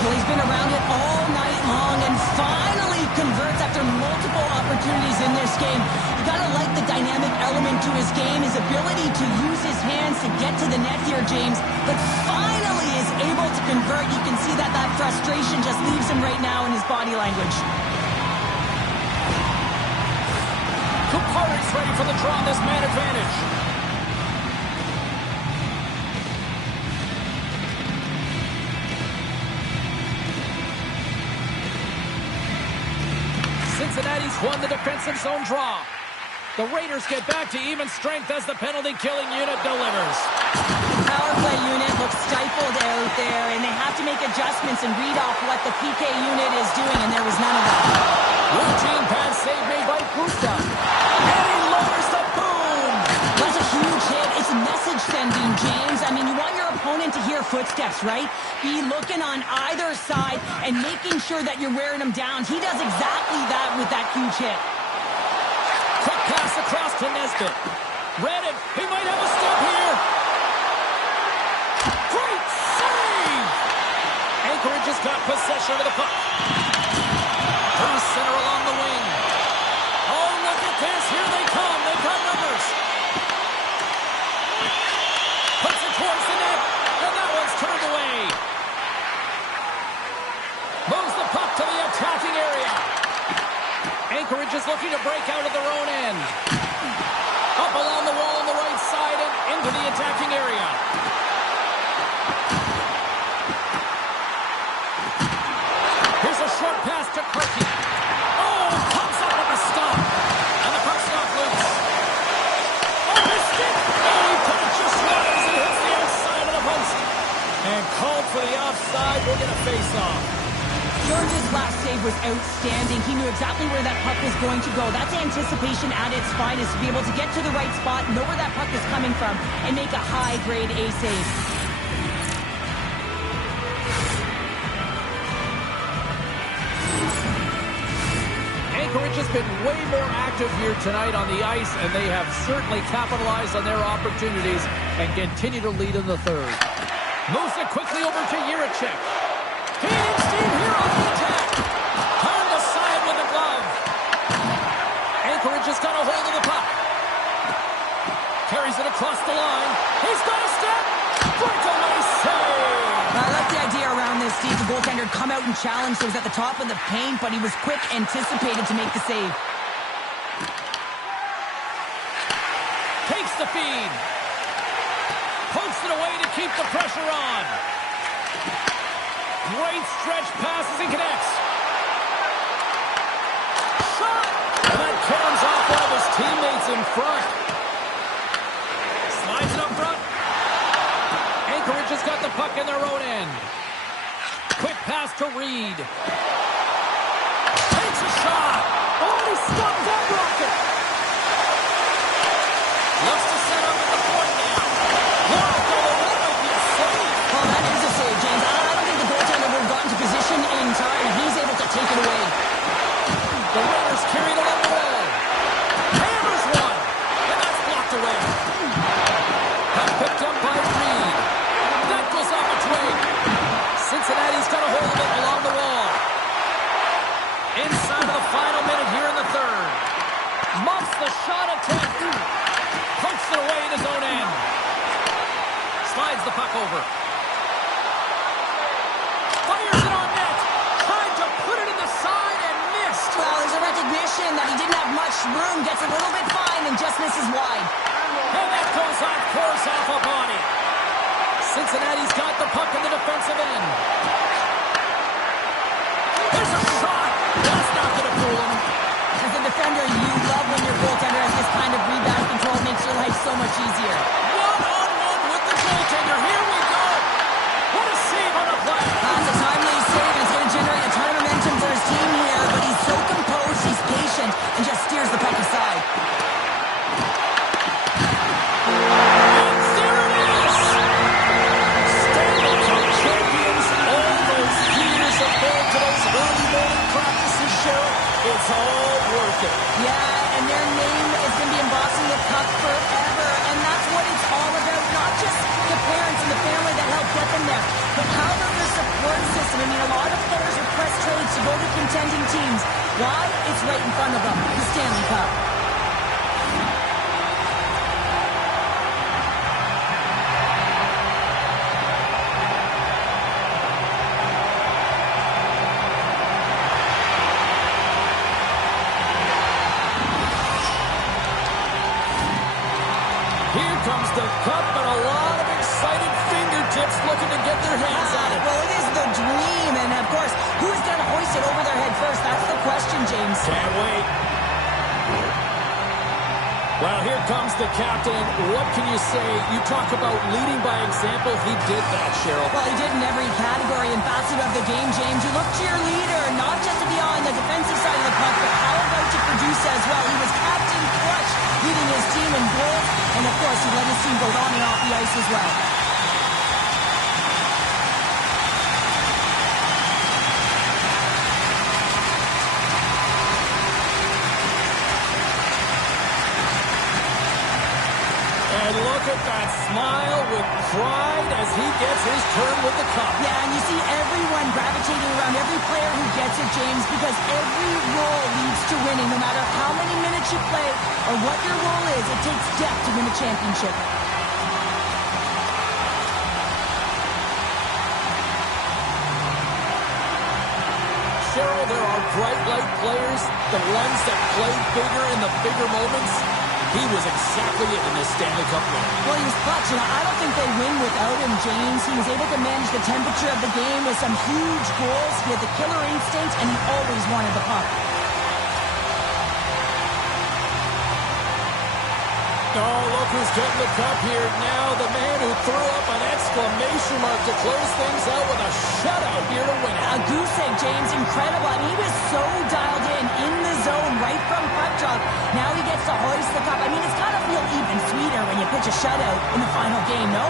Well, he's been around it all night long and finally converts after multiple opportunities in this game. You gotta like the dynamic element to his game, his ability to use his hands to get to the net here, James. But finally is able to convert. You can see that frustration just leaves him right now in his body language. Kupari's ready for the draw, this man advantage. Cincinnati's won the defensive zone draw. The Raiders get back to even strength as the penalty-killing unit delivers. The power play unit looks stifled out there, and they have to make adjustments and read off what the PK unit is doing, and there was none of that. Routine pass save made by Gusta. And he lowers the boom! That's a huge hit. It's message sending, James. I mean, you want your opponent to hear footsteps, right? Be looking on either side and making sure that you're wearing them down. He does exactly that with that huge hit. Quick pass across to Nesbitt. Read it. He might have a step here. Great save! Anchorage has got possession of the puck. Through center along the wing. Oh, look at this. Here they come. They've got numbers. Puts it towards the net. And that one's turned away. Moves the puck to the attacking area. Anchorage is looking to break out of their own end. Up along the wall on the right side and into the attacking area. Here's a short pass to Krejci. Oh, comes up with a stop. And the puck's not loose. Oh, missed it. Oh, he put it just right as it hits the outside of the post. And called for the offside. We'll get a face-off. George's last save was outstanding. He knew exactly where that puck was going to go. That's anticipation at its finest, to be able to get to the right spot, know where that puck is coming from, and make a high-grade A save. Anchorage has been way more active here tonight on the ice, and they have certainly capitalized on their opportunities and continue to lead in the third. Moves it quickly over to Jiricek. Gaining steam here on the attack. Turned aside with a glove. Anchorage has got a hold of the puck. Carries it across the line. He's got a step. Breakaway save. I like the idea around this, Steve. The goaltender come out and challenge. He was at the top of the paint, but he was quick, anticipated to make the save. Takes the feed. Pokes it away to keep the pressure on. Great stretch passes and connects. Shot! And that caroms off one of his teammates in front. Slides it up front. Anchorage has got the puck in their own end. Quick pass to Reed. Takes a shot. Oh, he stopped that rocket. Looks to set up at the point now. Blocked over. That might be a save. Well, that is a save, James. I don't think the goaltender would have gotten to position in time. He's able to take it away. The Raiders carried along the wall. Hammers one. And that's blocked away. Puck picked up by Reed. That goes off a twig. Cincinnati's got a hold of it along the wall. Inside of the final minute here in the third. Muffs the shot attempt. Pokes it away in his own end. Slides the puck over. Fires it on net. Tried to put it in the side and missed. Well, there's a recognition that he didn't have much room. Gets a little bit fine and just misses wide. And that goes on, pours off a body. Cincinnati's got the puck in the defensive end. There's a shot. That's not going to fool him. As a defender, you love when your goaltender has this kind of rebound control. It makes your life so much easier. One-on-one with the goaltender. Here we go. What a save on a play. That's a timely save, and it's going to generate a ton of momentum for his team here, but he's so composed, he's patient, and just steers the puck aside. And there it is. Stanley Cup champions. All those years of going to those early morning practices, Cheryl. It's all worth it. Yeah, and their name is going to be embossed in the cup forever, and that's what it's all about. Not just the parents and the family that helped get them there, but how about their support system? I mean, a lot of players request trades to go to contending teams. Why? It's right in front of them, the Stanley Cup. Here comes the cup and a lot of excited fingertips looking to get their hands on it. Well, it is the dream, and of course, who is going to hoist it over their head first? That's the question, James. Can't wait. Well, here comes the captain. What can you say? You talk about leading by example. He did that, Cheryl. Well, he did in every category and facet of the game, James. You look to your leader, not just to be on the defensive side of the puck, but how about to produce as well? He was captain clutch, leading his team in goals, and of course, he let his team go on and off the ice as well. at that smile with pride as he gets his turn with the cup. Yeah, and you see everyone gravitating around every player who gets it, James, because every role leads to winning. No matter how many minutes you play or what your role is, it takes depth to win a championship. Cheryl, there are bright light players, the ones that play bigger in the bigger moments. He was exactly it in this Stanley Cup win. Well, he was clutch, and I don't think they win without him, James. He was able to manage the temperature of the game with some huge goals. He had the killer instinct, and he always wanted the puck. Oh, look who's getting the cup here now. The man who threw up an exclamation mark to close things out with a shutout here to win it. A goose egg, James. Incredible. I mean, he was so dialed in the zone right from puck drop. Now he gets to hoist the cup. I mean, it's got to feel even sweeter when you pitch a shutout in the final game, no?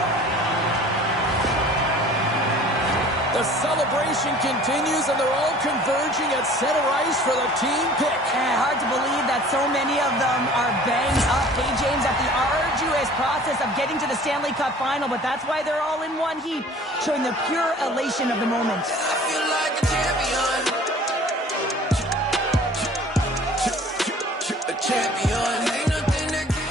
The celebration continues, and they're all converging at center ice for the team pick. Hard to believe that so many of them are banged up, hey, James, at the arduous process of getting to the Stanley Cup final, but that's why they're all in one heap, showing the pure elation of the moment. I feel like a champion. A champion. Ain't nothing that can.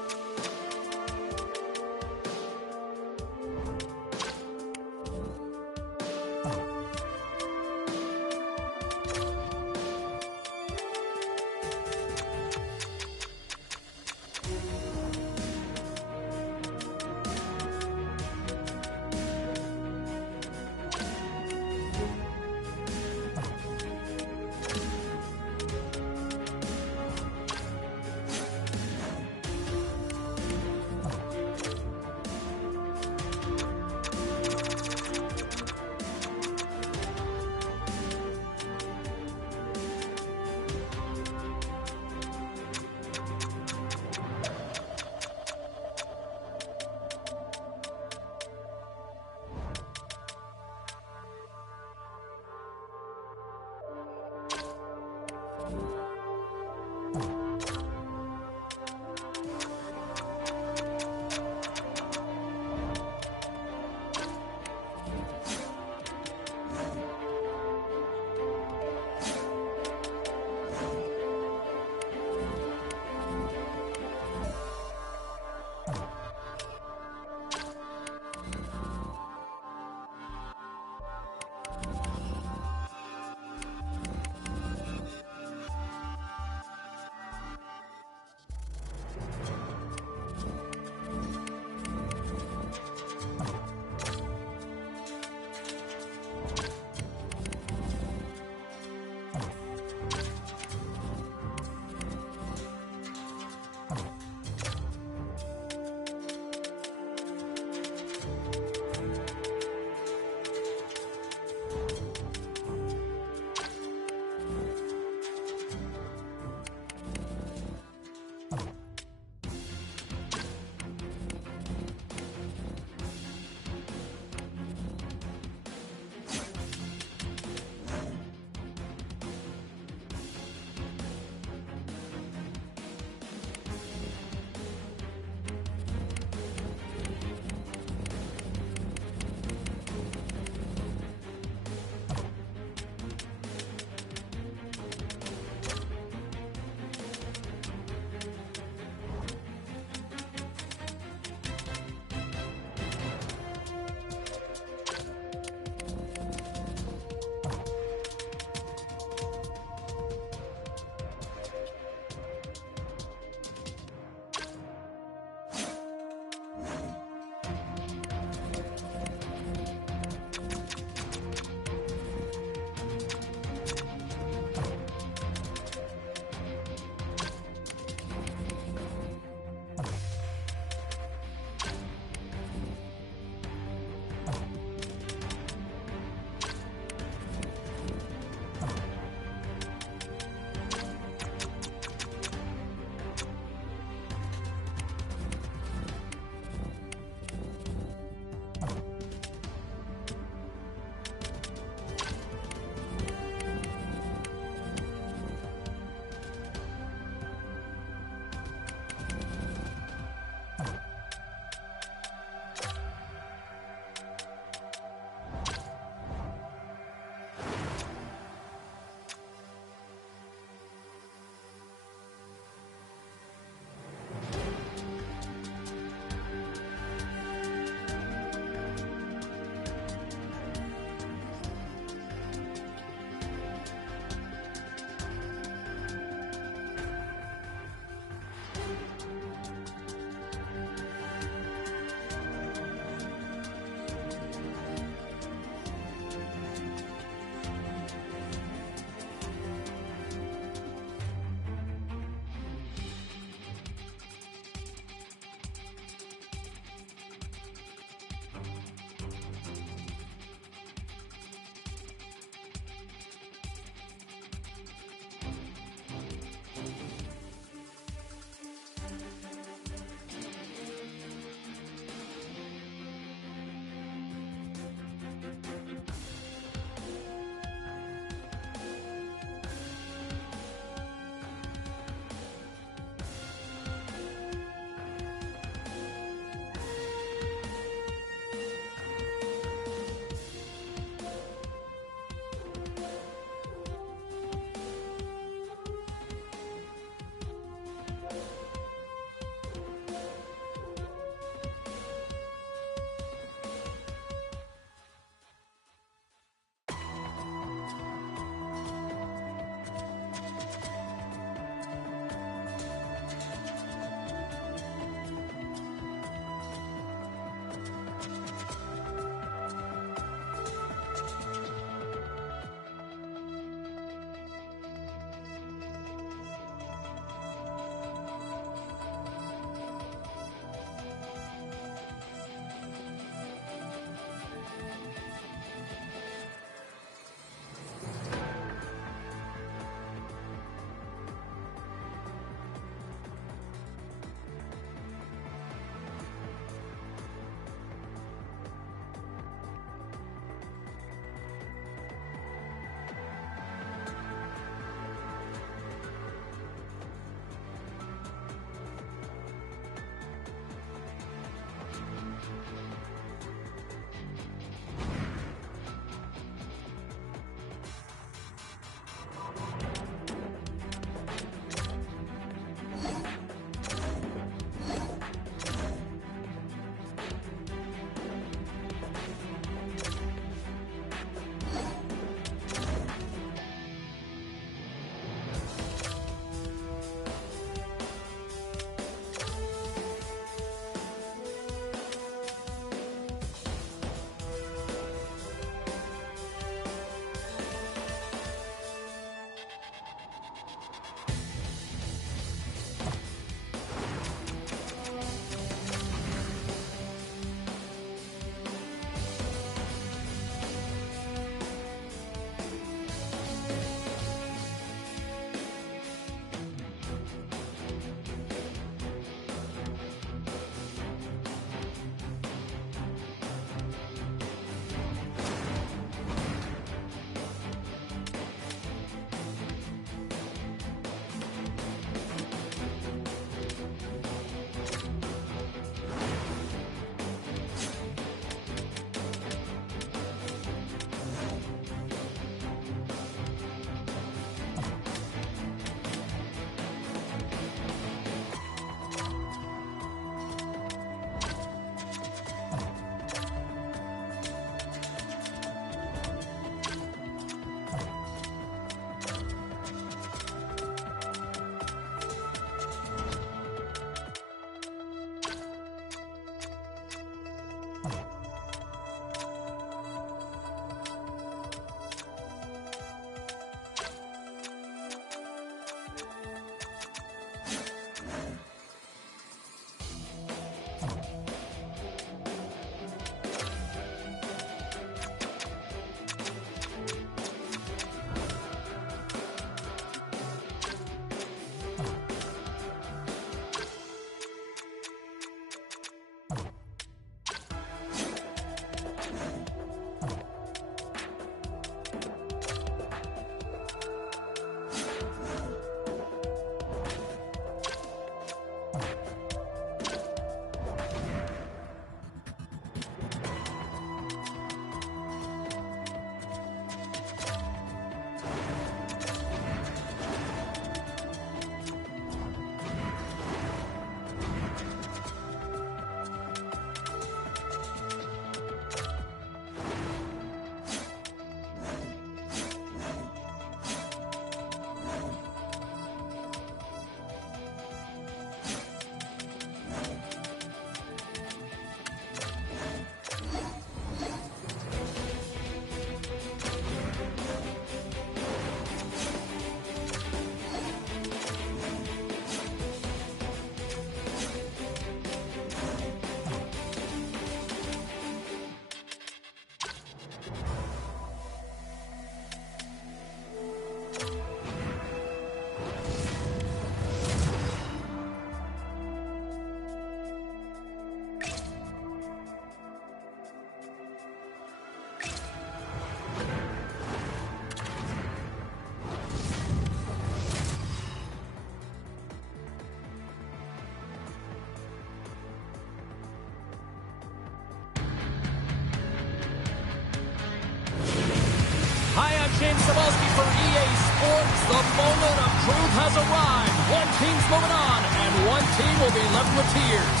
James Cebulski for EA Sports. The moment of truth has arrived. One team's moving on, and one team will be left with tears.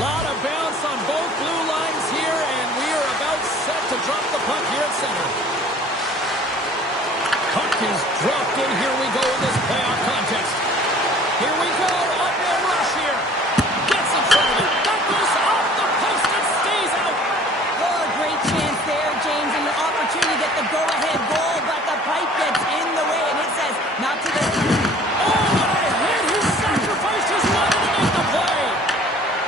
Lot of bounce on both blue lines here, and we are about set to drop the puck here at center. Puck is dropped in. Here we go in this playoff contest. Here we go. Up no rush here. Gets in front of it. That goes off the post and stays out. Oh, great chance there, James, and the opportunity to get the go-ahead goal, but the pipe gets in the way, and it says not to the... Oh, what a hit. He sacrificed his money to make the play.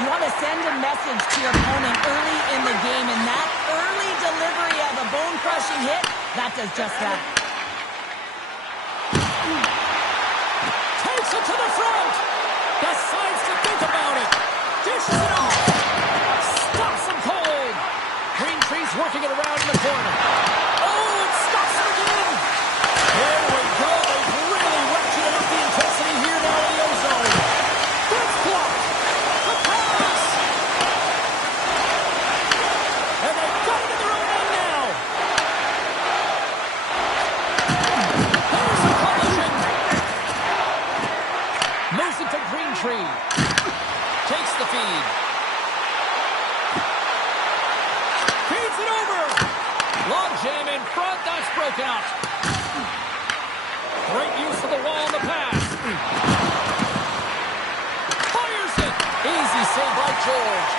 You want to send a message to your opponent early in the game, and that early delivery of a bone-crushing hit, that does just that. Takes it to the front. Decides to think about it. Dishes it off. Stops him cold. Green Tree's working it around in the corner. Oh, it stops him again. There we go. They've really ratcheted up the intensity here now in the ozone. That's blocked. The pass. And they've got it in their own end now. There's a collision. Moves it to Green Tree. Takes the feed. Feeds it over. Log jam in front. That's broken up. Great use of the wall on the pass. Fires it. Easy save by George.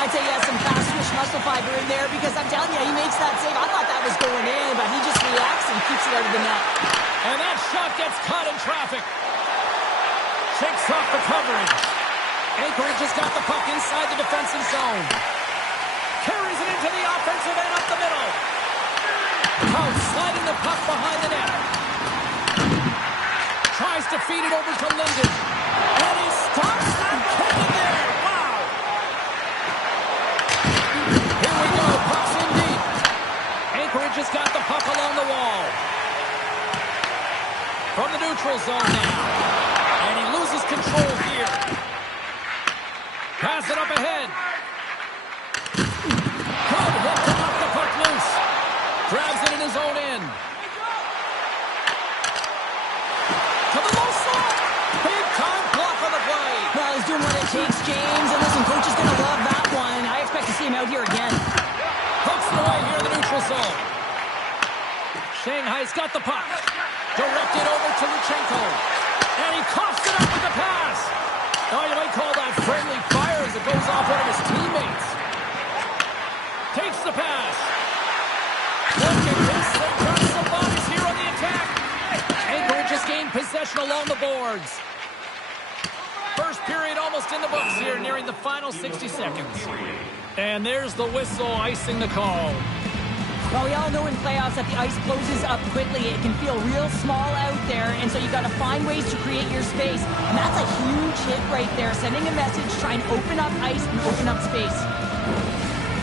I'd say he has some fast twitch muscle fiber in there, because I'm telling you, he makes that save. I thought that was going in, but he just reacts and keeps it out of the net. And that shot gets caught in traffic. Shakes off the coverage. Anchorage has got the puck inside the defensive zone. Carries it into the offensive end up the middle. Coach sliding the puck behind the net. Tries to feed it over to Linden. And he stops that kick in there. Wow. Here we go. Puck's in deep. Anchorage has got the puck along the wall. From the neutral zone now. And he loses control here. Pass it up ahead. Good hit to knock the puck loose. Grabs it in his own end. To the low slot. Big time block on the play. Well, he's doing what it takes, James. And listen, coach is going to love that one. I expect to see him out here again. Hooks it away here in the neutral zone. Shanghai's got the puck. Directed over to Luchenko. And he coughs it up with the pass. Oh, you might call that friendly fire as it goes off one of his teammates. Takes the pass. Look at this. They've got some bodies here on the attack. Anchorage has gained possession along the boards. First period almost in the books here, nearing the final 60 seconds. And there's the whistle icing the call. Well, we all know in playoffs that the ice closes up quickly. It can feel real small out there, and so you got to find ways to create your space. And that's a huge hit right there, sending a message, trying to open up ice and open up space.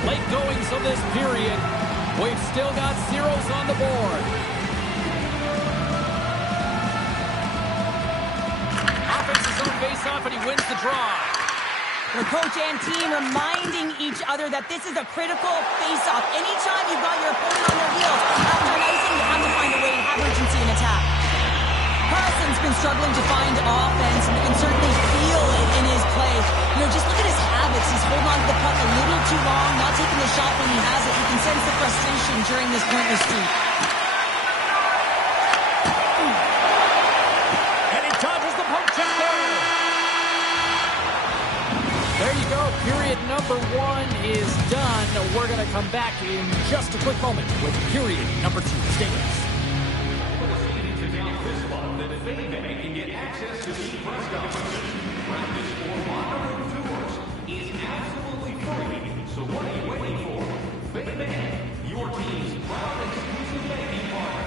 Late goings of this period. We've still got zeros on the board. Offense is on face-off, and he wins the draw. The coach and team reminding each other that this is a critical face-off. Anytime you've got your opponent on their heels, after an icing, you have to find a way to have urgency in attack. Carlson's been struggling to find offense, and you can certainly feel it in his play. You know, just look at his habits. He's holding on to the puck a little too long, not taking the shot when he has it. You can sense the frustration during this pointless streak. And he dodges the poke check there. There you go. Period number 1 is done. We're going to come back in just a quick moment with period number 2. Stay with us. Can get access to the press conferences. Practice for locker room tours is absolutely free. So what are you waiting for? Baybank, your team's proud exclusive banking partner.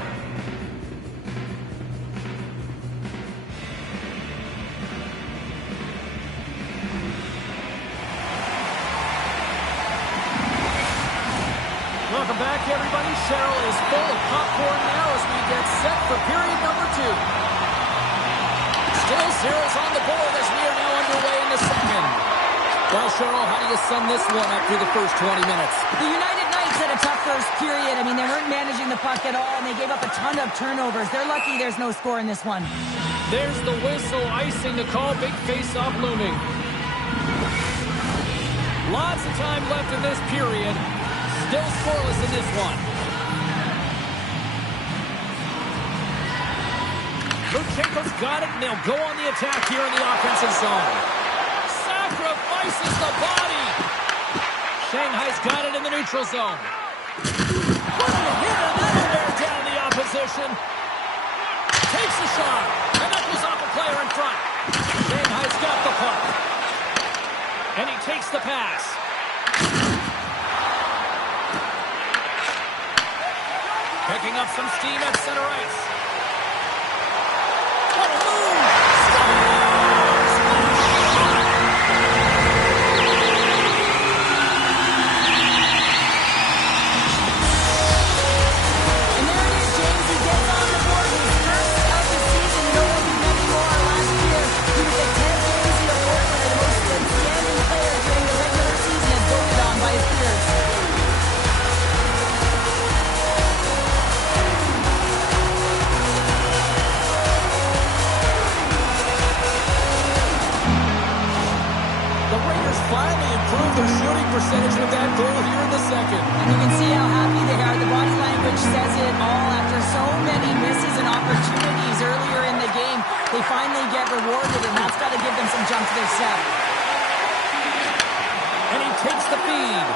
Welcome back, everybody. Cheryl is full of popcorn now as we get set for period number 2. Still zeros on the board as we are now underway in the second. Well, Cheryl, how do you sum this one up through the first 20 minutes? The United Knights had a tough managing the puck at all, and they gave up a ton of turnovers. They're lucky there's no score in this one. There's the whistle, icing the call, big face-off looming. Lots of time left in this period. Still scoreless in this one. Lutsenko's got it, and they'll go on the attack here in the offensive zone. Sacrifices the body. Shanghai's got it in the neutral zone. What a hitter, that'll wear down the opposition. Takes a shot, and that was off a player in front. Shanghai's got the puck. And he takes the pass. Picking up some steam at center ice. What a move! And there it is, James. He gets on the board. His first of the season. No one did many more last year. He was a 10-jersey award winner, the most outstanding player during the regular season, as voted on by his peers. The Raiders finally improved their shooting percentage with that goal here in the second. And you can see how happy they are. The body language says it all. After so many misses and opportunities earlier in the game, they finally get rewarded, and that's got to give them some jump to their step. And he takes the feed.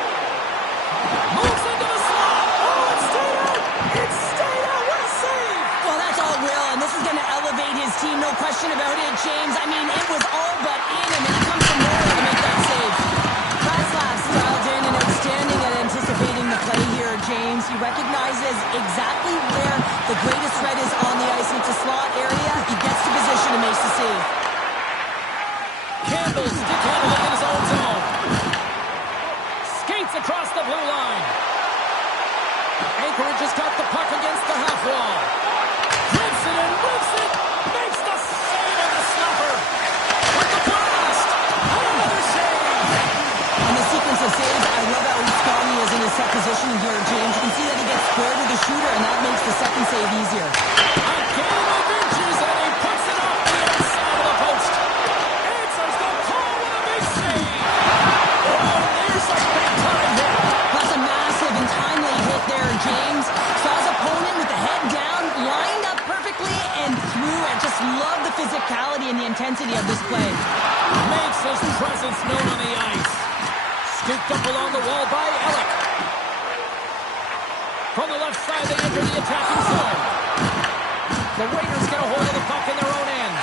Moves into the slot. Oh, it stayed out. It stayed out. What a save. Well, that's all Will, and this is going to elevate his team, no question about it, James. I mean, it was all but in, and then he comes from nowhere to make that save. Kraslev's dialed in and outstanding at anticipating the play here, James. He recognizes exactly where the greatest threat is on the ice. It's a slot area. He gets to position and makes the save. Campbell stick-handled in his own zone. Skates across the blue line. Anchorage has got the puck against the half wall. Grips it and whips it. Makes the save on the snuffer. With the blast. Another save. On the sequence of saves, I love how strong he is in his set positioning here, James. You can see that he gets square to the shooter, and that makes the second save easier. A game of inches, and he puts it off the outside of the post. Answers the call with a big save. Oh, there's a big-time hit. That's a massive and timely hit there, James. Saw his opponent with the head down, lined up perfectly, and threw it. Just love the physicality and the intensity of this play. Makes his presence known on the ice. Scooped up along the wall by Ellick. From the left side, they enter the attacking zone. The Raiders get a hold of the puck in their own end.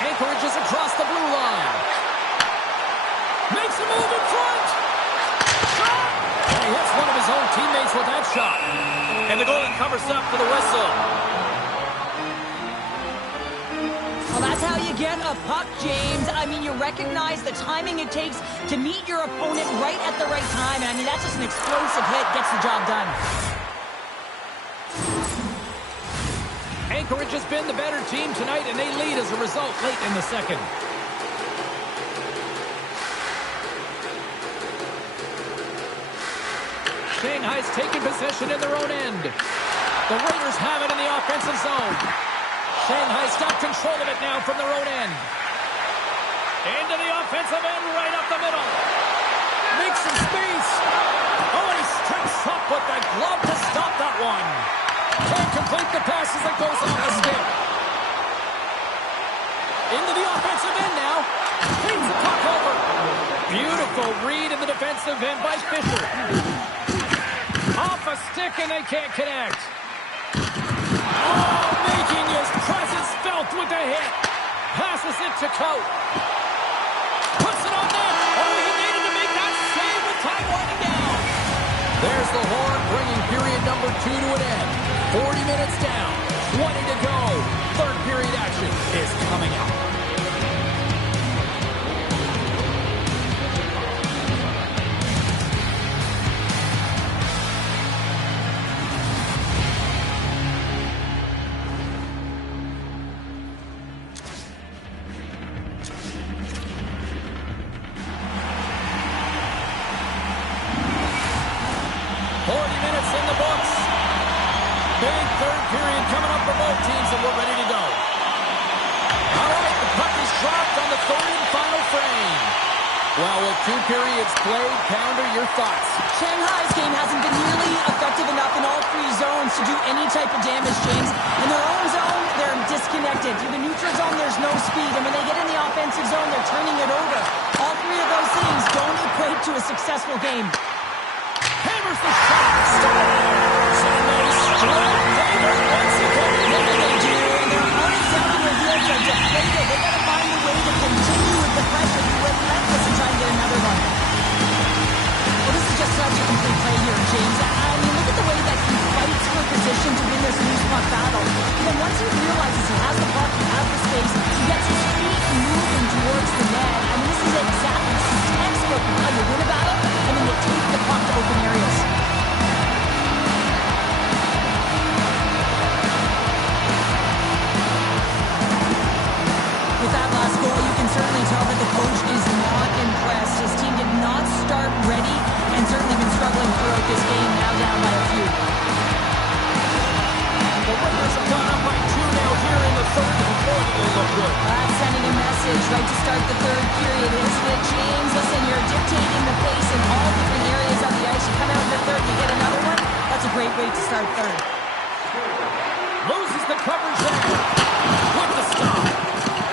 Anchorage is across the blue line. Makes a move in front. Shot! And he hits one of his own teammates with that shot. And the goalie covers up for the whistle. Well, that's how you get a puck, James. I mean, you recognize the timing it takes to meet your opponent right at the right time. And I mean, that's just an explosive hit. Gets the job done. Anchorage has been the better team tonight, and they lead as a result late in the second. Shanghai's taking possession in their own end. The Raiders have it in the offensive zone. Shanghai's got control of it now from their own end. Into the offensive end, right up the middle. Makes some space. Oh, he steps up with the glove to stop that one. Can't complete the pass as it goes off the stick. Into the offensive end now. Feeds the puck over. Beautiful read in the defensive end by Fisher. Off a stick and they can't connect. Oh, making his presence felt with the hit. Passes it to Cote. Puts it on net. Oh, he needed to make that save with time winding down. There's the horn bringing period number 2 to an end. 40 minutes down. 20 to go. Third period action is coming up. Minutes in the books. Big third period coming up for both teams, and we're ready to go. All right, the puck is dropped on the third and final frame. Well, with 2 periods played, Pounder, your thoughts? Shanghai's game hasn't been nearly effective enough in all 3 zones to do any type of damage, James. In their own zone, they're disconnected. Through the neutral zone, there's no speed. And when they get in the offensive zone, they're turning it over. All 3 of those things don't equate to a successful game. Hammers the shot. Scores! And they strike Vader once again. Maybe they do, and their opponents down to their heels are deflated. They got to find a way to continue with the pressure, be relentless, and try and get another one. Well, this is just such a complete play here, James. I mean, look at the way that he fights for position to win this loose puck battle. And then once he realizes he has the puck, he has the space, he gets his feet moving towards the net. I mean, this is exactly textbook of how you win a battle, and then you take the puck to open areas. With that last goal, you can certainly tell that the coach is not impressed. His team did not start ready and certainly been struggling throughout this game, now down by a few. The Raiders have gone up by 2 now here in the third, and boy, do they look good. That's sending a message right to start the third period, isn't it, James? Listen, you're dictating the pace in all different areas of the ice. You come out in the third, you get another one. That's a great way to start third. Loses the coverage there. With the stop.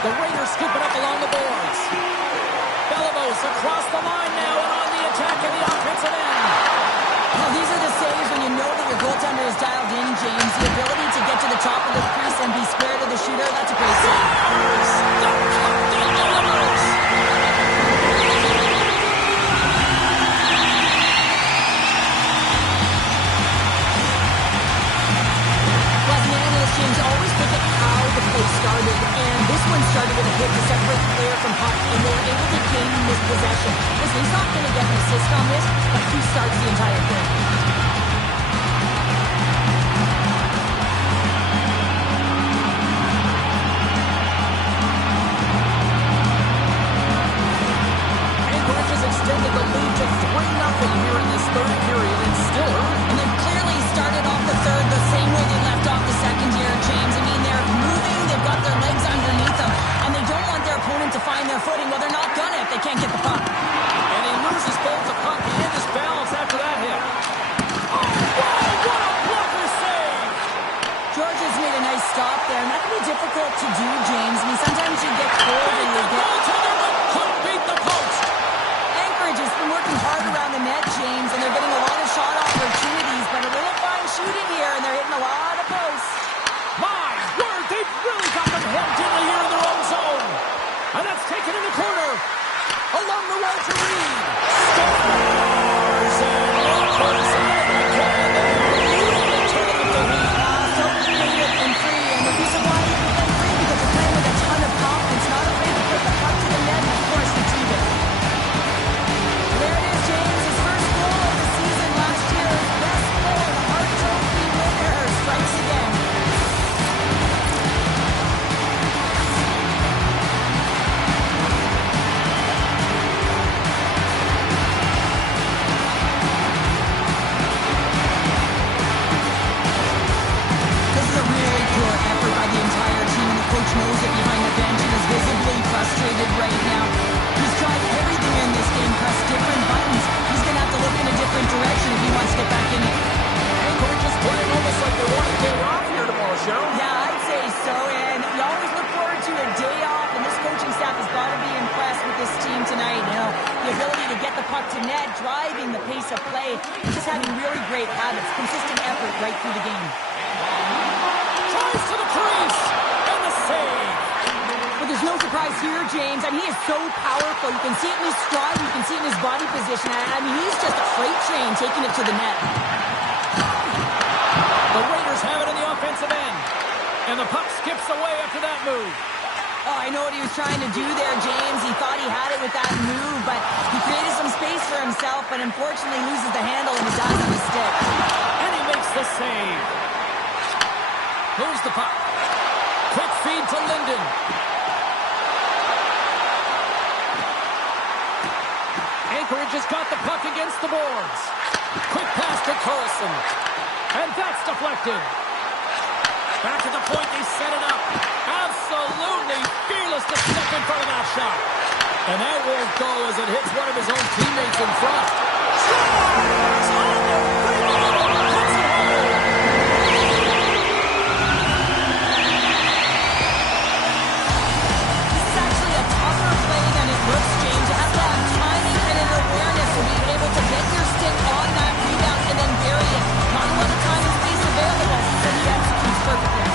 The Raiders scoop it up along the boards. Bellavos across the line now and on the attack in the offensive end. Well, these are the saves when you know that your goaltender is dialed in, James. The ability to get to the top of the crease and be square to the shooter, that's a great save. The captain delivers. Well, as an analyst, James, always look at how the play started, and this one started with a hit to separate the player from puck, and they were able to gain this possession. Listen, he's not going to get an assist on this, but he starts the entire thing. Anchorage has extended the lead to 3-0 here in this third period, and still early. And they've clearly started off the third the same way they left off the second here, James. I mean, they're moving, they've got their legs underneath them, and they don't want their opponent to find their footing. Well, they're not gonna if they can't get the puck. And he loses both the puck and his balance after that hit. Oh, wow, what a blocker save! George has made a nice stop there, and that can be difficult to do, James. I mean, sometimes you get cold and you get... Goaltender, but couldn't beat the post. Anchorage has been working hard around the net, James, and they're getting a lot of shot opportunities, but a little fine shooting here, and they're hitting a lot of posts. My word, they've really got them hemmed in here in their own zone. And that's taken in the corner. Along the wall to Reed. Scores! And Roberts out of the corner there. Really turning up the heat. So creative and free, and the reason why you can play free because you're playing with a ton of confidence, not afraid to put the puck to the net and, of course, retrieve it. There it is, James, his first goal of the season last year. His best goal, the Hart Trophy winner, strikes again. This is a really poor effort by the entire team, and the coach knows it behind the bench and is visibly frustrated right now. He's tried everything in this game, pressed different buttons. He's going to have to look in a different direction if he wants to get back in it. Anchorage is playing almost like they want a day off here tomorrow, Cheryl. Yeah, I'd say so, and you always look forward to a day off, and this coaching staff has got to be impressed with this team tonight. You know, the ability to get the puck to net, driving the pace of play, just having really great habits, consistent effort right through the game. Tries to the crease. And the save. But there's no surprise here, James. I mean, he is so powerful. You can see it in his stride, you can see it in his body position. I mean, he's just a freight train taking it to the net. The Raiders have it in the offensive end. And the puck skips away after that move. Oh, I know what he was trying to do there, James. He thought he had it with that move, but he created some space for himself, but unfortunately loses the handle and it dies on the stick. And he makes the save. Moves the puck. Quick feed to Linden. Anchorage has got the puck against the boards. Quick pass to Carlson. And that's deflected. Back at the point, they set it up. Absolutely fearless to step in front of that shot. And that won't go as it hits one of his own teammates in front. Scores! On the rebound! Puts it home! This is actually a tougher play than it looks, James. You have to have timing and an awareness to be able to get your stick on that rebound and then bury it. Not a lot of time and space available, so he executes perfectly.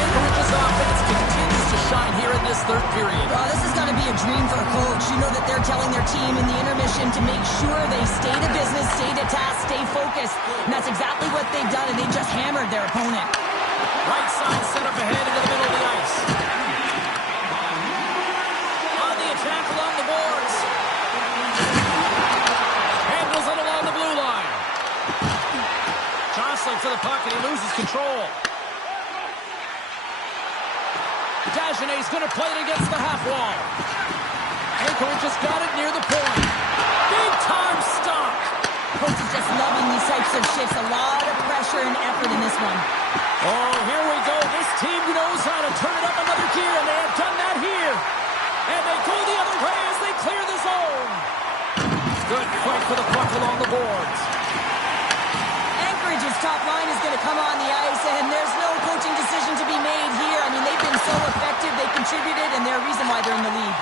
Anchorage's offense continues to shine here in this third period. Well, this is going to be a dream for a coach. You know that they're telling their team in the intermission to make sure they stay to business, stay to task, stay focused. And that's exactly what they've done, and they just hammered their opponent. Right side set up ahead into the middle of the ice. On the attack along the boards. Handles it along the blue line. Jostling for the puck, and he loses control. Dagenet's going to play it against the half wall. Anchorage just got it near the point. Big time stop. Coach is just loving these types of shifts. A lot of pressure and effort in this one. Oh, here we go. This team knows how to turn it up another gear, and they have done that here. And they go the other way as they clear the zone. Good fight for the puck along the boards. Anchorage's top line is going to come on the ice, and there's no coaching decision to be made here. I mean, they've been so effective. They contributed, and they're a reason why they're in the lead.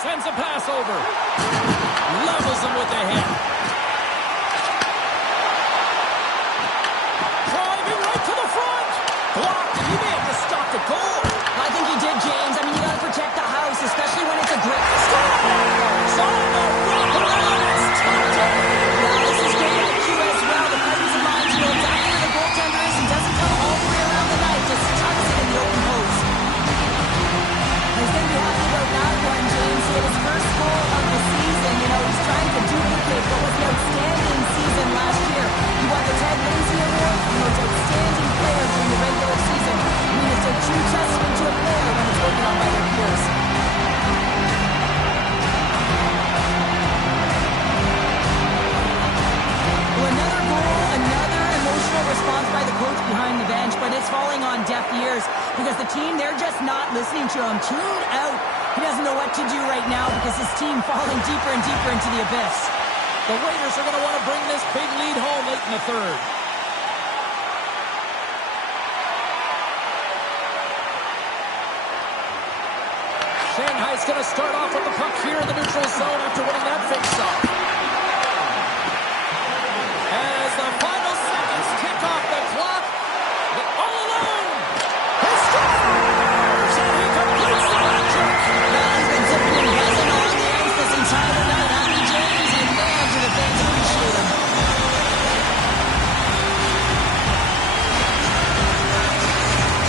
Sends a pass over. Levels him with the hit. Driving right to the front. Blocked, and he may have just stopped a goal. I think he did, James. I mean, you got to protect the house, especially when it's a great start. Scores! On the wraparound, it's tapped in. Well, this is great IQ as well. The presence of mind to know exactly where the goaltender is and doesn't come all the way around the net. Just tucks it in the open post. He's going to be happy about that one, James. He had his first goal of the season. You know, he's trying to duplicate what was the outstanding season last year. He won the Ted Lindsay Award for the most outstanding player during the regular season. I mean, it's a true testament to a player when it's working on by their peers. Well, another goal, another emotional response by the coach behind the bench, but it's falling on deaf ears because the team, they're just not listening to him. Tuned out. He doesn't know what to do right now because his team falling deeper and deeper into the abyss. The Raiders are going to want to bring this big lead home late in the third. Shanghai's going to start off with the puck here in the neutral zone after winning that face-off. As the final seconds tick off the clock, but all alone, he scores! And he completes the hat-trick! Well, he's been tipping and buzzing on the ice this entire night, hasn't he, James? And man, do the fans appreciate him.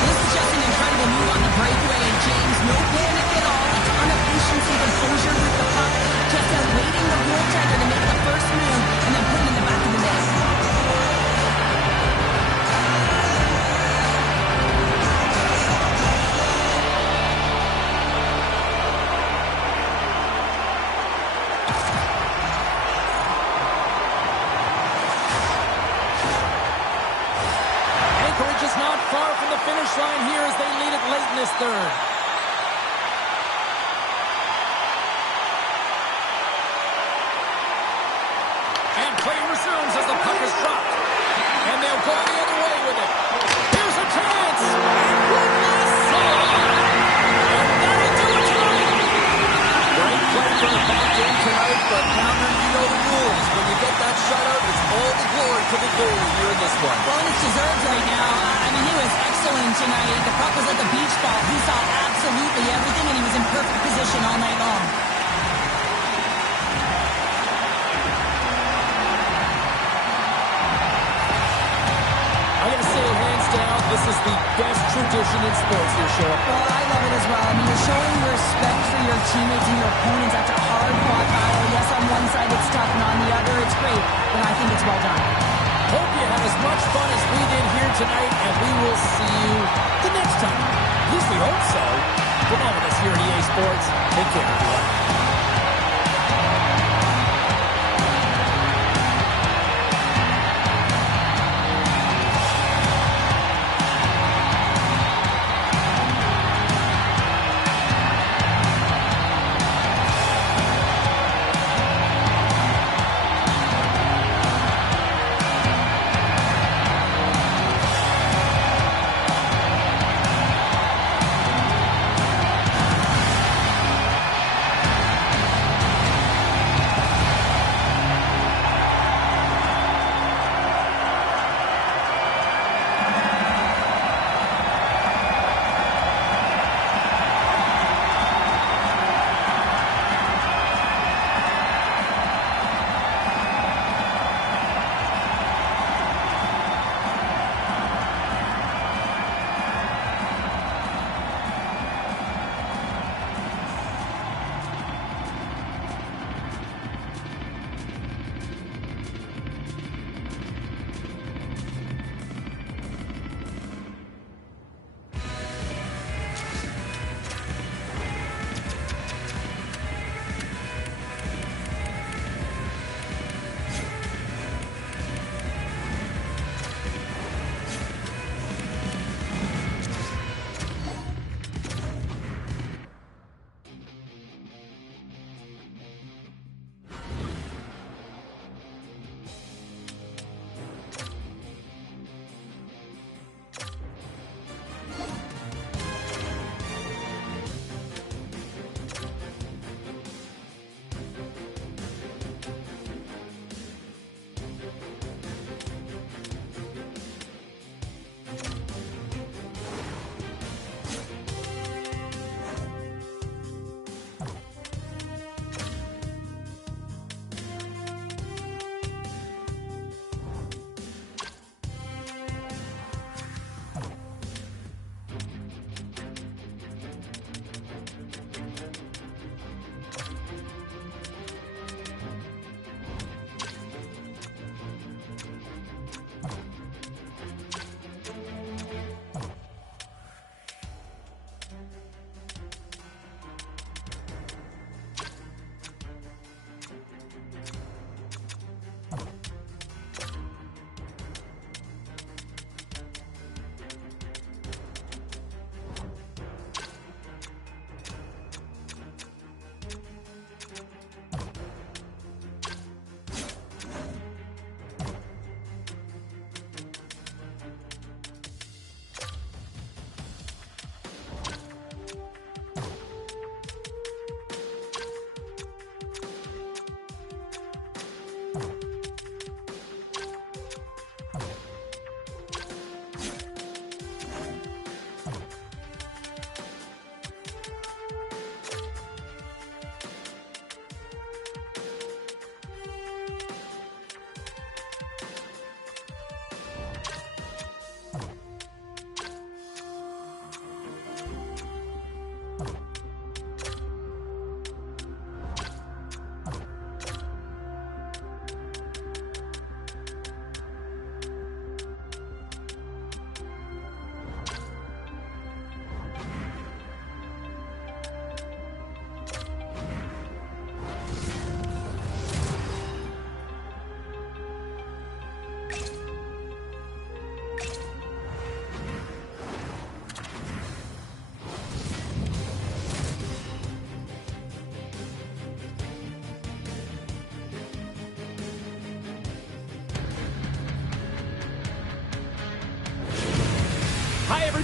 This is just an incredible move on the breakaway, and James, no panic at all. A ton of patience and composure with the puck, just awaiting the goaltender to make the first move and then put it in the back of the net. Anchorage is not far from the finish line here as they lead it late in this third. And play resumes as the puck is dropped. And they'll go the other way with it. Here's a chance. And one last save. And that'll do it tonight. Great play for the back end tonight, but Pounder, you know the rules. When you get that shutout, it's all the glory to the goalie here in this one. Well, it's deserved right now. I mean, he was excellent tonight. The puck was like a beach ball. He saw absolutely everything, and he was in perfect position all night long. I gotta say, hands down, this is the best tradition in sports here, Cheryl. Well, I love it as well. I mean, you're showing respect for your teammates and your opponents after a hard-fought battle. Yes, on one side it's tough, and on the other it's great. But I think it's well done. Hope you had as much fun as we did here tonight, and we will see you the next time. At least we hope so. Come on with us here at EA Sports. Take care, everyone.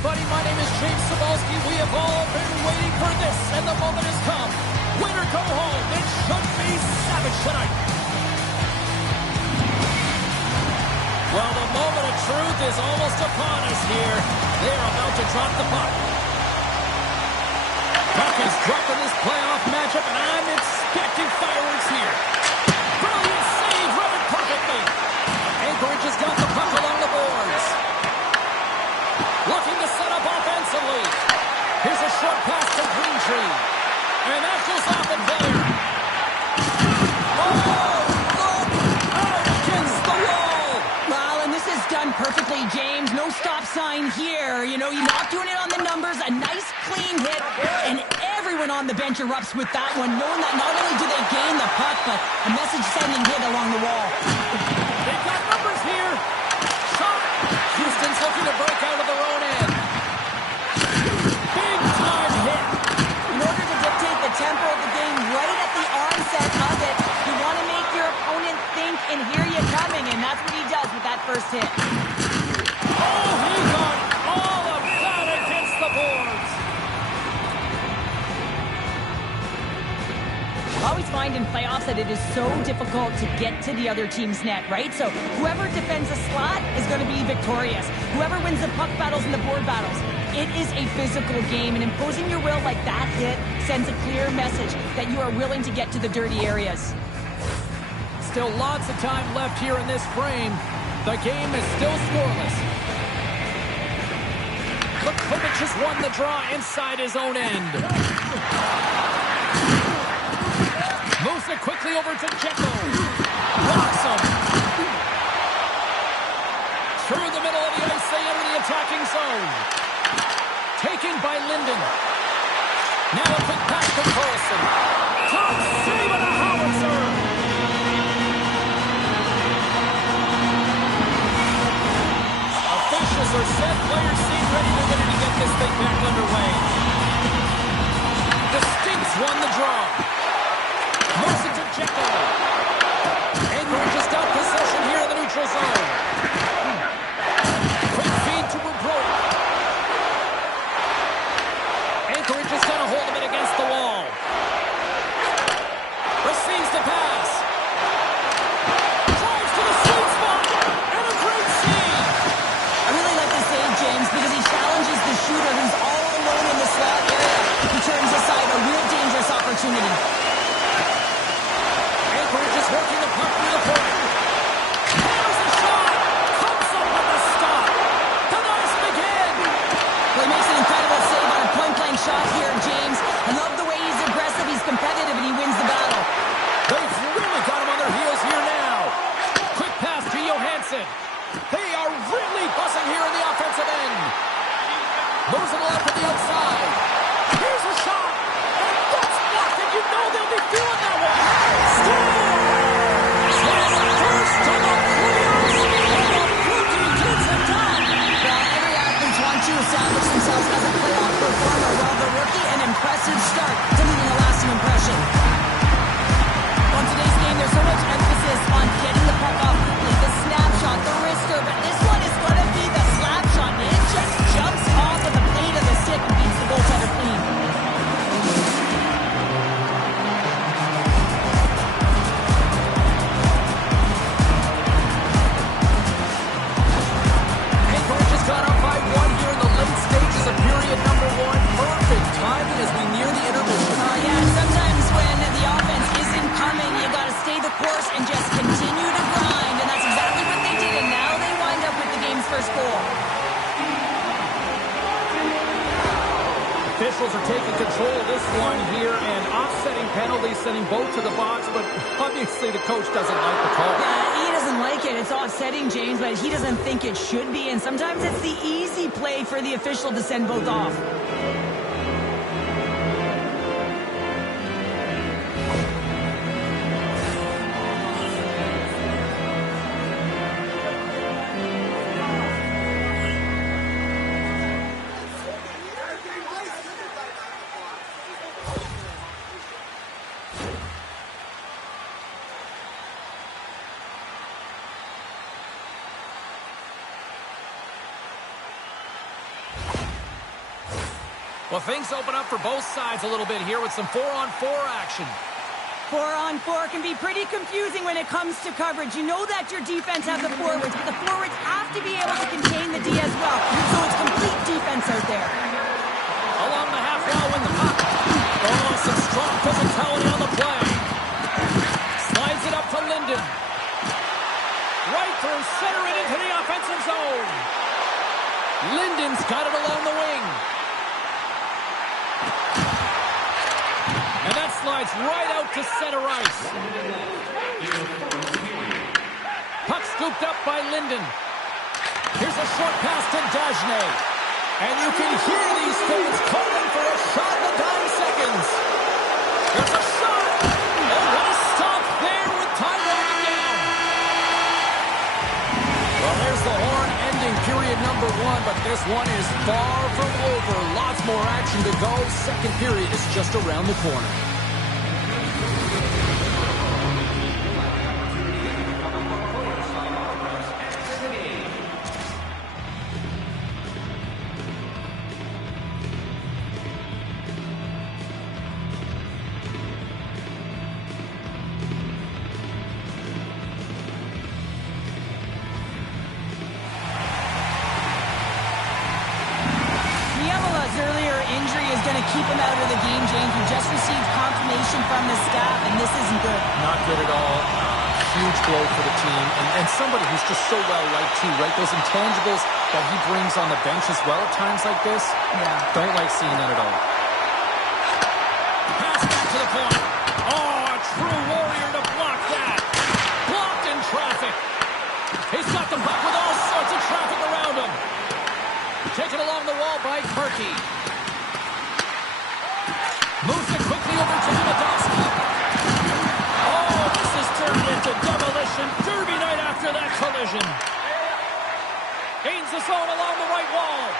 everybody. My name is James Cebulski. We have all been waiting for this, and the moment has come. Win or go home. It should be savage tonight. Well, the moment of truth is almost upon us here. They're about to drop the puck. Puck is dropped in this playoff matchup, and I'm expecting fireworks here. Brilliant save, read it perfectly. Anchorage has got the puck along the boards. Looking to set up offensively. Here's a short pass to Greentree. And that's just off the player. Wow, and this is done perfectly, James. No stop sign here. You know, you're not doing it on the numbers. A nice clean hit, and everyone on the bench erupts with that one, knowing that not only do they gain the puck, but a message-sending hit along the wall. They've got numbers here. Shot. Houston's looking to break out of their own end. Big time hit. In order to dictate the tempo of the game right at the onset of it, you want to make your opponent think and hear you coming, and that's what he does with that first hit. Oh, he got all of that against the boards. I always find in playoffs that it is so difficult to get to the other team's net, right? So whoever defends a slot is going to be victorious. Whoever wins the puck battles and the board battles. It is a physical game, and imposing your will like that hit sends a clear message that you are willing to get to the dirty areas. Still lots of time left here in this frame. The game is still scoreless. Likovic has won the draw inside his own end. Moves it quickly over to Dzeko. Blocks him. Through the middle of the ice, they enter the attacking zone. Taken by Linden. Now a quick pass to Carlson. Top save on a howitzer. Officials are set. Players seem ready. They're ready to get this thing back underway. The Stinks won the draw. Moves it to Dzeko. Anchorage has got possession here in the neutral zone. Quick feed to Rubrow. Anchorage is going to hold him in against the wall. Receives the pass. Drives to the sweet spot. And a great save. I really like this save, James, because he challenges the shooter who's all alone in the slot area. He turns aside a real dangerous opportunity. Anchorage is working the puck through the point. There's the shot. Comes up with the stop. Denies him again. Well, he makes an incredible save on a point-blank shot here, James. I love the way he's aggressive, he's competitive, and he wins the battle. They've really got him on their heels here now. Quick pass to Johansson. They are really buzzing here in the offensive end. Moves it left to the outside. Here's a shot. And that's blocked, and you know they'll be feeling that one. Still. First to the clears. And the rookie gets it done. Well, every athlete wants to establish themselves as a playoff performer, while the rookie, an impressive start to leaving a lasting impression. On today's game, there's so much emphasis on getting the puck off quickly, the snapshot, the wrister, but this one is going to be the slap shot, and it just jumps off of the blade of the stick and beats the goaltender clean. Anchorage has gone up by one here in the late stages of period number one. Perfect timing as we near the intermission. Yeah, sometimes when the offense isn't coming, you got to stay the course and just continue to grind, and that's exactly what they did, and now they wind up with the game's first goal. Officials are taking control of this one here and offsetting penalties, sending both to the box, but obviously the coach doesn't like the call. Yeah, he doesn't like it. It's offsetting, James, but he doesn't think it should be, and sometimes it's the easy play for the official to send both off. Well, things open up for both sides a little bit here with some 4-on-4 action. 4-on-4 can be pretty confusing when it comes to coverage. You know that your defense has the forwards, but the forwards have to be able to contain the D as well. So it's complete defense out there. Along the half wall with the puck. Oh, some strong physicality on the play. Slides it up to Linden. Right through center and into the offensive zone. Linden's got it along the wing. And that slides right out to center ice. Puck scooped up by Linden. Here's a short pass to And you can hear these fans calling for a shot in the dying seconds. There's a shot. Oh, what a stop there with time running down. Well, there's the horn ending period number 1, but this one is far from over. Lots more action to go. Second period is just around the corner. Keep him out of the game, James. We just received confirmation from the staff, and this isn't good. Not good at all. Huge blow for the team, and somebody who's just so well-liked too, right? Those intangibles that he brings on the bench as well at times like this, don't like seeing that at all. Pass back to the point. Oh, a true warrior to block that. Blocked in traffic. He's got the puck with all sorts of traffic around him. Taken along the wall by Karki. Moves it quickly over to Dumadowski. Oh, this is turned into demolition derby night after that collision. Gains the zone along the right wall.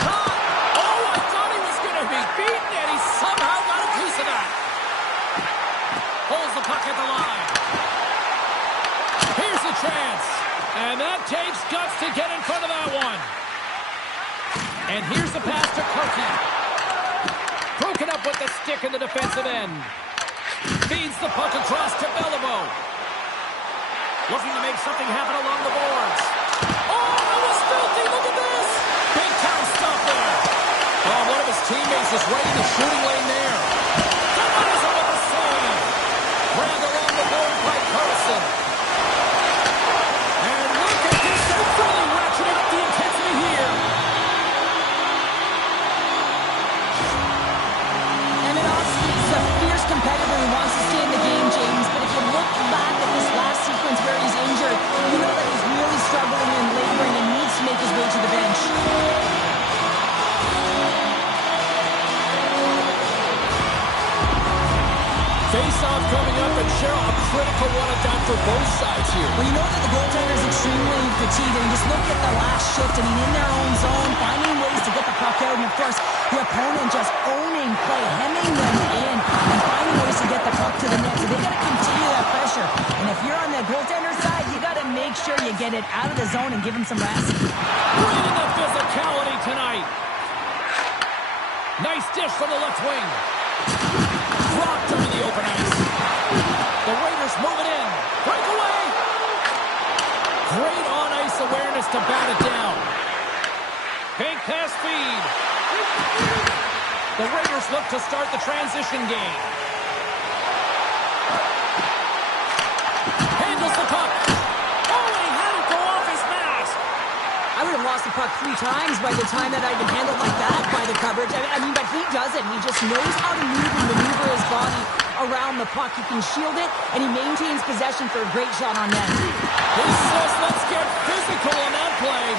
Shot! Oh, I thought he was going to be beaten, and he somehow got a piece of that. Holds the puck at the line. Here's the chance. And that takes guts to get in front of that one. And here's the pass to Karki. Broken up with the stick in the defensive end. Feeds the puck across to Beliveau. Looking to make something happen along the boards. Oh, that was filthy. Look at this. Big time stop there. Oh, one of his teammates is right in the shooting lane there. Somebody's able to save. Grabbed along the board by Carlson. And look at this. They're really ratcheting up the intensity here. Competitor who wants to stay in the game, James, but if you look back at this last sequence where he's injured, you know that he's really struggling and laboring and needs to make his way to the bench. Face-off coming up, and Cheryl, a critical one at that for both sides here. Well, you know that the goaltender is extremely fatigued, and just look at the last shift. I mean, in their own zone, finding ways to get the puck out, and of course, the opponent just owning play, hemming them in, and finding ways to get the puck to the net. So they got to continue that pressure. And if you're on the goaltender side, you got to make sure you get it out of the zone and give him some rest. Bringing the physicality tonight. Nice dish from the left wing. Dropped over the open ice. The Raiders move it in. Breakaway. Great on-ice awareness to bat it down. Big pass feed. The Raiders look to start the transition game. Handles the puck. Oh, and he had it go off his mask. I would have lost the puck 3 times by the time that I'd been handled like that by the coverage. I mean, but he doesn't. He just knows how to move and maneuver his body around the puck. He can shield it, and he maintains possession for a great shot on net. He says, let's get physical on that play.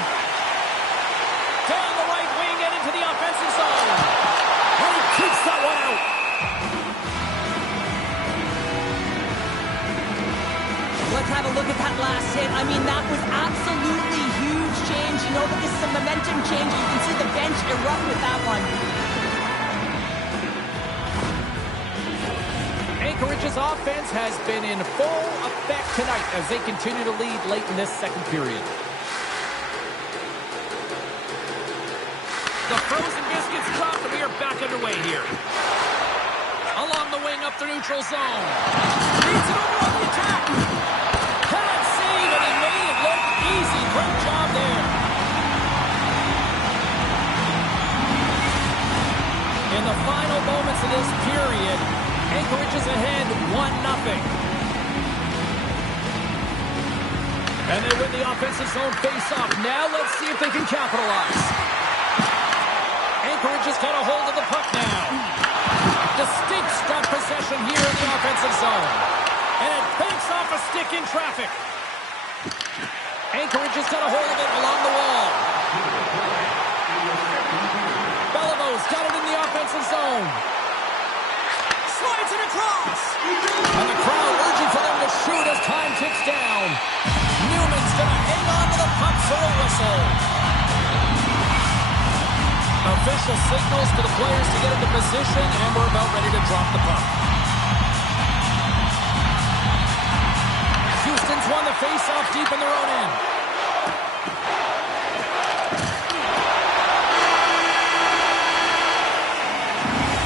Down the right wing and into the offensive zone. And he keeps that one out. Let's have a look at that last hit. I mean, that was absolutely huge change. You know that this is a momentum change. You can see the bench erupt with that one. Anchorage's offense has been in full effect tonight as they continue to lead late in this second period. The frozen biscuits dropped, and we are back underway here. Along the wing up the neutral zone. Beats it over on the attack. Can't save, and he made it look easy. Great job there. In the final moments of this period, Anchorage is ahead 1-0. And they win the offensive zone face-off. Now let's see if they can capitalize. Anchorage has got a hold of the puck now. Distinct strong possession here in the offensive zone. And it banks off a stick in traffic. Anchorage has got a hold of it along the wall. zone. Slides it across. And the crowd urging for them to shoot as time ticks down. Newman's going to hang on to the puck for a whistle. Official signals to the players to get into position, and we're about ready to drop the puck. Houston's won the face-off deep in their own end.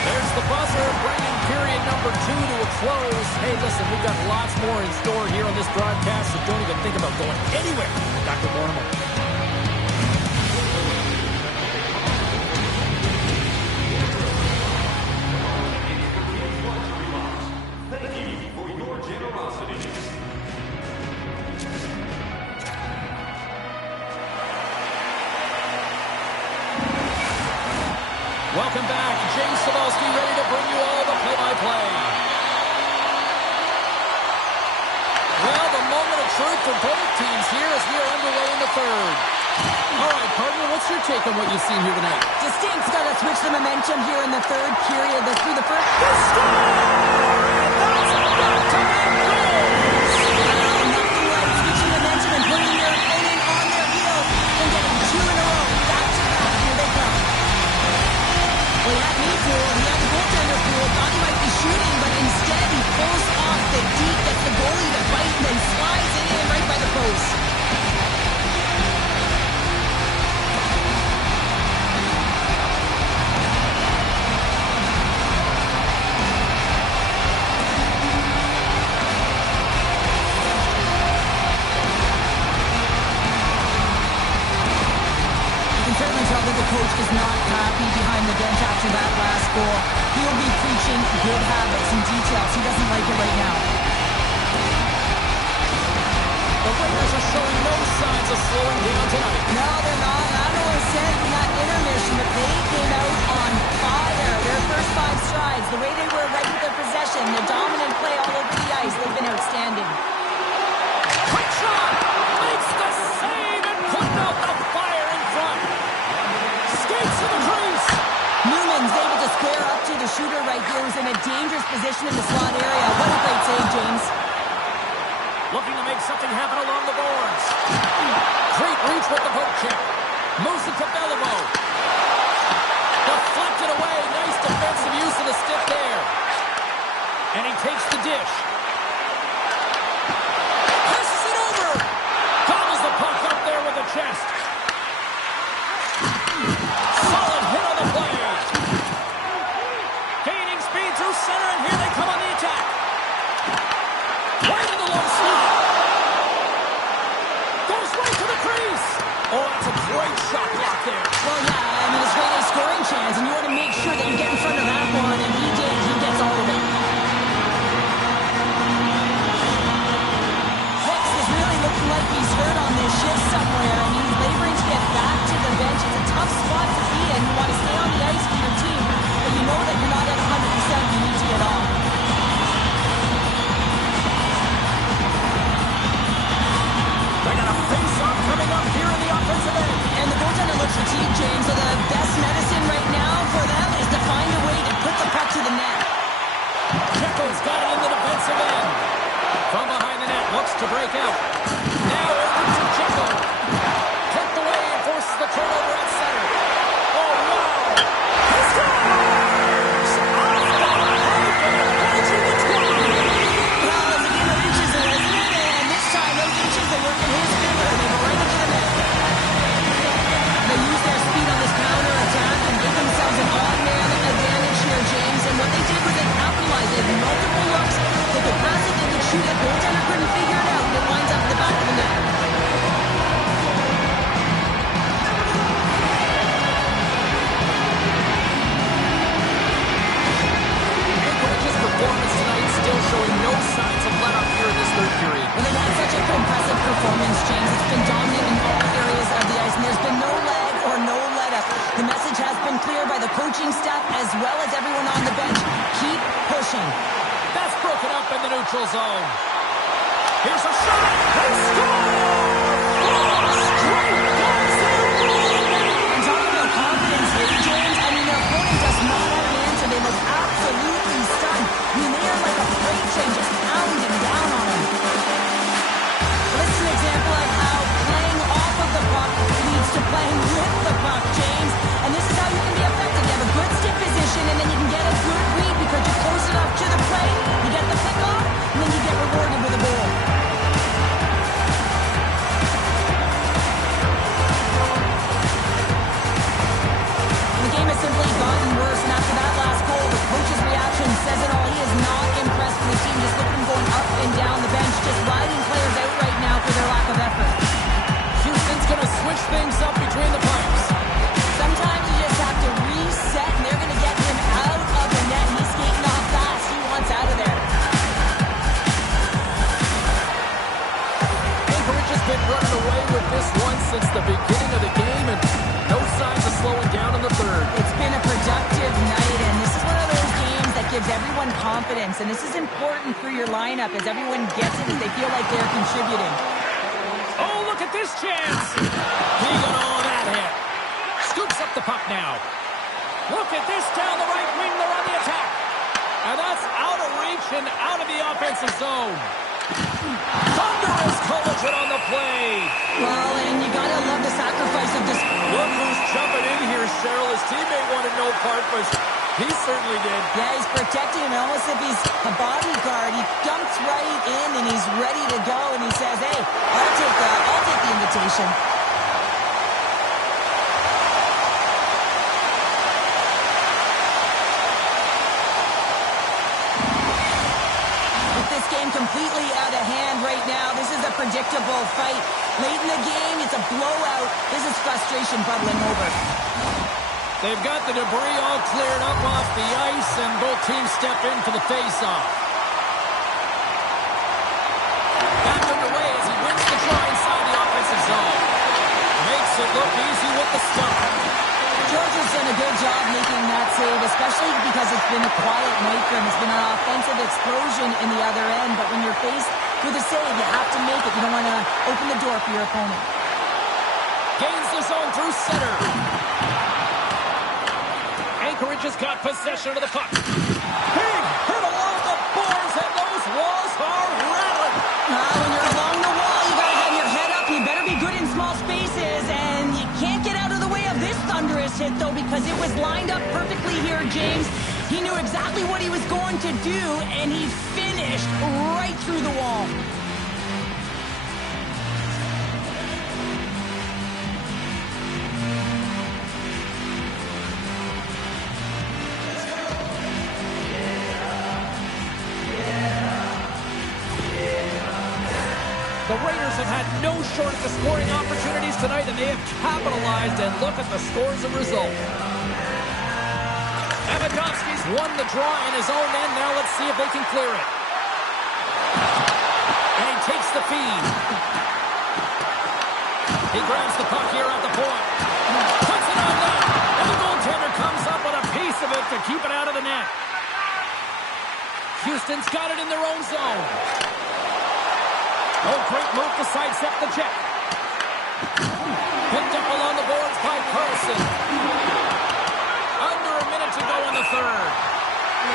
There's the buzzer, bringing period number 2 to a close. Hey, listen, we've got lots more in store here on this broadcast, so don't even think about going anywhere. Dr. Borneman. Welcome back. James Cybulski ready to bring you all the play-by-play. Well, the moment of truth for both teams here as we are underway in the third. All right, partner, what's your take on what you've seen here tonight? Distinct's got to switch the momentum here in the third period. They're through the first. The score! And that's back-to-back goals! Nothing like switching momentum and putting their opponent on their heels and getting 2 in a row. Back-to-back. Here they come. Well, he had me fooled. He had the goaltender fooled. Thought he might be shooting, but instead he pulls off the deep, gets the goalie to bite, and then slides it in right by the post. Coach is not happy behind the bench after that last goal. He'll be preaching good habits and details. He doesn't like it right now. The Raiders are showing no signs of slowing down tonight. No, they're not. Ottawa said in that intermission that they came out on fire. Their first 5 strides, the way they were right with their possession, their dominant play all over the ice, they've been outstanding. Quick shot! Makes the save and putting out the fire in front. Skates to the crease. Newman's able to square up to the shooter right here, who's in a dangerous position in the slot area. What a great save, James. Looking to make something happen along the boards. Great reach with the poke check. Moves it to Beliveau. Deflected away. Nice defensive use of the stick there. And he takes the dish. Passes it over. Gobbles the puck up there with the chest. Solid hit on the play. Gaining speed through center, and here they come on the attack. Right in the low slot. Goes right to the crease. Oh, that's a great shot block there. Well, yeah, I mean, it's great a scoring chance, and you want to make sure that you get in front of that one, and he did. He gets all of it. Hicks is really looking like he's hurt on this shift somewhere, and he's laboring to get back to the bench. It's a tough spot to be in. You want to stay on the ice for your team, but you know that you're not at 100%. You need to get off. They got a face-off coming up here in the offensive end. And the goaltender looks fatigued, James, so the best medicine right now for them is to find a way to put the puck to the net. Jekyll's got it in the defensive end. From behind the net, looks to break out. Now over to Jekyll. Clipped away and forces the turnover at center. Oh, wow. He scores! Off the pipe and approaching the 20. Well, it's a game of inches there, isn't it? And this time, those inches, they work in his favor. They go right into the net. They use their speed on this counter-attack and give themselves an odd-man advantage here, James. And what they did was they capitalized. They had multiple looks. They could press it, they could shoot it. Goaltender couldn't figure it out. And it winds up at the back of the net. Anchorage's performance tonight still showing no signs of let-up here in this third period. Well, they've had such a impressive performance, James. It's been dominant in all areas of the ice, and there's been no lag or no let-up. The message has been clear by the coaching staff as well as everyone on the bench. Keep pushing. That's broken up in the neutral zone. Here's a shot. They score! Oh, straight goals there. And talking about confidence here, James, I mean, their opponent does not have an answer. They look push things up between the pipes. Sometimes you just have to reset, and they're going to get him out of the net. He's skating off fast. He wants out of there. Anchorage has been running away with this one since the beginning of the game, and no signs of slowing down in the third. It's been a productive night, and this is one of those games that gives everyone confidence, and this is important for your lineup as everyone gets it as they feel like they're contributing. Oh, look at this chance. He got all that hit. Scoops up the puck now. Look at this down the right wing. They're on the attack. And that's out of reach and out of the offensive zone. Thunderous collision on the play. Well, and you gotta love the sacrifice of this. Look who's jumping in here, Cheryl. His teammate wanted no part, but he certainly did. Yeah, he's protecting him almost if he's a bodyguard. He dumps right in and he's ready to go, and he says, hey, I'll take the invitation. With this game completely out of hand right now, this is a predictable fight. Late in the game, it's a blowout. This is frustration bubbling over. They've got the debris all cleared up off the ice, and both teams step in for the face-off. Back underway as he wins the draw inside the offensive zone. Makes it look easy with the stop. George has done a good job making that save, especially because it's been a quiet night for him. It's been an offensive explosion in the other end, but when you're faced with a save, you have to make it. You don't want to open the door for your opponent. Gains the zone through center. Anchorage has got possession of the puck. Big hit along the boards, and those walls are rattling. When you're along the wall, you got to have your head up. You better be good in small spaces, and you can't get out of the way of this thunderous hit, though, because it was lined up perfectly here, James. He knew exactly what he was going to do, and he finished right through the wall. The Raiders have had no shortage of scoring opportunities tonight, and they have capitalized, and look at the scores and result. Evadovsky's won the draw in his own end. Now let's see if they can clear it. And he takes the feed. He grabs the puck here at the point. Puts it on net. And the goaltender comes up with a piece of it to keep it out of the net. Houston's got it in their own zone. Oh, great move to sidestep the check. Picked up along the boards by Carlson. Under a minute to go in the third.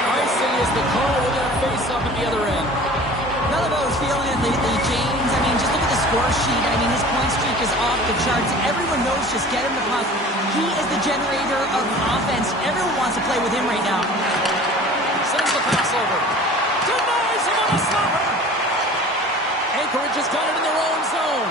Icing is the call. We're going to face up at the other end. Belivo's feeling it lately, James. I mean, just look at the score sheet. I mean, his point streak is off the charts. Everyone knows just get him the puck. He is the generator of offense. Everyone wants to play with him right now. Sends the pass over. Denies him on a slapper. Anchorage has got it in their own zone.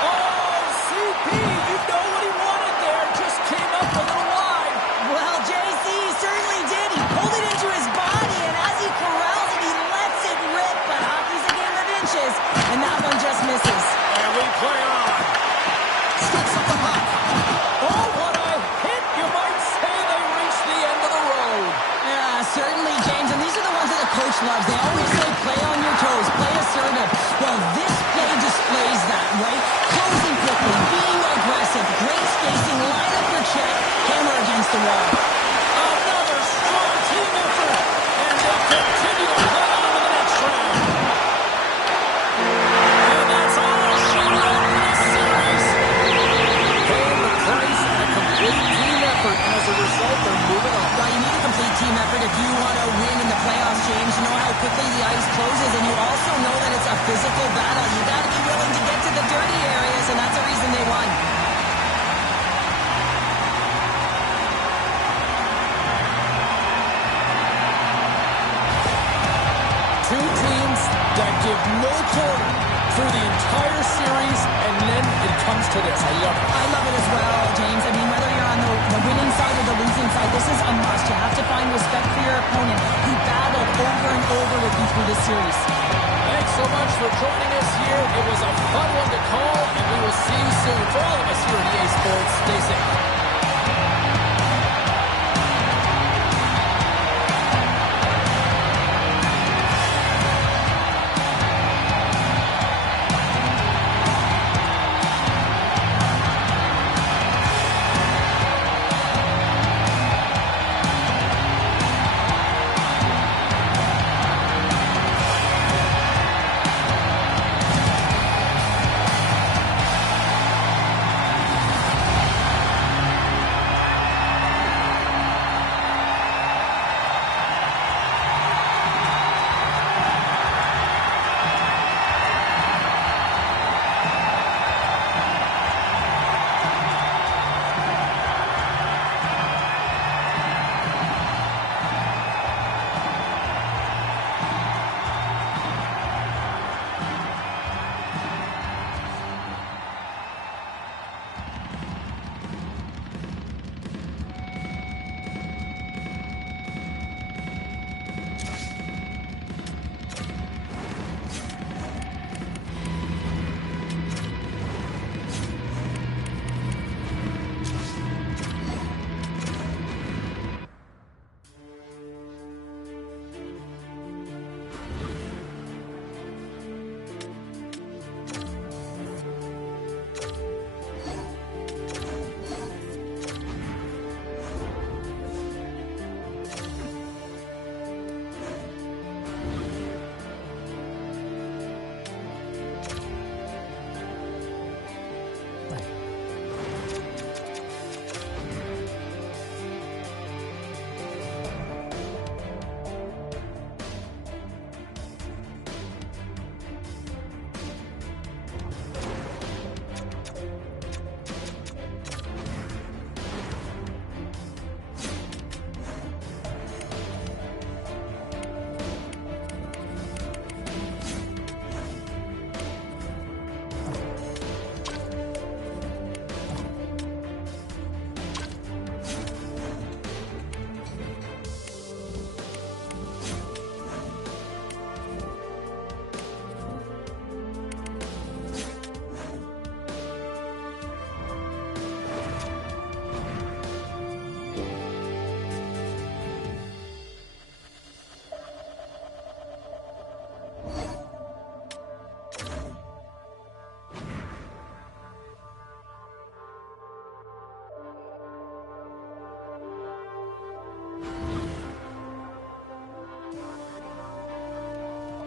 Oh, CP, you know what he wanted there. Just came up a little wide. Well, JC certainly did. He pulled it into his body, and as he corrals it, he lets it rip. But hockey's a game of inches, and that one just misses. And we play on. Scoops up the puck. Oh, what a hit. You might say they reached the end of the road. Yeah, certainly, James. And these are the ones that the coach loves. They always say play on your toes, play assertive. Well, this play displays that, right? Closing quickly, being aggressive, great spacing, line up your check, hammer against the wall. Another strong team effort. And they'll continue to play on to the next round. And that's all she wrote in this series. Paying the price and a complete team effort. And as a result, they're moving on. Well, you need a complete team effort if you want to win in the playoffs, James. You know how quickly the ice closes, and you also know that it's a physical battle. You got to be willing to get to the dirty areas, and that's the reason they won. Two teams that give no quarter through the entire series, and then it comes to this. I love it. I love it as well, James. I mean, whether you're on the winning side or the losing side, this is a must. You have to find respect for your opponent who battled over and over with you through this series. Thanks so much for joining us here. It was a fun